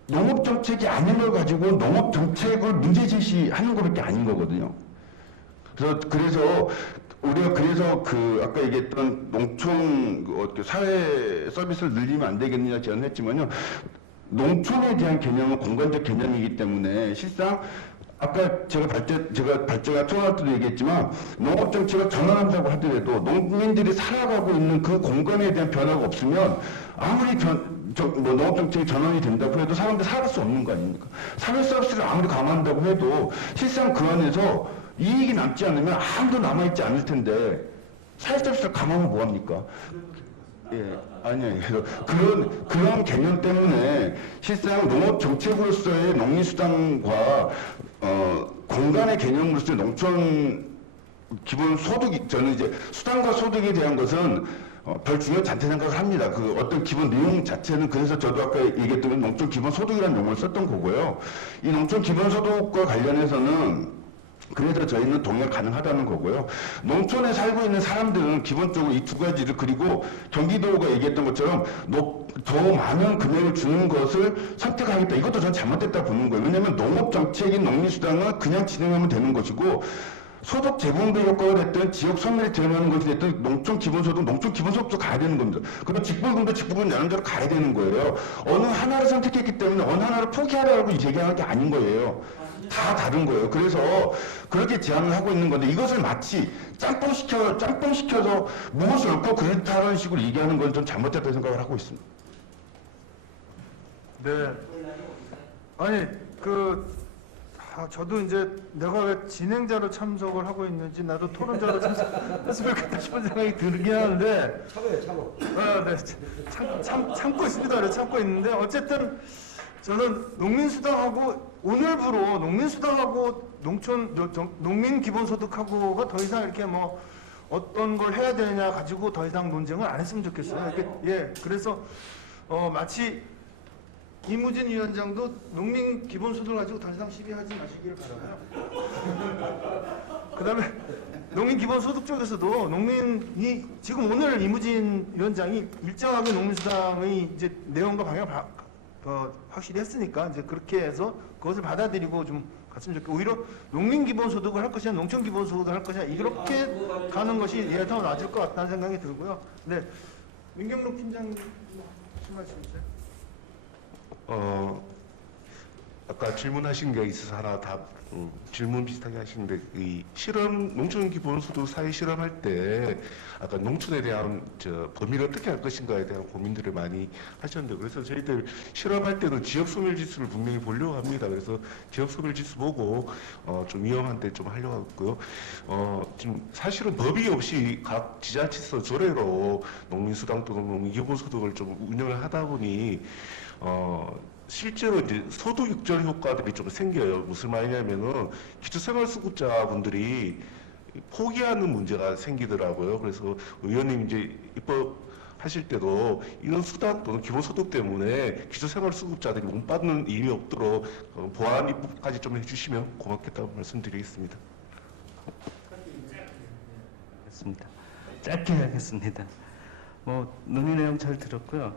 농업정책이 아닌 걸 가지고 농업정책을 문제 제시하는 것밖에 아닌 거거든요. 그래서 우리가 아까 얘기했던 농촌 사회 서비스를 늘리면 안 되겠느냐 제안했지만요. 농촌에 대한 개념은 공간적 개념이기 때문에 실상 아까 제가 발제가 토론할 때도 얘기했지만 농업정책을 전환한다고 하더라도 농민들이 살아가고 있는 그 공간에 대한 변화가 없으면 아무리 농업정책이 전환이 된다고 해도 사람들이 살아갈 수 없는 거 아닙니까? 사회 서비스를 아무리 강화한다고 해도 실상 그 안에서 이익이 남지 않으면 아무도 남아있지 않을 텐데 사회 서비스를 강화하면 뭐합니까? 아니에요. 그런 개념 때문에 실상 농업 정책으로서의 농민수당과 공간의 개념으로서의 농촌 기본 소득이, 저는 이제 수당과 소득에 대한 것은 별 중요하지 않다는 생각을 합니다. 그 어떤 기본 내용 자체는, 그래서 저도 아까 얘기했던 농촌 기본 소득이라는 용어를 썼던 거고요. 이 농촌 기본 소득과 관련해서는 그래서 저희는 동의가 가능하다는 거고요. 농촌에 살고 있는 사람들은 기본적으로 이 두 가지를, 그리고 경기도가 얘기했던 것처럼 더 많은 금액을 주는 것을 선택하겠다. 이것도 저는 잘못됐다 보는 거예요. 왜냐하면 농업정책인 농민수당은 그냥 진행하면 되는 것이고, 소득 재분배 효과가 됐든 지역 소멸이 들어가는 것이 됐든 농촌 기본소득도 가야 되는 겁니다. 그리고 직불금은 나름대로 가야 되는 거예요. 어느 하나를 선택했기 때문에 어느 하나를 포기하라고 얘기하는 게 아닌 거예요. 다 다른 거예요. 그래서 그렇게 제안을 하고 있는 건데, 이것을 마치 짬뽕시켜서 무엇이 옳고 그렇다는 식으로 얘기하는 건 좀 잘못됐다고 생각을 하고 있습니다. 네. 아니 저도 이제 내가 왜 진행자로 참석을 하고 있는지, 나도 토론자로 참석했을까 싶은 생각이 들긴 하는데. 참고 있습니다. 참고 있는데 어쨌든 저는 농민수당하고 오늘부로 농민수당하고 농민기본소득하고가 더 이상 이렇게 뭐 어떤 걸 해야 되느냐 가지고 더 이상 논쟁을 안 했으면 좋겠어요. 예, 그래서 마치 이무진 위원장도 농민기본소득을 가지고 더 이상 시비하지 마시기를 바라요. 그다음에 농민기본소득 쪽에서도 농민이 지금 오늘 이무진 위원장이 일정하게 농민수당의 이제 내용과 방향을 확실히 했으니까 이제 그렇게 해서 그것을 받아들이고 좀 갔으면 좋겠고 오히려 농민기본소득을 할 것이냐 농촌기본소득을 할 것이냐 이렇게 가는 것이 더 나을 것 같다는 생각이 들고요. 네, 민경록 팀장님 무슨 말씀이세요? 아까 질문하신 게 있어서 하나 질문 비슷하게 하시는데 이 농촌 기본소득 사회 실험할 때 아까 농촌에 대한 범위를 어떻게 할 것인가에 대한 고민들을 많이 하셨는데 그래서 저희들 실험할 때는 지역 소멸 지수를 분명히 보려고 합니다. 그래서 지역 소멸 지수 보고 좀 위험한데 좀 하려고 하고요. 지금 사실은 법이 없이 각 지자체에서 조례로 농민수당 또는 농민기본소득을 좀 운영을 하다 보니 실제로 이제 소득 육절 효과들이 좀 생겨요. 무슨 말이냐면은 기초생활수급자분들이 포기하는 문제가 생기더라고요. 그래서 의원님 이제 입법하실 때도 이런 수당 또는 기본소득 때문에 기초생활수급자들이 못 받는 일이 없도록 보완 입법까지 좀 해주시면 고맙겠다고 말씀드리겠습니다. 알겠습니다. 짧게 하겠습니다. 논의 내용 잘 들었고요.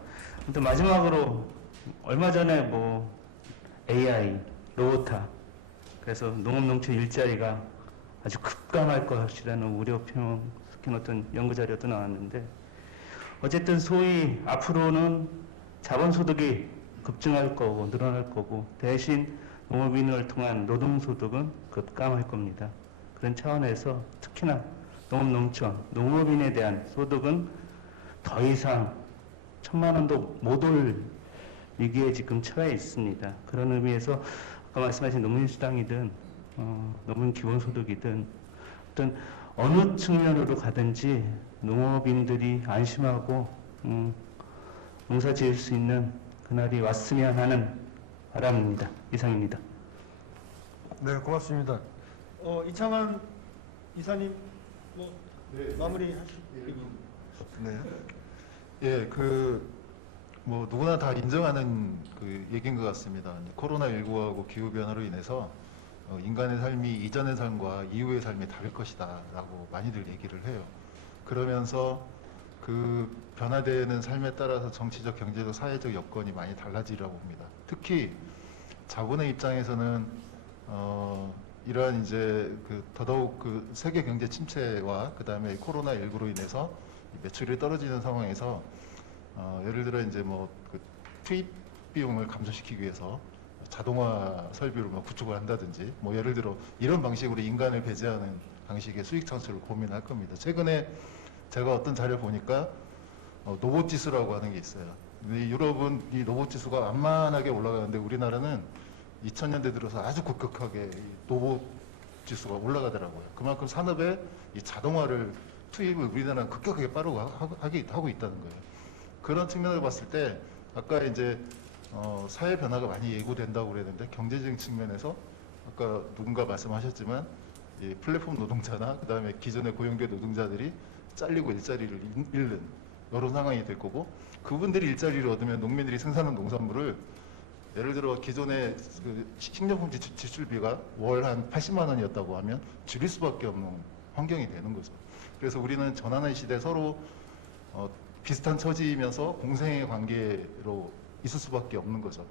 또 마지막으로 얼마 전에 AI, 로보타, 그래서 농업농촌 일자리가 아주 급감할 것이라는 우려 표명시킨 어떤 연구 자료도 나왔는데 어쨌든 소위 앞으로는 자본소득이 급증할 거고 늘어날 거고 대신 농업인을 통한 노동소득은 급감할 겁니다. 그런 차원에서 특히나 농업농촌, 농업인에 대한 소득은 더 이상 1,000만 원도 못 올 위기에 지금 처해 있습니다. 그런 의미에서 아까 말씀하신 농민수당이든 농민기본소득이든 어떤 어느 측면으로 가든지 농업인들이 안심하고 농사 지을 수 있는 그날이 왔으면 하는 바람입니다. 이상입니다. 네, 고맙습니다. 이창환 이사님 마무리 하시죠. 네. 예, 누구나 다 인정하는 얘기인 것 같습니다. 코로나19하고 기후변화로 인해서 인간의 삶이 이전의 삶과 이후의 삶이 다를 것이다 라고 많이들 얘기를 해요. 그러면서 그 변화되는 삶에 따라서 정치적, 경제적, 사회적 여건이 많이 달라지리라고 봅니다. 특히 자본의 입장에서는 이러한 이제 더더욱 세계 경제 침체와 그 다음에 코로나19로 인해서 매출이 떨어지는 상황에서 예를 들어 이제 투입 비용을 감소시키기 위해서 자동화 설비를 구축을 한다든지 예를 들어 이런 방식으로 인간을 배제하는 방식의 수익 창출을 고민할 겁니다. 최근에 제가 어떤 자료를 보니까 로봇 지수라고 하는 게 있어요. 유럽은 이 로봇 지수가 완만하게 올라가는데 우리나라는 2000년대 들어서 아주 급격하게 이 로봇 지수가 올라가더라고요. 그만큼 산업에 이 자동화를 투입을 우리나라는 급격하게 빠르고 하고 있다는 거예요. 그런 측면을 봤을 때 아까 이제 사회 변화가 많이 예고된다고 그랬는데 경제적인 측면에서 아까 누군가 말씀하셨지만 이 플랫폼 노동자나 그 다음에 기존에 고용된 노동자들이 잘리고 일자리를 잃는 이런 상황이 될 거고 그분들이 일자리를 얻으면 농민들이 생산한 농산물을 예를 들어 기존에 식료품 지출비가 월 한 80만 원이었다고 하면 줄일 수밖에 없는 환경이 되는 거죠. 그래서 우리는 전환의 시대 서로 비슷한 처지이면서 공생의 관계로 있을 수밖에 없는 거죠.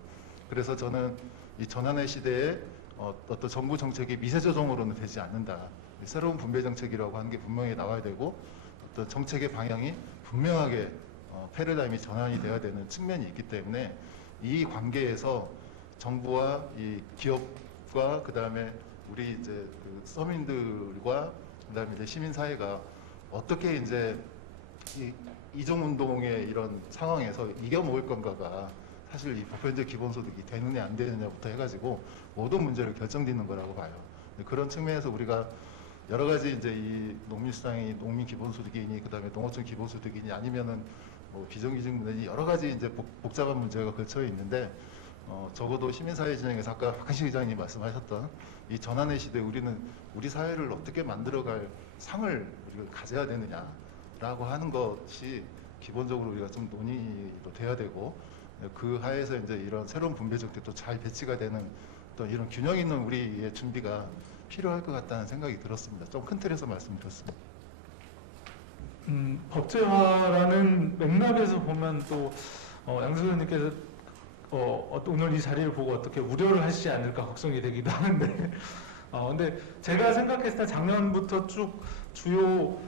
그래서 저는 이 전환의 시대에 어떤 정부 정책이 미세 조정으로는 되지 않는다. 새로운 분배 정책이라고 하는 게 분명히 나와야 되고 어떤 정책의 방향이 분명하게 패러다임이 전환이 돼야 되는 측면이 있기 때문에 이 관계에서 정부와 이 기업과 그 다음에 우리 이제 서민들과 그 다음에 이제 시민사회가 어떻게 이제 이종운동의 이런 상황에서 이겨먹을 건가가 사실 이 보편적 기본소득이 되느냐 안 되느냐부터 해가지고 모든 문제를 결정짓는 거라고 봐요. 그런 측면에서 우리가 여러 가지 이제 이 농민수당이 농민기본소득이니 그다음에 농어촌 기본소득이니 아니면은 비정규직 문제니 여러 가지 이제 복잡한 문제가 걸쳐 있는데 적어도 시민사회 진영에서 아까 박한식 의장님 말씀하셨던 이 전환의 시대 우리는 우리 사회를 어떻게 만들어갈 상을 우리가 가져야 되느냐라고 하는 것이 기본적으로 우리가 좀 논의로 돼야 되고 그 하에서 이제 이런 새로운 분배 정책도 잘 배치가 되는 또 이런 균형 있는 우리의 준비가 필요할 것 같다는 생각이 들었습니다. 좀 큰 틀에서 말씀드렸습니다. 법제화라는 맥락에서 보면 또 양승 의원님께서 오늘 이 자리를 보고 어떻게 우려를 하시지 않을까 걱정이 되기도 하는데 근데 제가 생각했을 때 작년부터 쭉 주요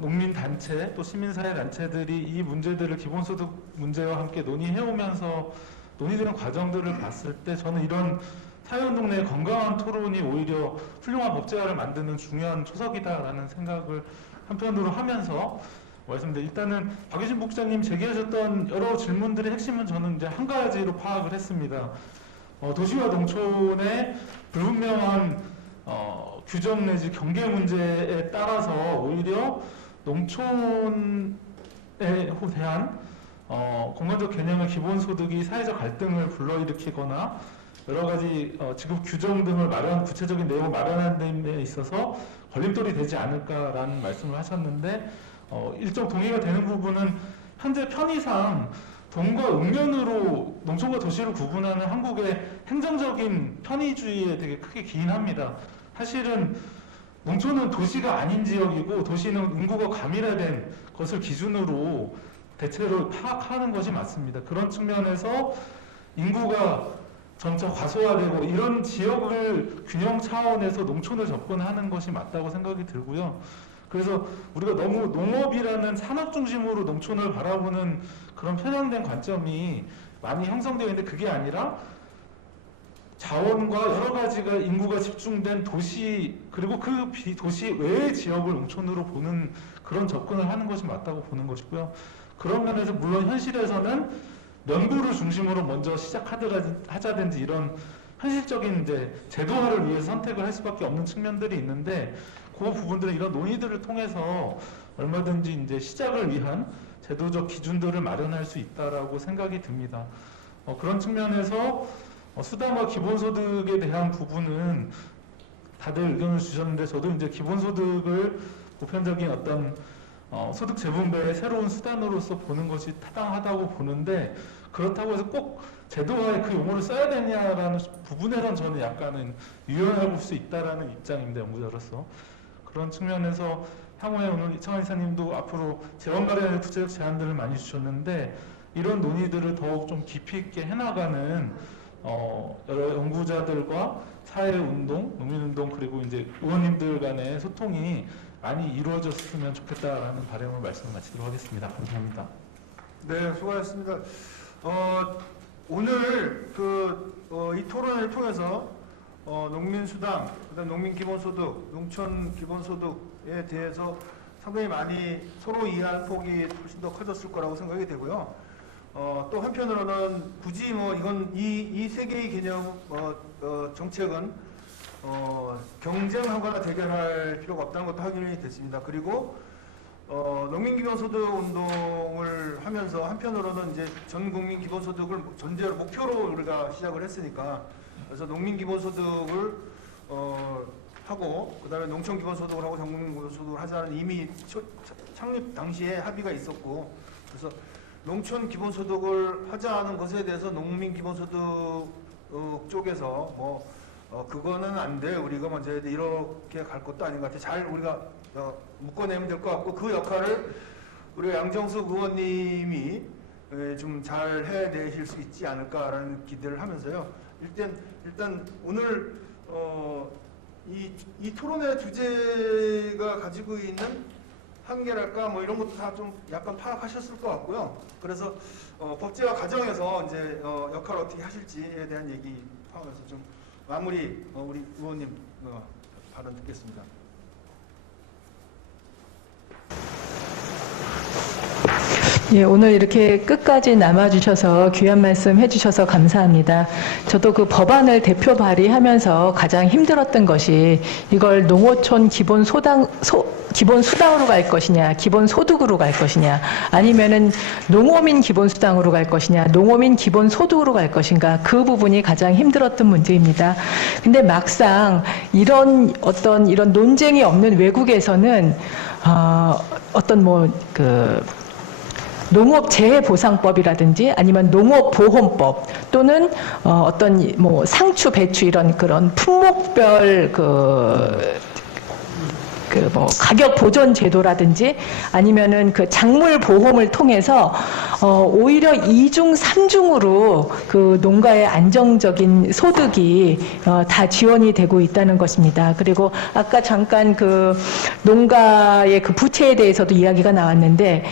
농민 단체 또 시민사회 단체들이 이 문제들을 기본소득 문제와 함께 논의해오면서 논의되는 과정들을 봤을 때 저는 이런 사회운동 내 건강한 토론이 오히려 훌륭한 법제화를 만드는 중요한 초석이다라는 생각을 한편으로 하면서 말씀드립니다. 일단은 박유신 국장님 제기하셨던 여러 질문들의 핵심은 저는 이제 한 가지로 파악을 했습니다. 도시와 농촌의 불분명한 규정 내지 경계 문제에 따라서 오히려 농촌에 대한 공간적 개념의 기본소득이 사회적 갈등을 불러일으키거나 여러 가지 지급 규정 등을 구체적인 내용을 마련하는 데 있어서 걸림돌이 되지 않을까라는 말씀을 하셨는데 일정 동의가 되는 부분은 현재 편의상 동과 읍면으로 농촌과 도시를 구분하는 한국의 행정적인 편의주의에 되게 크게 기인합니다. 사실은 농촌은 도시가 아닌 지역이고 도시는 인구가 과밀화된 것을 기준으로 대체로 파악하는 것이 맞습니다. 그런 측면에서 인구가 점차 과소화되고 이런 지역을 균형 차원에서 농촌을 접근하는 것이 맞다고 생각이 들고요. 그래서 우리가 너무 농업이라는 산업 중심으로 농촌을 바라보는 그런 편향된 관점이 많이 형성되어 있는데 그게 아니라 자원과 여러 가지가 인구가 집중된 도시 그리고 그 도시 외의 지역을 농촌으로 보는 그런 접근을 하는 것이 맞다고 보는 것이고요. 그런 면에서 물론 현실에서는 면부를 중심으로 먼저 시작하자든지 이런 현실적인 이제 제도화를 위해서 선택을 할 수밖에 없는 측면들이 있는데 그 부분들은 이런 논의들을 통해서 얼마든지 이제 시작을 위한 제도적 기준들을 마련할 수 있다라고 생각이 듭니다. 그런 측면에서 수당과 기본소득에 대한 부분은 다들 의견을 주셨는데 저도 이제 기본소득을 보편적인 어떤 소득 재분배의 새로운 수단으로서 보는 것이 타당하다고 보는데 그렇다고 해서 꼭 제도화에 그 용어를 써야 되냐라는 부분에선 저는 약간은 유연해 볼 수 있다라는 입장입니다. 연구자로서. 그런 측면에서 향후에 오늘 이창환 이사님도 앞으로 재원 마련의 구체적 제안들을 많이 주셨는데 이런 논의들을 더욱 좀 깊이 있게 해나가는 여러 연구자들과 사회운동, 농민운동 그리고 이제 의원님들 간의 소통이 많이 이루어졌으면 좋겠다라는 바람을 말씀을 마치도록 하겠습니다. 감사합니다. 네, 수고하셨습니다. 오늘 이 토론을 통해서 농민수당, 그다음 농민기본소득, 농촌기본소득에 대해서 상당히 많이 서로 이해하는 폭이 훨씬 더 커졌을 거라고 생각이 되고요. 또 한편으로는 굳이 뭐 이건 이 세 개의 개념 정책은 경쟁하거나 대결할 필요가 없다는 것도 확인이 됐습니다. 그리고 농민기본소득 운동을 하면서 한편으로는 이제 전 국민 기본소득을 전제로 목표로 우리가 시작을 했으니까 그래서 농민기본소득을 하고 그다음에 농촌기본소득을 하고 전국민기본소득을 하자는 이미 창립 당시에 합의가 있었고 그래서 농촌기본소득을 하자는 것에 대해서 농민기본소득 쪽에서 그거는 안 돼. 우리가 먼저 해야 돼. 이렇게 갈 것도 아닌 것 같아. 잘 우리가 묶어내면 될 것 같고 그 역할을 우리 양정숙 의원님이 좀 잘 해내실 수 있지 않을까라는 기대를 하면서요. 일단 오늘 이 토론의 주제가 가지고 있는 한계랄까 뭐 이런 것도 다 좀 약간 파악하셨을 것 같고요. 그래서 법제화 과정에서 이제 역할을 어떻게 하실지에 대한 얘기 포함해서 좀 마무리 우리 의원님 발언 듣겠습니다. 예, 오늘 이렇게 끝까지 남아주셔서 귀한 말씀 해주셔서 감사합니다. 저도 그 법안을 대표 발의하면서 가장 힘들었던 것이 이걸 농어촌 기본 수당으로 갈 것이냐, 기본 소득으로 갈 것이냐, 아니면은 농어민 기본 수당으로 갈 것이냐, 농어민 기본 소득으로 갈 것인가, 그 부분이 가장 힘들었던 문제입니다. 근데 막상 이런 논쟁이 없는 외국에서는 농업재해보상법이라든지 아니면 농업보험법 또는 어떤 뭐 상추, 배추 이런 그런 품목별 가격 보전 제도라든지 아니면은 그 작물 보험을 통해서 오히려 2중, 3중으로 그 농가의 안정적인 소득이 다 지원이 되고 있다는 것입니다. 그리고 아까 잠깐 그 농가의 그 부채에 대해서도 이야기가 나왔는데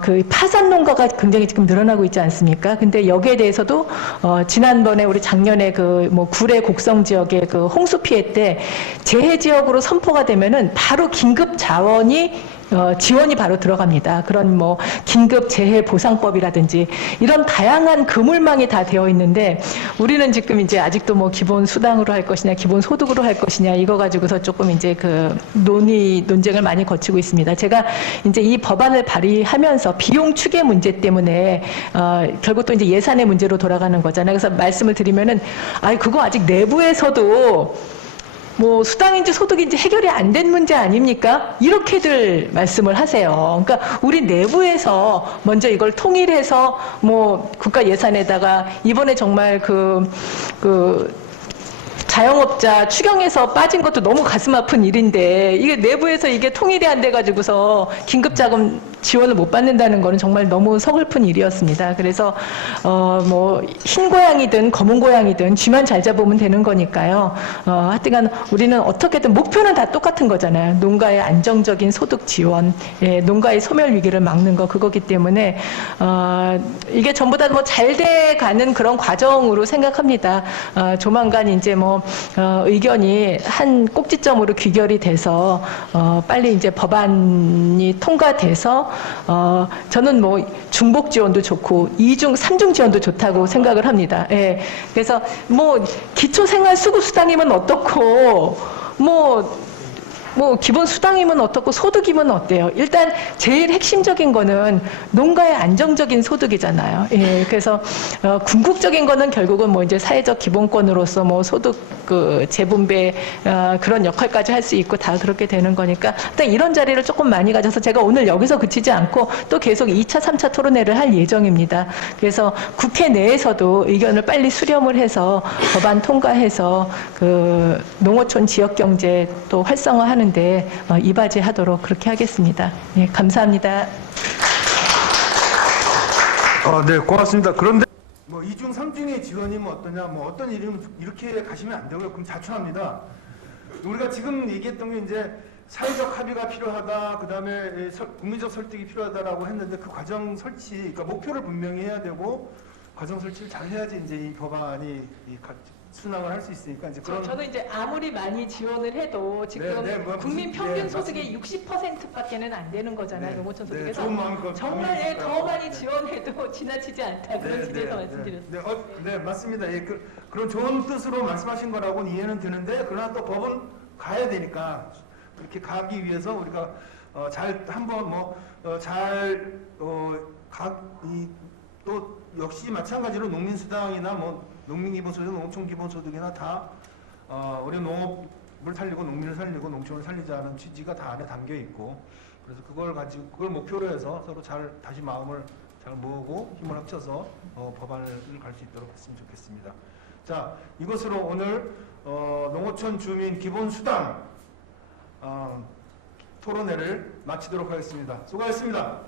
그 파산 농가가 굉장히 지금 늘어나고 있지 않습니까? 근데 여기에 대해서도 지난번에 우리 작년에 그 뭐 구례 곡성 지역의 그 홍수 피해 때 재해 지역으로 선포가 되면은 바로 긴급 자원이 지원이 바로 들어갑니다. 그런 뭐 긴급 재해 보상법이라든지 이런 다양한 그물망이 다 되어 있는데 우리는 지금 이제 아직도 뭐 기본 수당으로 할 것이냐, 기본 소득으로 할 것이냐 이거 가지고서 조금 이제 그 논쟁을 많이 거치고 있습니다. 제가 이제 이 법안을 발의하면서 비용 추계 문제 때문에 결국 또 이제 예산의 문제로 돌아가는 거잖아요. 그래서 말씀을 드리면은 그거 아직 내부에서도 뭐 수당인지 소득인지 해결이 안 된 문제 아닙니까? 이렇게들 말씀을 하세요. 그러니까 우리 내부에서 먼저 이걸 통일해서 뭐 국가 예산에다가 이번에 정말 자영업자 추경에서 빠진 것도 너무 가슴 아픈 일인데 이게 내부에서 이게 통일이 안 돼가지고서 긴급자금 지원을 못 받는다는 거는 정말 너무 서글픈 일이었습니다. 그래서 뭐 흰 고양이든 검은 고양이든 쥐만 잘 잡으면 되는 거니까요. 하여튼간 우리는 어떻게든 목표는 다 똑같은 거잖아요. 농가의 안정적인 소득 지원, 농가의 소멸 위기를 막는 거 그거기 때문에 이게 전부 다 뭐 잘 돼가는 그런 과정으로 생각합니다. 조만간 이제 뭐 의견이 한 꼭지점으로 귀결이 돼서 빨리 이제 법안이 통과돼서 저는 뭐 중복 지원도 좋고 2중, 3중 지원도 좋다고 생각을 합니다. 예. 그래서 뭐 기초생활수급수당이면 어떻고 뭐 기본 수당이면 어떻고 소득이면 어때요? 일단 제일 핵심적인 거는 농가의 안정적인 소득이잖아요. 예, 그래서 궁극적인 거는 결국은 뭐 이제 사회적 기본권으로서 뭐 소득 재분배 그런 역할까지 할 수 있고 다 그렇게 되는 거니까 일단 이런 자리를 조금 많이 가져서 제가 오늘 여기서 그치지 않고 또 계속 2차, 3차 토론회를 할 예정입니다. 그래서 국회 내에서도 의견을 빨리 수렴을 해서 법안 통과해서 그 농어촌 지역경제 또 활성화하는 데 이바지하도록 그렇게 하겠습니다. 예, 감사합니다. 네, 고맙습니다. 그런데 뭐 2중, 3중의 지원이면 어떠냐, 뭐 어떤 일이면 이렇게 가시면 안 되고요. 그럼 자초합니다. 우리가 지금 얘기했던 게 이제 사회적 합의가 필요하다, 그 다음에 국민적 설득이 필요하다라고 했는데 그 과정 설치, 그러니까 목표를 분명히 해야 되고 과정 설치를 잘 해야지 이제 이 법안이 순항을 할 수 있으니까 이제 그런. 저는 이제 아무리 많이 지원을 해도 지금 뭐 국민 평균 소득의 60%밖에는 안 되는 거잖아요. 농어촌 소득에서 정말 더 많이 지원해도 지나치지 않다 그런 취지에서 말씀드렸습니다. 네, 맞습니다. 예, 그런 좋은 뜻으로 말씀하신 거라고는 이해는 되는데 그러나 또 법은 가야 되니까 그렇게 가기 위해서 우리가 잘 한번 또 역시 마찬가지로 농민수당이나 뭐 농민기본소득, 농촌기본소득이나 다 우리 농업을 살리고 농민을 살리고 농촌을 살리자는 취지가 다 안에 담겨 있고 그래서 그걸 목표로 해서 서로 다시 마음을 잘 모으고 힘을 합쳐서 법안을 갈 수 있도록 했으면 좋겠습니다. 자, 이것으로 오늘 농어촌 주민 기본수당 토론회를 마치도록 하겠습니다. 수고하셨습니다.